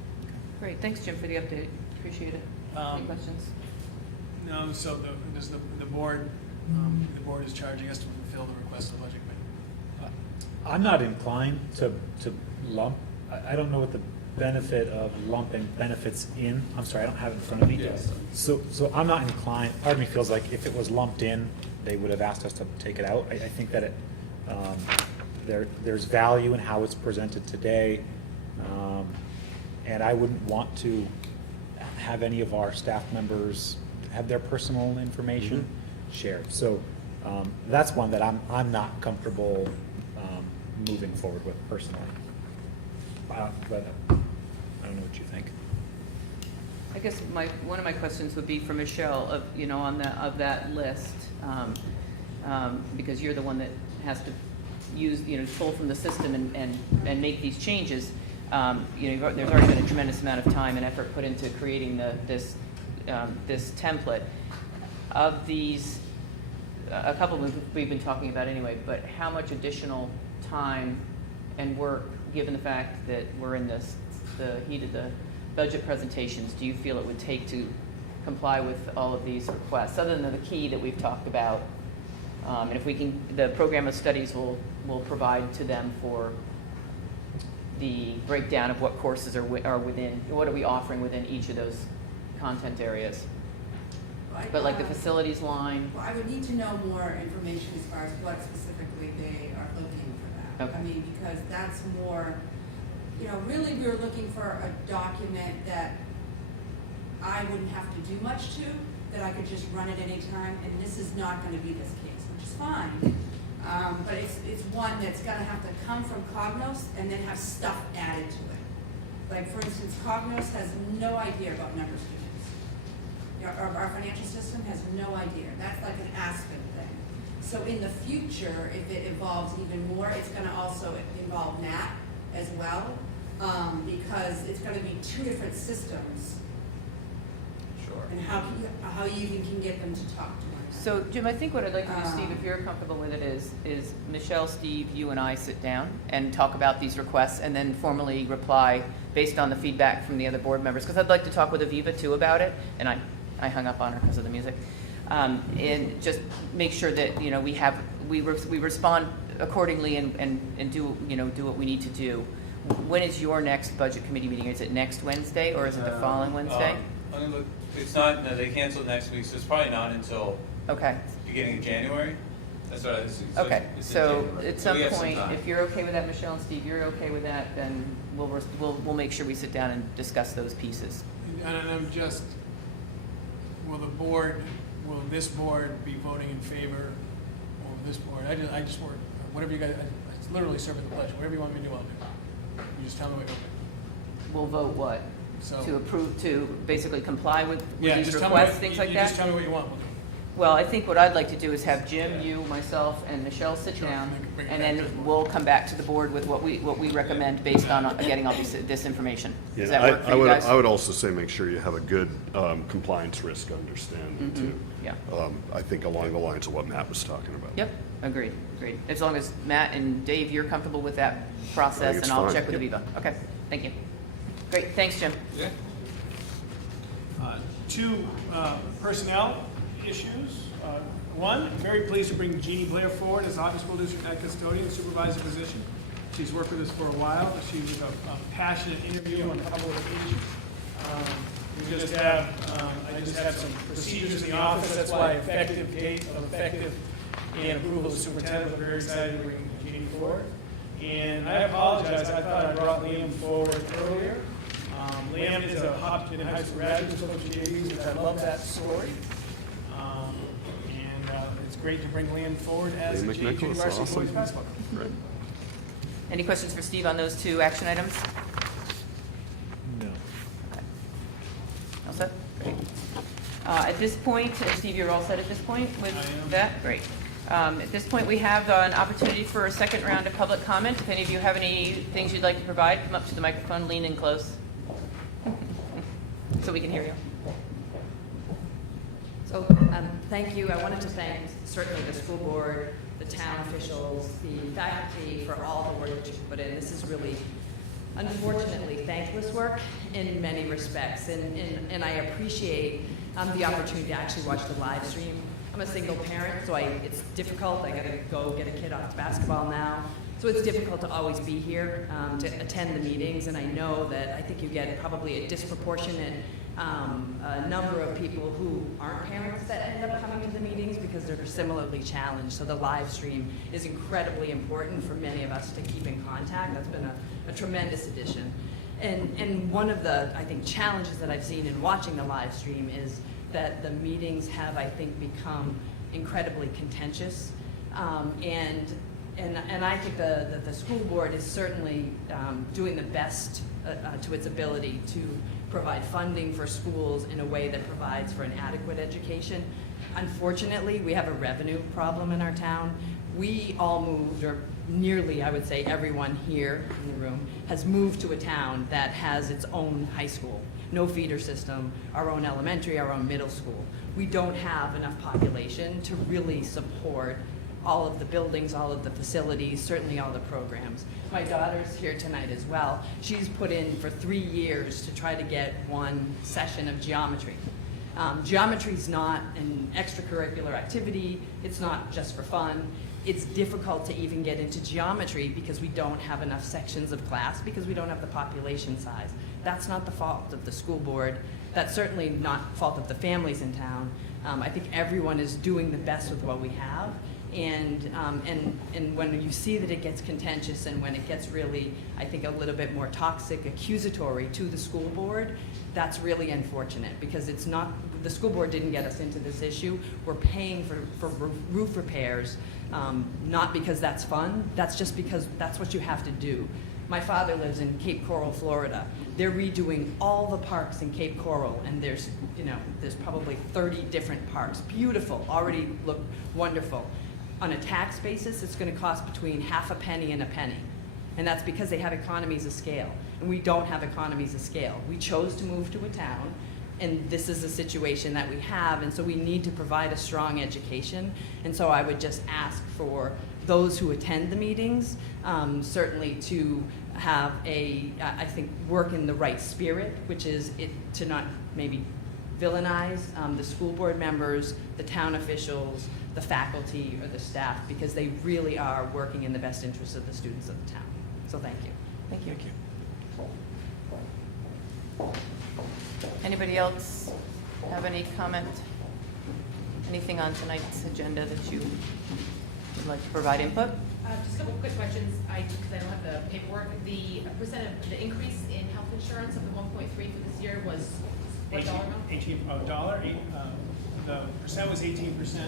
Great, thanks, Jim, for the update. Appreciate it. Any questions? No, so the board is charging us to fulfill the request of the budget committee. I'm not inclined to lump. I don't know what the benefit of lumping benefits in. I'm sorry, I don't have it in front of me. Yes. So I'm not inclined. Part of me feels like if it was lumped in, they would have asked us to take it out. I think that there's value in how it's presented today, and I wouldn't want to have any of our staff members have their personal information shared. So that's one that I'm not comfortable moving forward with personally. But I don't know what you think. I guess one of my questions would be for Michelle of that list, because you're the one that has to use, pull from the system and make these changes. There's already been a tremendous amount of time and effort put into creating this template. Of these, a couple we've been talking about anyway, but how much additional time and work, given the fact that we're in the heat of the budget presentations, do you feel it would take to comply with all of these requests, other than the key that we've talked about? And if we can, the program of studies will provide to them for the breakdown of what courses are within, what are we offering within each of those content areas. Right. But like the facilities line, Well, I would need to know more information as far as what specifically they are looking for that. Okay. I mean, because that's more, really we're looking for a document that I wouldn't have to do much to, that I could just run at any time, and this is not gonna be this case, which is fine. But it's one that's gonna have to come from Cognos and then have stuff added to it. Like, for instance, Cognos has no idea about number of students. Our financial system has no idea. That's like an Aspen thing. So in the future, if it evolves even more, it's gonna also involve Nat as well, because it's gonna be two different systems, Sure. and how you even can get them to talk to one another. so Jim, I think what I'd like to do, Steve, if you're comfortable with it, is Michelle, Steve, you and I sit down and talk about these requests and then formally reply based on the feedback from the other board members, because I'd like to talk with Aviva too about it, and I hung up on her because of the music. And just make sure that, we respond accordingly and do what we need to do. When is your next budget committee meeting? Is it next Wednesday or is it the following Wednesday? I'm gonna look, it's not, no, they canceled next week, so it's probably not until Okay. beginning of January. That's what I see. Okay, it's in so January. at So some we have point, time. if you're okay with that, Michelle and Steve, you're okay with that, then we'll make sure we sit down and discuss those pieces. And I'm just, will this board be voting in favor of this board? I just work, whatever you guys, I literally serve at the pleasure, whatever you want me to do, I'll do. You just tell me what you want me to do. We'll vote what? So- To approve, to basically comply with Yeah, these just tell me requests, what- things you like just that? tell me what you want, we'll do. Well, I think what I'd like to do is have Jim, you, myself, and Michelle sit Sure, down, bring it and back to then the board. we'll come back to the board with what we recommend based on getting all this information. Does Yeah, that work for you guys? I would also say make sure you have a good compliance risk understanding too. Yeah. I think along the lines of what Matt was talking about. Yep, agreed. As long as Matt and Dave, you're comfortable with that process, it's and I'll fine. check with Yep. Aviva. Okay, thank you. Great, thanks, Jim. Yeah. Two personnel issues. One, very pleased to bring Jeannie Blair forward as Hopkinton School District Night Custodian Supervisor position. She's worked with us for a while. She was a passionate interview on a couple of occasions. We just have, I just have some procedures in the office. That's why effective date of effective and approval of the superintendent. We're very excited to bring Jeannie forward. And I apologize, I thought I brought Liam forward earlier. Liam is a Hopkinton High School graduate, so which I love that story. It's great to bring Liam forward as a Liam junior McNicholas, varsity awesome. boys basketball. Right. Any questions for Steve on those two action items? No. All set? Great. At this point, Steve, you're all set at this point with I am. that? Great. At this point, we have an opportunity for a second round of public comment. If any of you have any things you'd like to provide, come up to the microphone, lean in close, so we can hear you. So, thank you. I wanted to thank certainly the school board, the town officials, the faculty for all the work that you've put in. This is really, unfortunately, thankless work in many respects, and I appreciate the opportunity to actually watch the live stream. I'm a single parent, so it's difficult. I gotta go get a kid off to basketball now. So it's difficult to always be here to attend the meetings, and I know that I think you get probably a disproportionate number of people who aren't parents that end up coming to the meetings because they're similarly challenged. So the live stream is incredibly important for many of us to keep in contact. That's been a tremendous addition. And one of the, I think, challenges that I've seen in watching the live stream is that the meetings have, I think, become incredibly contentious. And I think the school board is certainly doing the best to its ability to provide funding for schools in a way that provides for an adequate education. Unfortunately, we have a revenue problem in our town. We all moved, or nearly, I would say, everyone here in the room has moved to a town that has its own high school, no feeder system, our own elementary, our own middle school. We don't have enough population to really support all of the buildings, all of the facilities, certainly all the programs. My daughter's here tonight as well. She's put in for 3 years to try to get one session of geometry. Geometry's not an extracurricular activity. It's not just for fun. It's difficult to even get into geometry because we don't have enough sections of class, because we don't have the population size. That's not the fault of the school board. That's certainly not fault of the families in town. I think everyone is doing the best with what we have. And when you see that it gets contentious and when it gets really, I think, a little bit more toxic, accusatory to the school board, that's really unfortunate, because it's not, the school board didn't get us into this issue. We're paying for roof repairs, not because that's fun, that's just because that's what you have to do. My father lives in Cape Coral, Florida. They're redoing all the parks in Cape Coral, and there's probably 30 different parks. Beautiful, already look wonderful. On a tax basis, it's going to cost between half a penny and a penny. And that's because they have economies of scale. And we don't have economies of scale. We chose to move to a town, and this is the situation that we have, and so we need to provide a strong education. And so I would just ask for those who attend the meetings, certainly to have I think, work in the right spirit, which is to not maybe villainize the school board members, the town officials, the faculty, or the staff, because they really are working in the best interest of the students of the town. So thank you. Thank you. Anybody else have any comment? Anything on tonight's agenda that you would like to provide input? Just a couple quick questions, because I don't have the paperwork. The percent of the increase in health insurance of the 1.3 for this year was what dollar amount? The percent was 18%.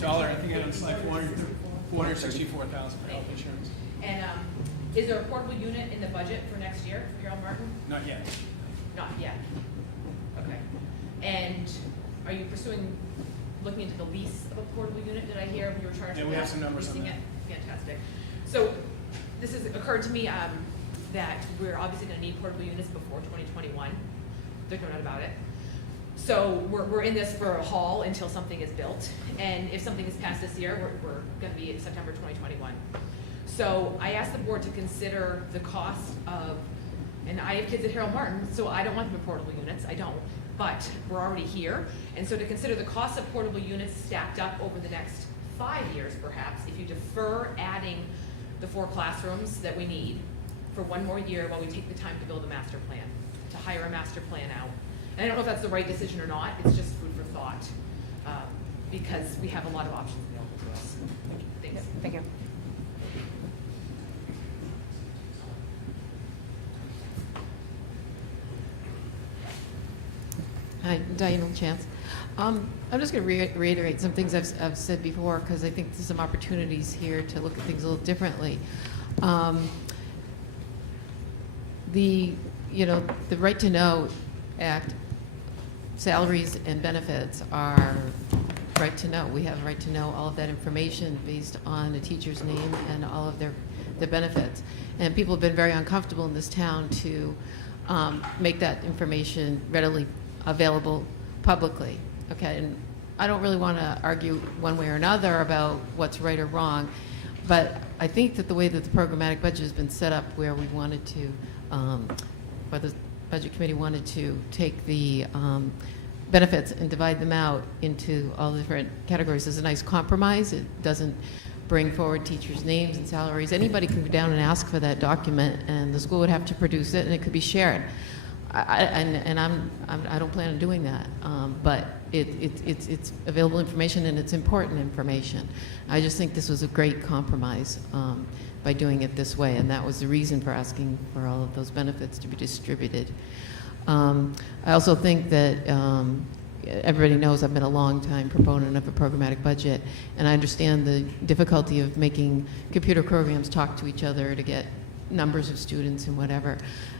Dollar, I think it's like 464,000 for health insurance. And is there a portable unit in the budget for next year for Harold Martin? Not yet. Not yet. Okay. And are you looking into the lease of a portable unit? Did I hear you were charging? Yeah, we have some numbers on leasing that. it? Fantastic. So this has occurred to me that we're obviously going to need portable units before 2021. There's no doubt about it. So we're in this for a haul until something is built. And if something is passed this year, we're going to be in September 2021. So I asked the board to consider the cost of, and I have kids at Harold Martin, so I don't want them in portable units, I don't, but we're already here. And so to consider the cost of portable units stacked up over the next 5 years perhaps, if you defer adding the 4 classrooms that we need for 1 more year while we take the time to build a master plan, to hire a master plan out. And I don't know if that's the right decision or not, it's just food for thought, because we have a lot of options available to us. Thanks. Thank you. Hi, Diana Chance. I'm just going to reiterate some things I've said before, because I think there's some opportunities here to look at things a little differently. The Right to Know Act, salaries and benefits are right to know. We have a right to know all of that information based on a teacher's name and all of their benefits. And people have been very uncomfortable in this town to make that information readily available publicly. Okay, and I don't really want to argue one way or another about what's right or wrong, but I think that the way that the programmatic budget has been set up, where we wanted to, where the budget committee wanted to take the benefits and divide them out into all the different categories, is a nice compromise. It doesn't bring forward teachers' names and salaries. Anybody can go down and ask for that document, and the school would have to produce it, and it could be shared. I don't plan on doing that, but it's available information, and it's important information. I just think this was a great compromise by doing it this way, and that was the reason for asking for all of those benefits to be distributed. I also think that everybody knows I've been a long-time proponent of a programmatic budget, and I understand the difficulty of making computer programs talk to each other to get numbers of students and whatever.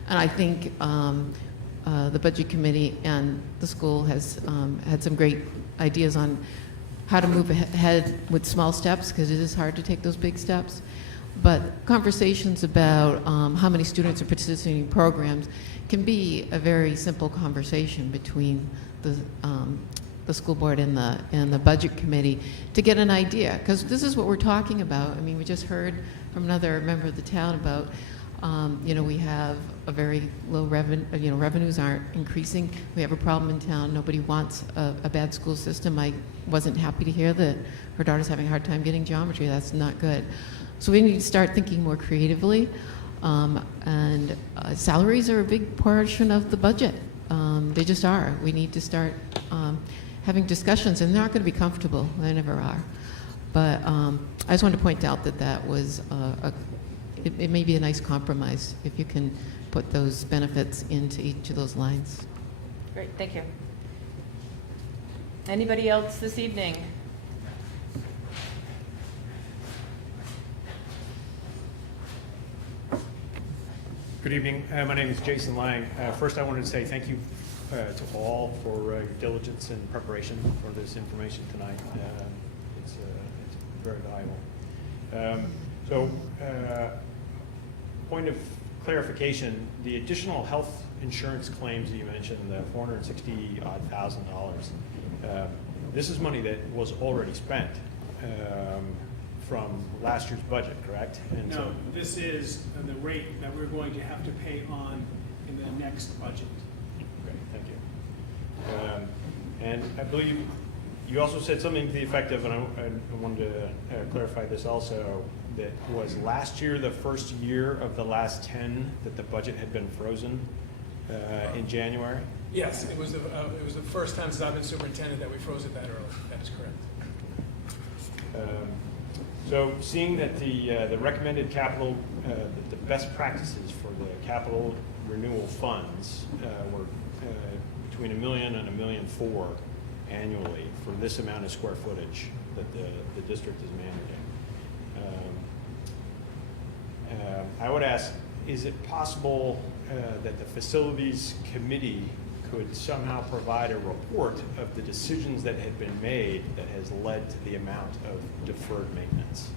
And I think the budget committee and the school has had some great ideas on how to move ahead with small steps, because it is hard to take those big steps. But conversations about how many students are participating in programs can be a very simple conversation between the school board and the budget committee to get an idea, because this is what we're talking about. I mean, we just heard from another member of the town about, we have a very low revenue, revenues aren't increasing. We have a problem in town. Nobody wants a bad school system. I wasn't happy to hear that her daughter's having a hard time getting geometry. That's not good. So we need to start thinking more creatively. And salaries are a big portion of the budget. They just are. We need to start having discussions, and they're not going to be comfortable. They never are. But I just wanted to point out that was it may be a nice compromise if you can put those benefits into each of those lines. Great, thank you. Anybody else this evening? Good evening. My name is Jason Lang. First, I wanted to say thank you to all for your diligence and preparation for this information tonight. It's very valuable. Point of clarification, the additional health insurance claims that you mentioned, the $460,000, this is money that was already spent from last year's budget, correct? And No, this is the rate that we're going to have to pay on in the next budget. Okay, thank you. And I believe you also said something to the effect of, and I wanted to clarify this also, that was last year the first year of the last 10 that the budget had been frozen in January? Yes, it was the first time since I've been superintendent that we froze it that early. That is correct. So seeing that the recommended capital, the best practices for the capital renewal funds were between $1 million and $1.4 million annually for this amount of square footage that the district is managing. I would ask, is it possible that the facilities committee could somehow provide a report of the decisions that had been made that has led to the amount of deferred maintenance?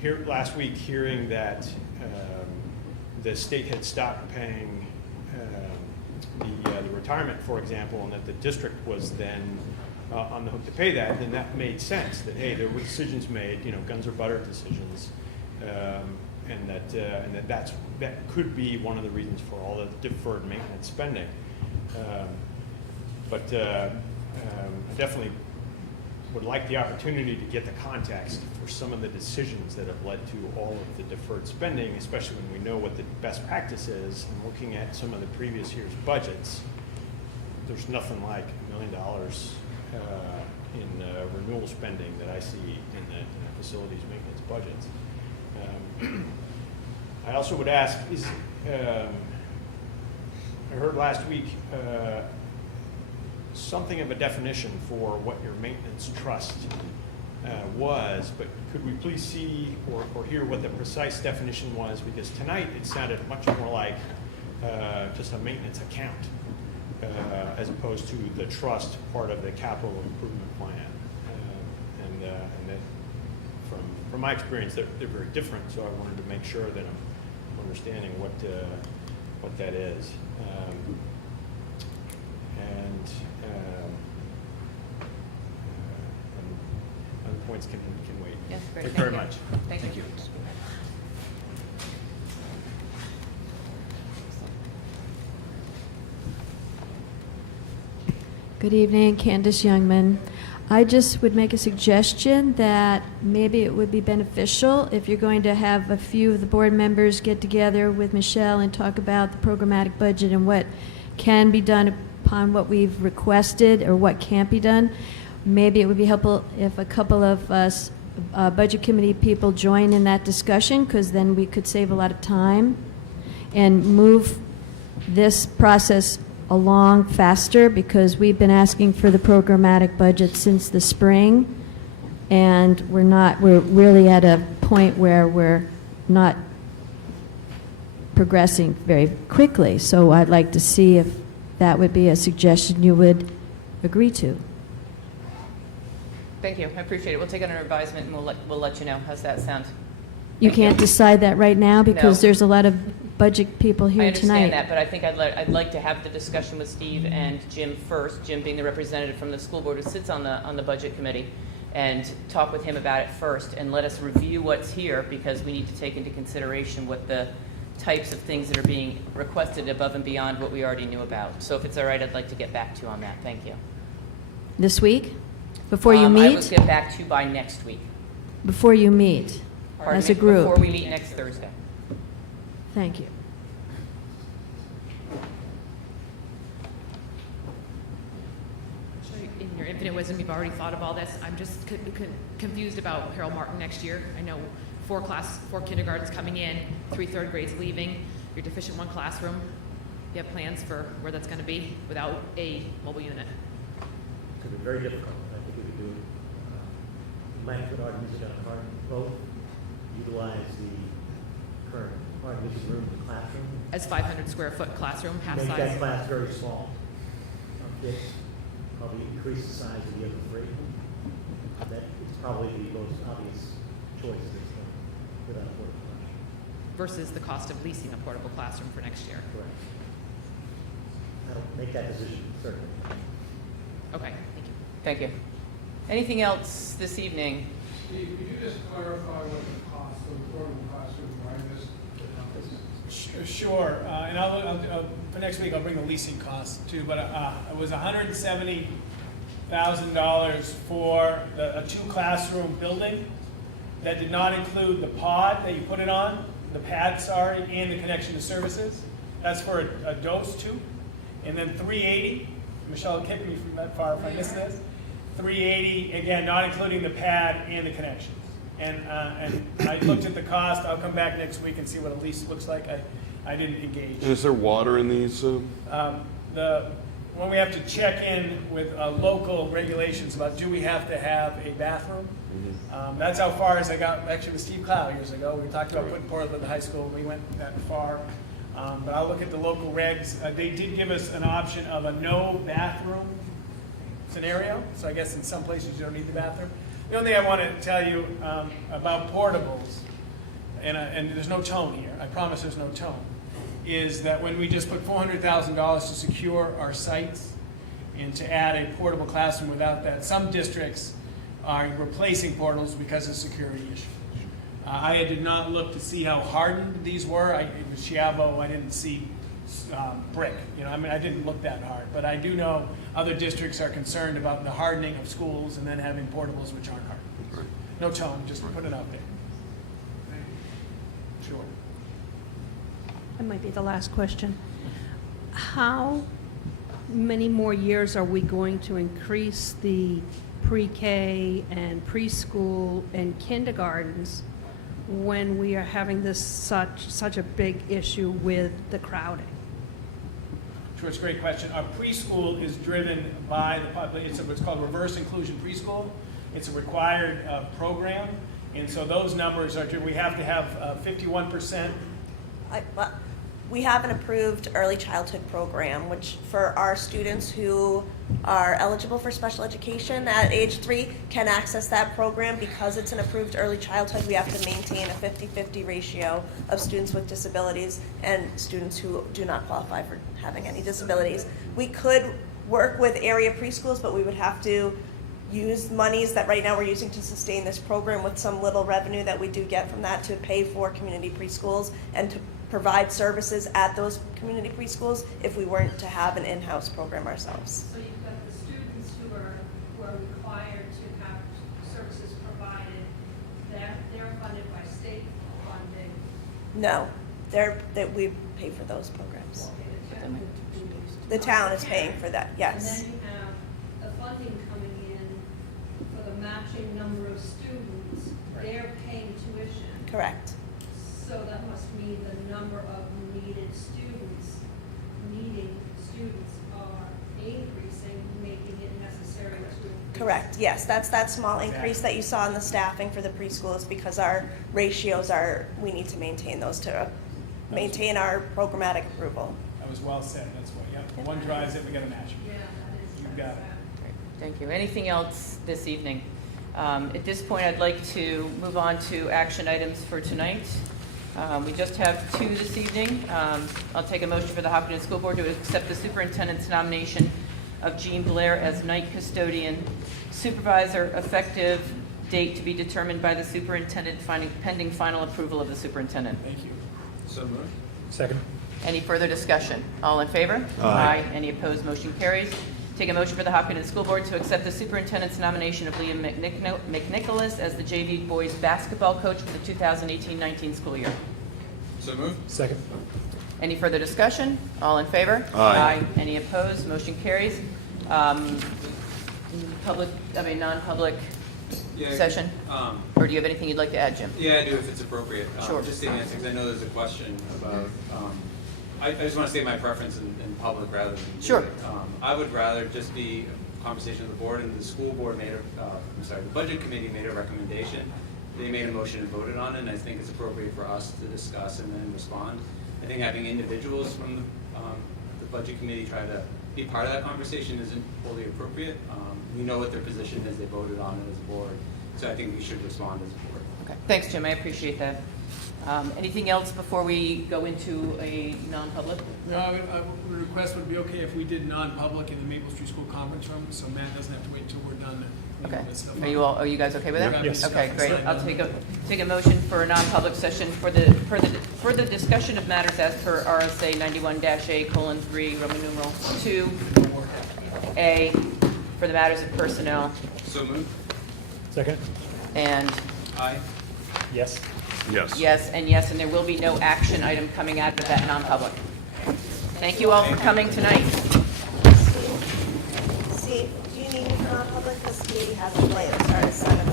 Here last week, hearing that the state had stopped paying the retirement, for example, and that the district was then on the hook to pay that, then that made sense. That hey, there were decisions made, guns or butter decisions, and that could be one of the reasons for all the deferred maintenance spending. I definitely would like the opportunity to get the context for some of the decisions that have led to all of the deferred spending, especially when we know what the best practice is. And looking at some of the previous year's budgets, there's nothing like $1 million in renewal spending that I see in the facilities maintenance budgets. I also would ask, I heard last week something of a definition for what your maintenance trust was, but could we please see or hear what the precise definition was? Because tonight it sounded much more like just a maintenance account as opposed to the trust part of the capital improvement plan. And that from my experience, they're very different, so I wanted to make sure that I'm understanding what that is. Other points can wait. Yes, great. Thank you very much. Thank you. Good evening, Candace Youngman. I just would make a suggestion that maybe it would be beneficial if you're going to have a few of the board members get together with Michelle and talk about the programmatic budget and what can be done upon what we've requested or what can't be done. Maybe it would be helpful if a couple of us budget committee people join in that discussion, because then we could save a lot of time and move this process along faster, because we've been asking for the programmatic budget since the spring, and we're really at a point where we're not progressing very quickly. So I'd like to see if that would be a suggestion you would agree to. Thank you, I appreciate it. We'll take it under advisement and we'll let you know. How's that sound? You Thank can't decide that right now because No. there's a lot of budget people I here understand tonight. that, but I think I'd like to have the discussion with Steve and Jim first, Jim being the representative from the school board who sits on the budget committee, and talk with him about it first, and let us review what's here, because we need to take into consideration what the types of things that are being requested above and beyond what we already knew about. So if it's all right, I'd like to get back to you on that. Thank you. This week? Before you I will meet? get back to you by next week. Before you meet, Pardon as me? a group? Before we meet next Thursday. Thank you. In your infinite wisdom, you've already thought of all this. I'm just confused about Harold Martin next year. I know 4 kindergartens coming in, 3 third grades leaving. You're deficient 1 classroom. You have plans for where that's going to be without a mobile unit? It's going to be very difficult. I think we could do Langford Art Music on a card vote, utilize the current art music room in the classroom. As 500 square foot classroom, half Make size? that class very small. Kids, probably increase the size of the other 3. That is probably the most obvious choice without a portable classroom. Versus the cost of leasing a portable classroom for next year? Correct. I'll make that decision, certainly. Okay, thank you. Thank you. Anything else this evening? Steve, could you just clarify what the cost of the portable classroom, why this? Sure, and I'll, for next week, I'll bring the leasing cost too, but it was $170,000 for a 2-classroom building that did not include the pod that you put it on, the pad, sorry, and the connection to services. That's for a dose tube. And then $380, Michelle, kick me from that far if I missed this. $380, again, not including the pad and the connections. And I looked at the cost. I'll come back next week and see what a lease looks like. I didn't engage. And is there water in these? When we have to check in with local regulations about do we have to have a bathroom, that's how far as I got actually with Steve Clow years ago. We talked about putting Portland in the high school. We went that far. But I'll look at the local regs. They did give us an option of a no bathroom scenario. So I guess in some places you don't need the bathroom. The only thing I want to tell you about portables, and there's no tone here, I promise there's no tone, is that when we just put $400,000 to secure our sites and to add a portable classroom without that, some districts are replacing portables because of security issues. I did not look to see how hardened these were. It was Chiavo. I didn't see brick. I didn't look that hard. But I do know other districts are concerned about the hardening of schools and then having portables which aren't hardened. No tone, just put it out there. Sure. That might be the last question. How many more years are we going to increase the pre-K and preschool and kindergartens when we are having this such a big issue with the crowding? Sure, it's a great question. Our preschool is driven by it's what's called reverse inclusion preschool. It's a required program, and so those numbers are, we have to have 51%. We have an approved early childhood program, which for our students who are eligible for special education at age 3 can access that program. Because it's an approved early childhood, we have to maintain a 50-50 ratio of students with disabilities and students who do not qualify for having any disabilities. We could work with area preschools, but we would have to use monies that right now we're using to sustain this program with some little revenue that we do get from that to pay for community preschools and to provide services at those community preschools if we weren't to have an in-house program ourselves. So you've got the students who are required to have services provided, they're funded by state funding. No, that we pay for those programs. The town is paying for that, yes. And then you have the funding coming in for the matching number of students, they're paying tuition. Correct. So that must mean the number of needing students are increasing, making it necessary to increase. Correct, yes, that's that small increase that you saw in the staffing for the preschools because our ratios we need to maintain those to maintain our programmatic approval. That was well said, that's what, yeah. One drives it, we got to match it. Yeah, that is. You got it. Great. Thank you. Anything else this evening? At this point, I'd like to move on to action items for tonight. We just have 2 this evening. I'll take a motion for the Hopkinton School Board to accept the superintendent's nomination of Jean Blair as night custodian supervisor, effective date to be determined by the superintendent, pending final approval of the superintendent. Thank you. So moved. Second. Any further discussion? All in favor? Aye. Any opposed? Motion carries. Take a motion for the Hopkinton School Board to accept the superintendent's nomination of Liam McNicholas as the JV boys basketball coach for the 2018-19 school year. So moved. Second. Any further discussion? All in favor? Aye. Any opposed? Motion carries. Non-public Yeah, session? Or do you have anything you'd like to add, Jim? Yeah, I do if it's appropriate. Sure. Just to answer, because I know there's a question about, I just want to state my preference in public rather than. Sure. I would rather just be a conversation with the board, and the school board the budget committee made a recommendation. They made a motion and voted on it, and I think it's appropriate for us to discuss and then respond. I think having individuals from the budget committee try to be part of that conversation isn't fully appropriate. We know what their position is, they voted on it as a board, so I think we should respond as a board. Okay. Thanks, Jim. I appreciate that. Anything else before we go into a non-public? No, the request would be okay if we did non-public in the Maple Street School Conference Room, so Matt doesn't have to wait until we're done. Okay. This stuff Are you guys okay with that? Yes. Okay, great. I'll take a motion for a non-public session for the discussion of matters as per RSA 91-A:3, Roman numeral 2A, for the matters of personnel. So moved. Second. And Aye. Yes. Yes. yes, and there will be no action item coming out of that non-public. Thank you all for coming tonight. Steve, do you need public, because Katie has a play that starts at 7.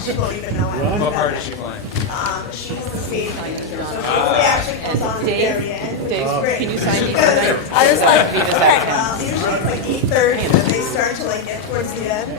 She won't even know I'm What part is she playing? She's the stage manager, so she actually comes on at the very end. Dave, Great. can you sign these tonight? I was like, Viva's okay, acting. usually it's like 8:30, and then they start to like get towards the end.